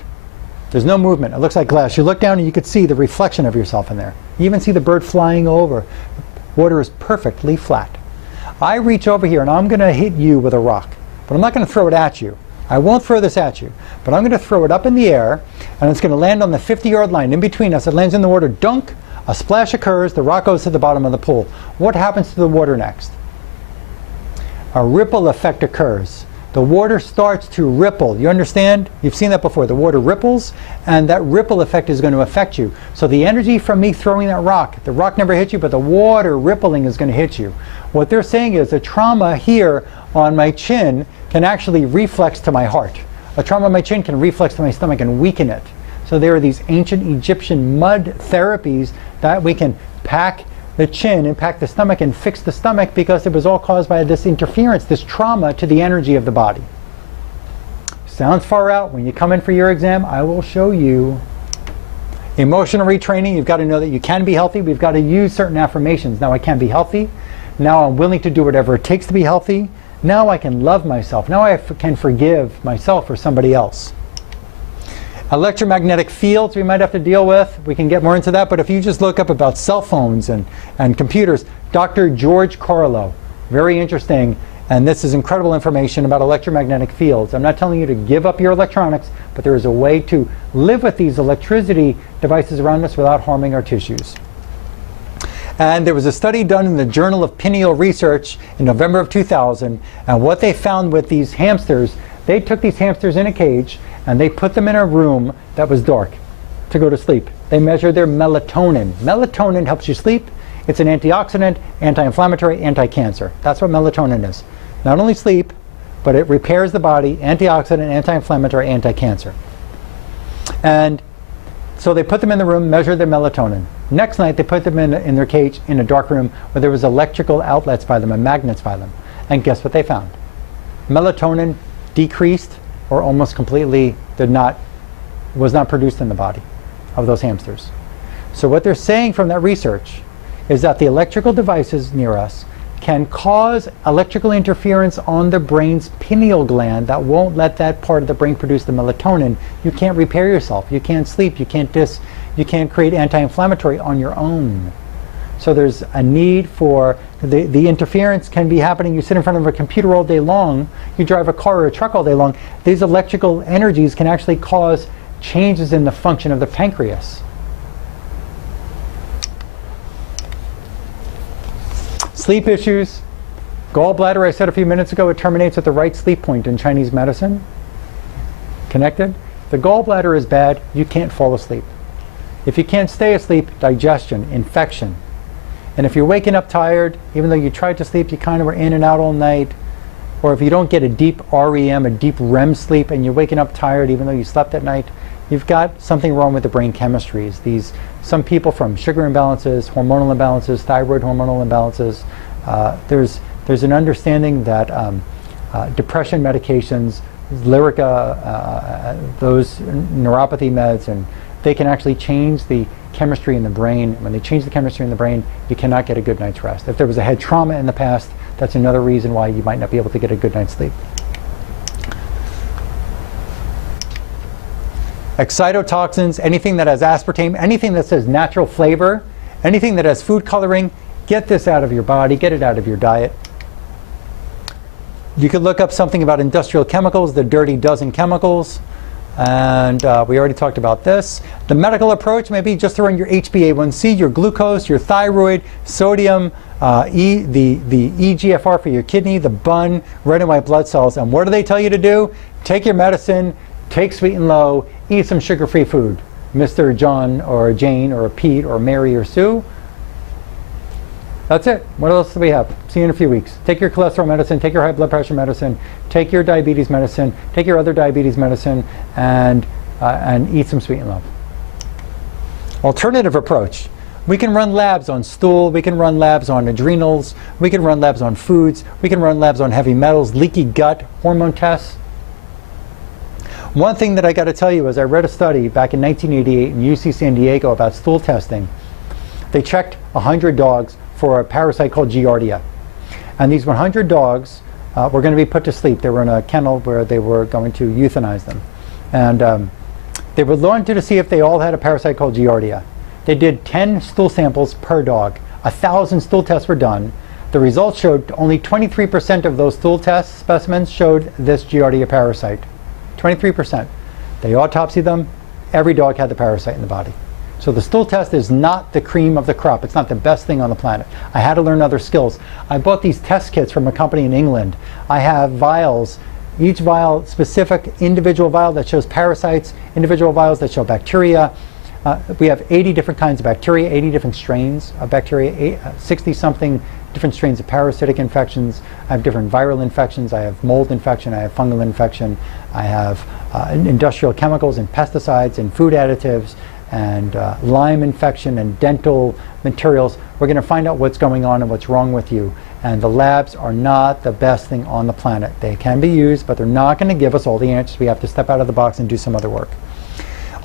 There's no movement. It looks like glass. You look down and you could see the reflection of yourself in there. You even see the bird flying over. Water is perfectly flat. I reach over here and I'm going to hit you with a rock. But I'm not going to throw it at you. I won't throw this at you. But I'm going to throw it up in the air and it's going to land on the 50-yard line. In between us, it lands in the water. Dunk! A splash occurs. The rock goes to the bottom of the pool. What happens to the water next? A ripple effect occurs. The water starts to ripple. You understand? You've seen that before. The water ripples, and that ripple effect is going to affect you. So the energy from me throwing that rock, the rock never hit you, but the water rippling is going to hit you. What they're saying is the trauma here on my chin can actually reflex to my heart. A trauma on my chin can reflex to my stomach and weaken it. So there are these ancient Egyptian mud therapies that we can pack the chin, impact the stomach, and fix the stomach because it was all caused by this interference, this trauma to the energy of the body. Sounds far out. When you come in for your exam, I will show you. Emotional retraining, you've got to know that you can be healthy. We've got to use certain affirmations. Now I can be healthy. Now I'm willing to do whatever it takes to be healthy. Now I can love myself. Now I can forgive myself or somebody else. Electromagnetic fields we might have to deal with. We can get more into that, but if you just look up about cell phones and computers, Dr. George Carlo, very interesting, and this is incredible information about electromagnetic fields. I'm not telling you to give up your electronics, but there is a way to live with these electricity devices around us without harming our tissues. And there was a study done in the Journal of Pineal Research in November of 2000, and what they found with these hamsters, they took these hamsters in a cage and they put them in a room that was dark to go to sleep. They measured their melatonin. Melatonin helps you sleep. It's an antioxidant, anti-inflammatory, anti-cancer. That's what melatonin is. Not only sleep, but it repairs the body, antioxidant, anti-inflammatory, anti-cancer. And so they put them in the room, measured their melatonin. Next night they put them in their cage in a dark room where there was electrical outlets by them and magnets by them. And guess what they found? melatonin decreased or almost completely was not produced in the body of those hamsters. So what they're saying from that research is that the electrical devices near us can cause electrical interference on the brain's pineal gland that won't let that part of the brain produce the melatonin. You can't repair yourself. You can't sleep. You can't create anti-inflammatory on your own. So there's a need for the interference can be happening. You sit in front of a computer all day long. You drive a car or a truck all day long. These electrical energies can actually cause changes in the function of the pancreas. Sleep issues. Gallbladder, I said a few minutes ago, it terminates at the right sleep point in Chinese medicine. Connected? The gallbladder is bad, you can't fall asleep. If you can't stay asleep, digestion, infection. And if you're waking up tired, even though you tried to sleep, you kind of were in and out all night, or if you don't get a deep REM, a deep REM sleep, and you're waking up tired even though you slept at night, you've got something wrong with the brain chemistries. Some people from sugar imbalances, hormonal imbalances, thyroid hormonal imbalances. There's an understanding that depression medications, Lyrica, those neuropathy meds, and they can actually change the chemistry in the brain. When they change the chemistry in the brain, you cannot get a good night's rest. If there was a head trauma in the past, that's another reason why you might not be able to get a good night's sleep. Excitotoxins, anything that has aspartame, anything that says natural flavor, anything that has food coloring, get this out of your body, get it out of your diet. You could look up something about industrial chemicals, the dirty dozen chemicals, and we already talked about this. The medical approach may be just to run your HbA1c, your glucose, your thyroid, sodium, the EGFR for your kidney, the BUN, red and white blood cells. And what do they tell you to do? Take your medicine, take sweet and low, eat some sugar-free food. Mr. John or Jane or Pete or Mary or Sue. That's it. What else do we have? See you in a few weeks. Take your cholesterol medicine, take your high blood pressure medicine, take your diabetes medicine, take your other diabetes medicine, and eat some sweet and low. Alternative approach. We can run labs on stool, we can run labs on adrenals, we can run labs on foods, we can run labs on heavy metals, leaky gut, hormone tests. One thing that I got to tell you is I read a study back in 1988 in UC San Diego about stool testing. They checked 100 dogs for a parasite called Giardia. And these 100 dogs were going to be put to sleep. They were in a kennel where they were going to euthanize them. And they were wanted to see if they all had a parasite called Giardia. They did 10 stool samples per dog. 1,000 stool tests were done. The results showed only 23% of those stool test specimens showed this Giardia parasite. 23%. They autopsied them. Every dog had the parasite in the body. So the stool test is not the cream of the crop. It's not the best thing on the planet. I had to learn other skills. I bought these test kits from a company in England. I have vials, each vial specific individual vial that shows parasites, individual vials that show bacteria. We have 80 different kinds of bacteria, 80 different strains of bacteria, 60-something different strains of parasitic infections. I have different viral infections. I have mold infection. I have fungal infection. I have industrial chemicals and pesticides and food additives and Lyme infection and dental materials. We're going to find out what's going on and what's wrong with you. And the labs are not the best thing on the planet. They can be used, but they're not going to give us all the answers. We have to step out of the box and do some other work.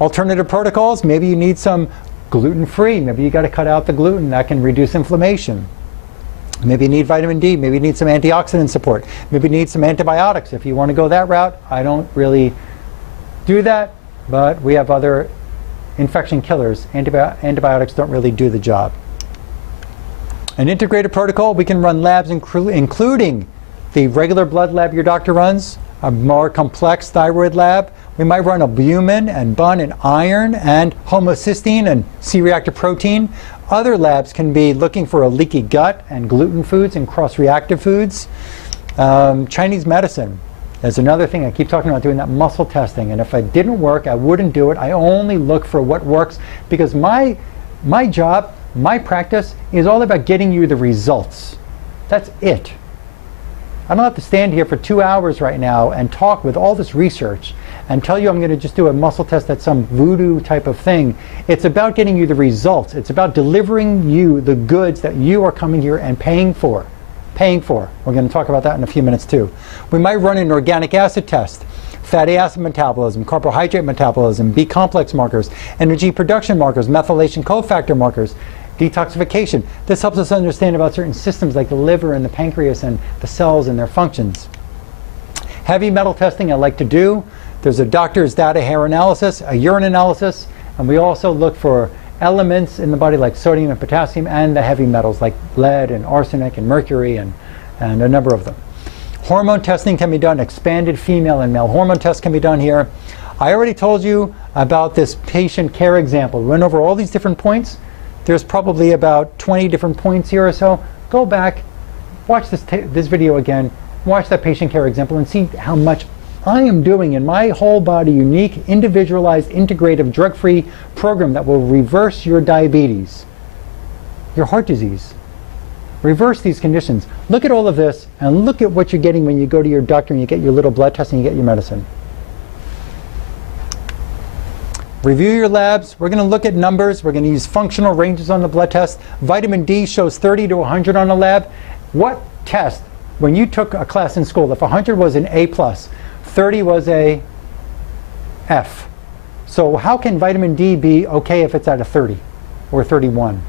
Alternative protocols, maybe you need some gluten-free. Maybe you got to cut out the gluten. That can reduce inflammation. Maybe you need vitamin D. Maybe you need some antioxidant support. Maybe you need some antibiotics. If you want to go that route, I don't really do that, but we have other infection killers. Antibiotics don't really do the job. An integrated protocol, we can run labs including the regular blood lab your doctor runs, a more complex thyroid lab. We might run albumin and BUN and iron and homocysteine and C-reactive protein. Other labs can be looking for a leaky gut and gluten foods and cross-reactive foods. Chinese medicine is another thing. I keep talking about doing that muscle testing, and if it didn't work, I wouldn't do it. I only look for what works because my job, my practice is all about getting you the results. That's it. I don't have to stand here for 2 hours right now and talk with all this research and tell you I'm going to just do a muscle test that's some voodoo type of thing. It's about getting you the results. It's about delivering you the goods that you are coming here and paying for. paying for. We're going to talk about that in a few minutes too. We might run an organic acid test, fatty acid metabolism, carbohydrate metabolism, B complex markers, energy production markers, methylation cofactor markers, detoxification. This helps us understand about certain systems like the liver and the pancreas and the cells and their functions. Heavy metal testing I like to do. There's a doctor's data hair analysis, a urine analysis, and we also look for elements in the body like sodium and potassium and the heavy metals like lead and arsenic and mercury and a number of them. Hormone testing can be done. Expanded female and male hormone tests can be done here. I already told you about this patient care example. We went over all these different points. There's probably about 20 different points here or so. Go back, watch this video again, watch that patient care example and see how much I am doing in my whole body unique, individualized, integrative, drug-free program that will reverse your diabetes, your heart disease, reverse these conditions. Look at all of this and look at what you're getting when you go to your doctor and you get your little blood test and you get your medicine. Review your labs. We're going to look at numbers. We're going to use functional ranges on the blood test. Vitamin D shows 30 to 100 on the lab. What test, when you took a class in school, if 100 was an A+, 30 was a F. So how can vitamin D be okay if it's at a 30 or 31?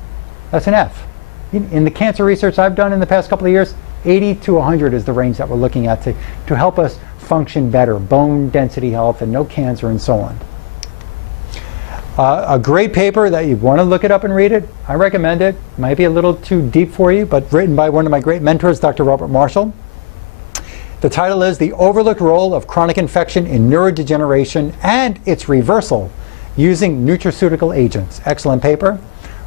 That's an F. In the cancer research I've done in the past couple of years, 80 to 100 is the range that we're looking at to help us function better, bone density health and no cancer and so on. A great paper that you want to look it up and read it, I recommend it. Might be a little too deep for you, but written by one of my great mentors, Dr. Robert Marshall. The title is The Overlooked Role of Chronic Infection in Neurodegeneration and Its Reversal Using Nutraceutical Agents. Excellent paper.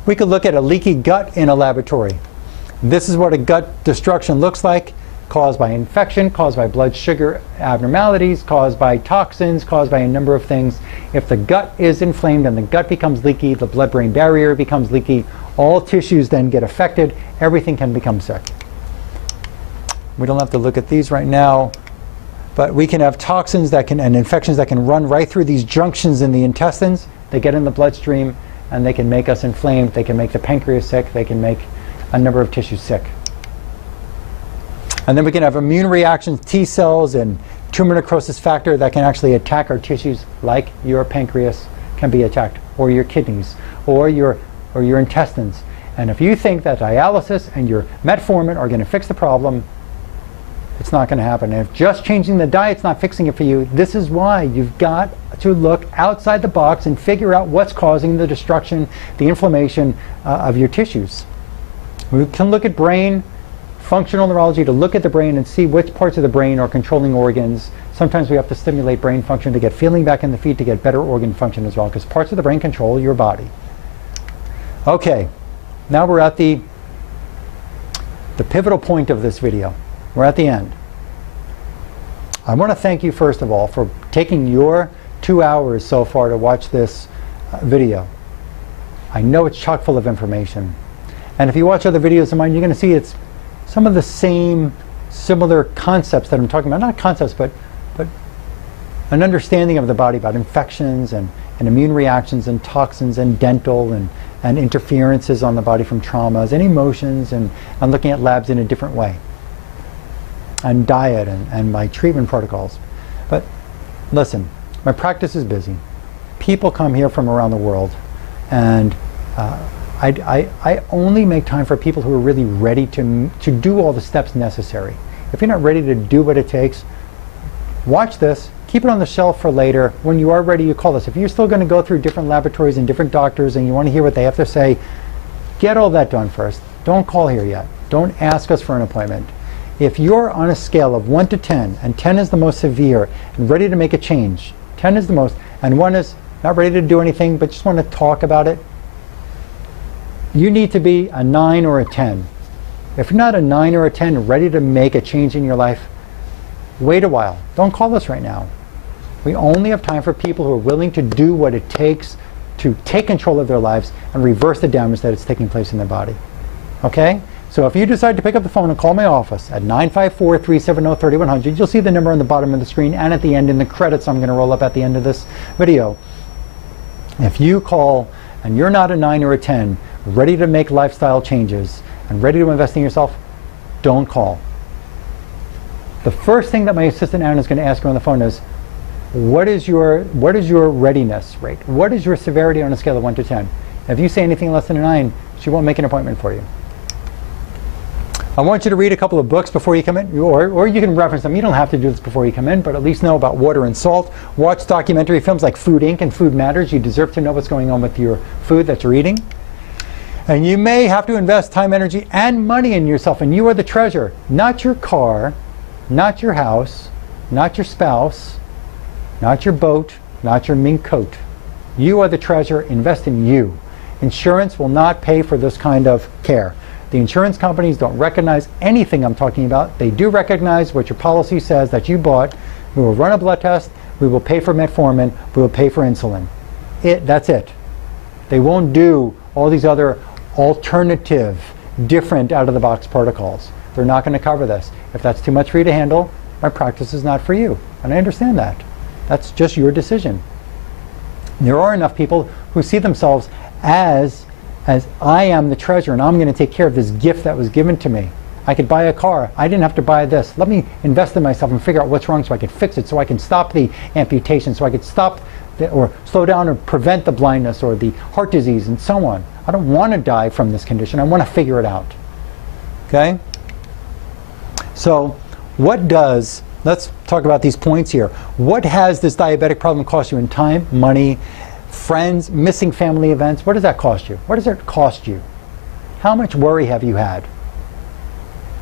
We could look at a leaky gut in a laboratory. This is what a gut destruction looks like, caused by infection, caused by blood sugar abnormalities, caused by toxins, caused by a number of things. If the gut is inflamed and the gut becomes leaky, the blood-brain barrier becomes leaky, all tissues then get affected, everything can become sick. We don't have to look at these right now, but we can have toxins that can, and infections that can run right through these junctions in the intestines. They get in the bloodstream and they can make us inflamed. They can make the pancreas sick. They can make a number of tissues sick. And then we can have immune reactions, T cells and tumor necrosis factor that can actually attack our tissues, like your pancreas can be attacked, or your kidneys, or your intestines. And if you think that dialysis and your metformin are going to fix the problem, it's not going to happen. And if just changing the diet's not fixing it for you, this is why you've got to look outside the box and figure out what's causing the destruction, the inflammation of your tissues. We can look at brain, functional neurology to look at the brain and see which parts of the brain are controlling organs. Sometimes we have to stimulate brain function to get feeling back in the feet to get better organ function as well, because parts of the brain control your body. Okay, now we're at the pivotal point of this video. We're at the end. I want to thank you first of all for taking your 2 hours so far to watch this video. I know it's chock full of information. And if you watch other videos of mine, you're going to see it's some of the same similar concepts that I'm talking about. Not concepts, but an understanding of the body about infections and immune reactions and toxins and dental and interferences on the body from traumas and emotions and looking at labs in a different way. And diet and my treatment protocols. But listen, my practice is busy. People come here from around the world, and I only make time for people who are really ready to do all the steps necessary. If you're not ready to do what it takes, watch this, keep it on the shelf for later. When you are ready, you call us. If you're still going to go through different laboratories and different doctors and you want to hear what they have to say, get all that done first. Don't call here yet. Don't ask us for an appointment. If you're on a scale of 1 to 10, and 10 is the most severe and ready to make a change, 10 is the most, and 1 is not ready to do anything but just want to talk about it, you need to be a 9 or a 10. If you're not a 9 or a 10 ready to make a change in your life, wait a while. Don't call us right now. We only have time for people who are willing to do what it takes to take control of their lives and reverse the damage that is taking place in their body. Okay? So if you decide to pick up the phone and call my office at 954-370-3100, you'll see the number on the bottom of the screen and at the end in the credits I'm going to roll up at the end of this video. If you call and you're not a 9 or a 10, ready to make lifestyle changes and ready to invest in yourself, don't call. The first thing that my assistant Anna is going to ask you on the phone is, what is your readiness rate? What is your severity on a scale of 1 to 10? If you say anything less than a 9, she won't make an appointment for you. I want you to read a couple of books before you come in, or you can reference them. You don't have to do this before you come in, but at least know about water and salt. Watch documentary films like Food Inc. and Food Matters. You deserve to know what's going on with your food that you're eating. And you may have to invest time, energy, and money in yourself, and you are the treasure. Not your car, not your house, not your spouse, not your boat, not your mink coat. You are the treasure. Invest in you. Insurance will not pay for this kind of care. The insurance companies don't recognize anything I'm talking about. They do recognize what your policy says that you bought. We will run a blood test. We will pay for metformin. We will pay for insulin. That's it. They won't do all these other alternative, different out-of-the-box protocols. They're not going to cover this. If that's too much for you to handle, my practice is not for you. And I understand that. That's just your decision. There are enough people who see themselves as I am the treasure and I'm going to take care of this gift that was given to me. I could buy a car. I didn't have to buy this. Let me invest in myself and figure out what's wrong so I can fix it, so I can stop the amputation, so I could stop or slow down or prevent the blindness or the heart disease and so on. I don't want to die from this condition. I want to figure it out. Okay? So let's talk about these points here. What has this diabetic problem cost you in time, money, friends, missing family events? What does that cost you? What does it cost you? How much worry have you had?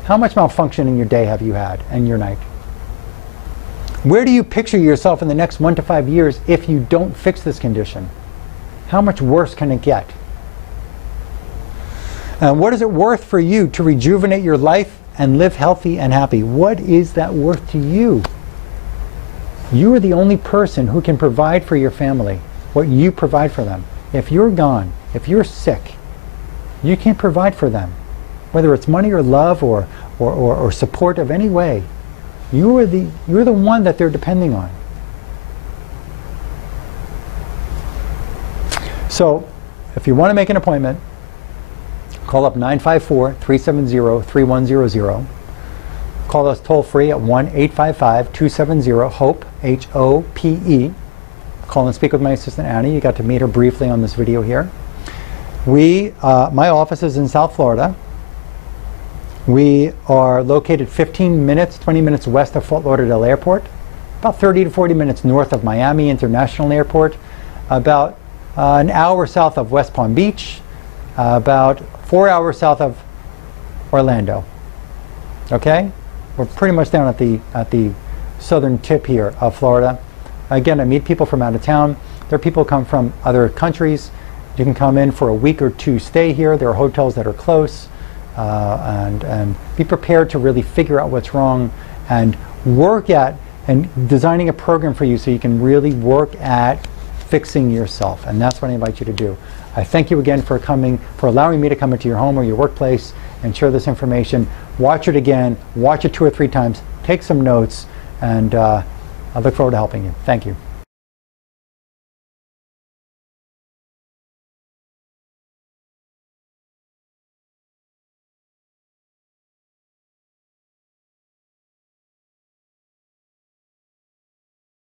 How much malfunction in your day have you had and your night? Where do you picture yourself in the next 1 to 5 years if you don't fix this condition? How much worse can it get? And what is it worth for you to rejuvenate your life and live healthy and happy? What is that worth to you? You are the only person who can provide for your family what you provide for them. If you're gone, if you're sick, you can't provide for them. Whether it's money or love or support of any way, you're the one that they're depending on. So if you want to make an appointment, call up 954-370-3100. Call us toll free at 1-855-270-HOPE, H-O-P-E. Call and speak with my assistant Annie. You got to meet her briefly on this video here. My office is in South Florida. We are located 15 minutes, 20 minutes west of Fort Lauderdale Airport, about 30 to 40 minutes north of Miami International Airport, about an hour south of West Palm Beach, about 4 hours south of Orlando. Okay? We're pretty much down at the southern tip here of Florida. Again, I meet people from out of town. There are people who come from other countries. You can come in for a week or two stay here. There are hotels that are close. And be prepared to really figure out what's wrong and work at and designing a program for you so you can really work at fixing yourself. And that's what I invite you to do. I thank you again for coming, for allowing me to come into your home or your workplace and share this information. Watch it again, watch it 2 or 3 times, take some notes, and I look forward to helping you. Thank you.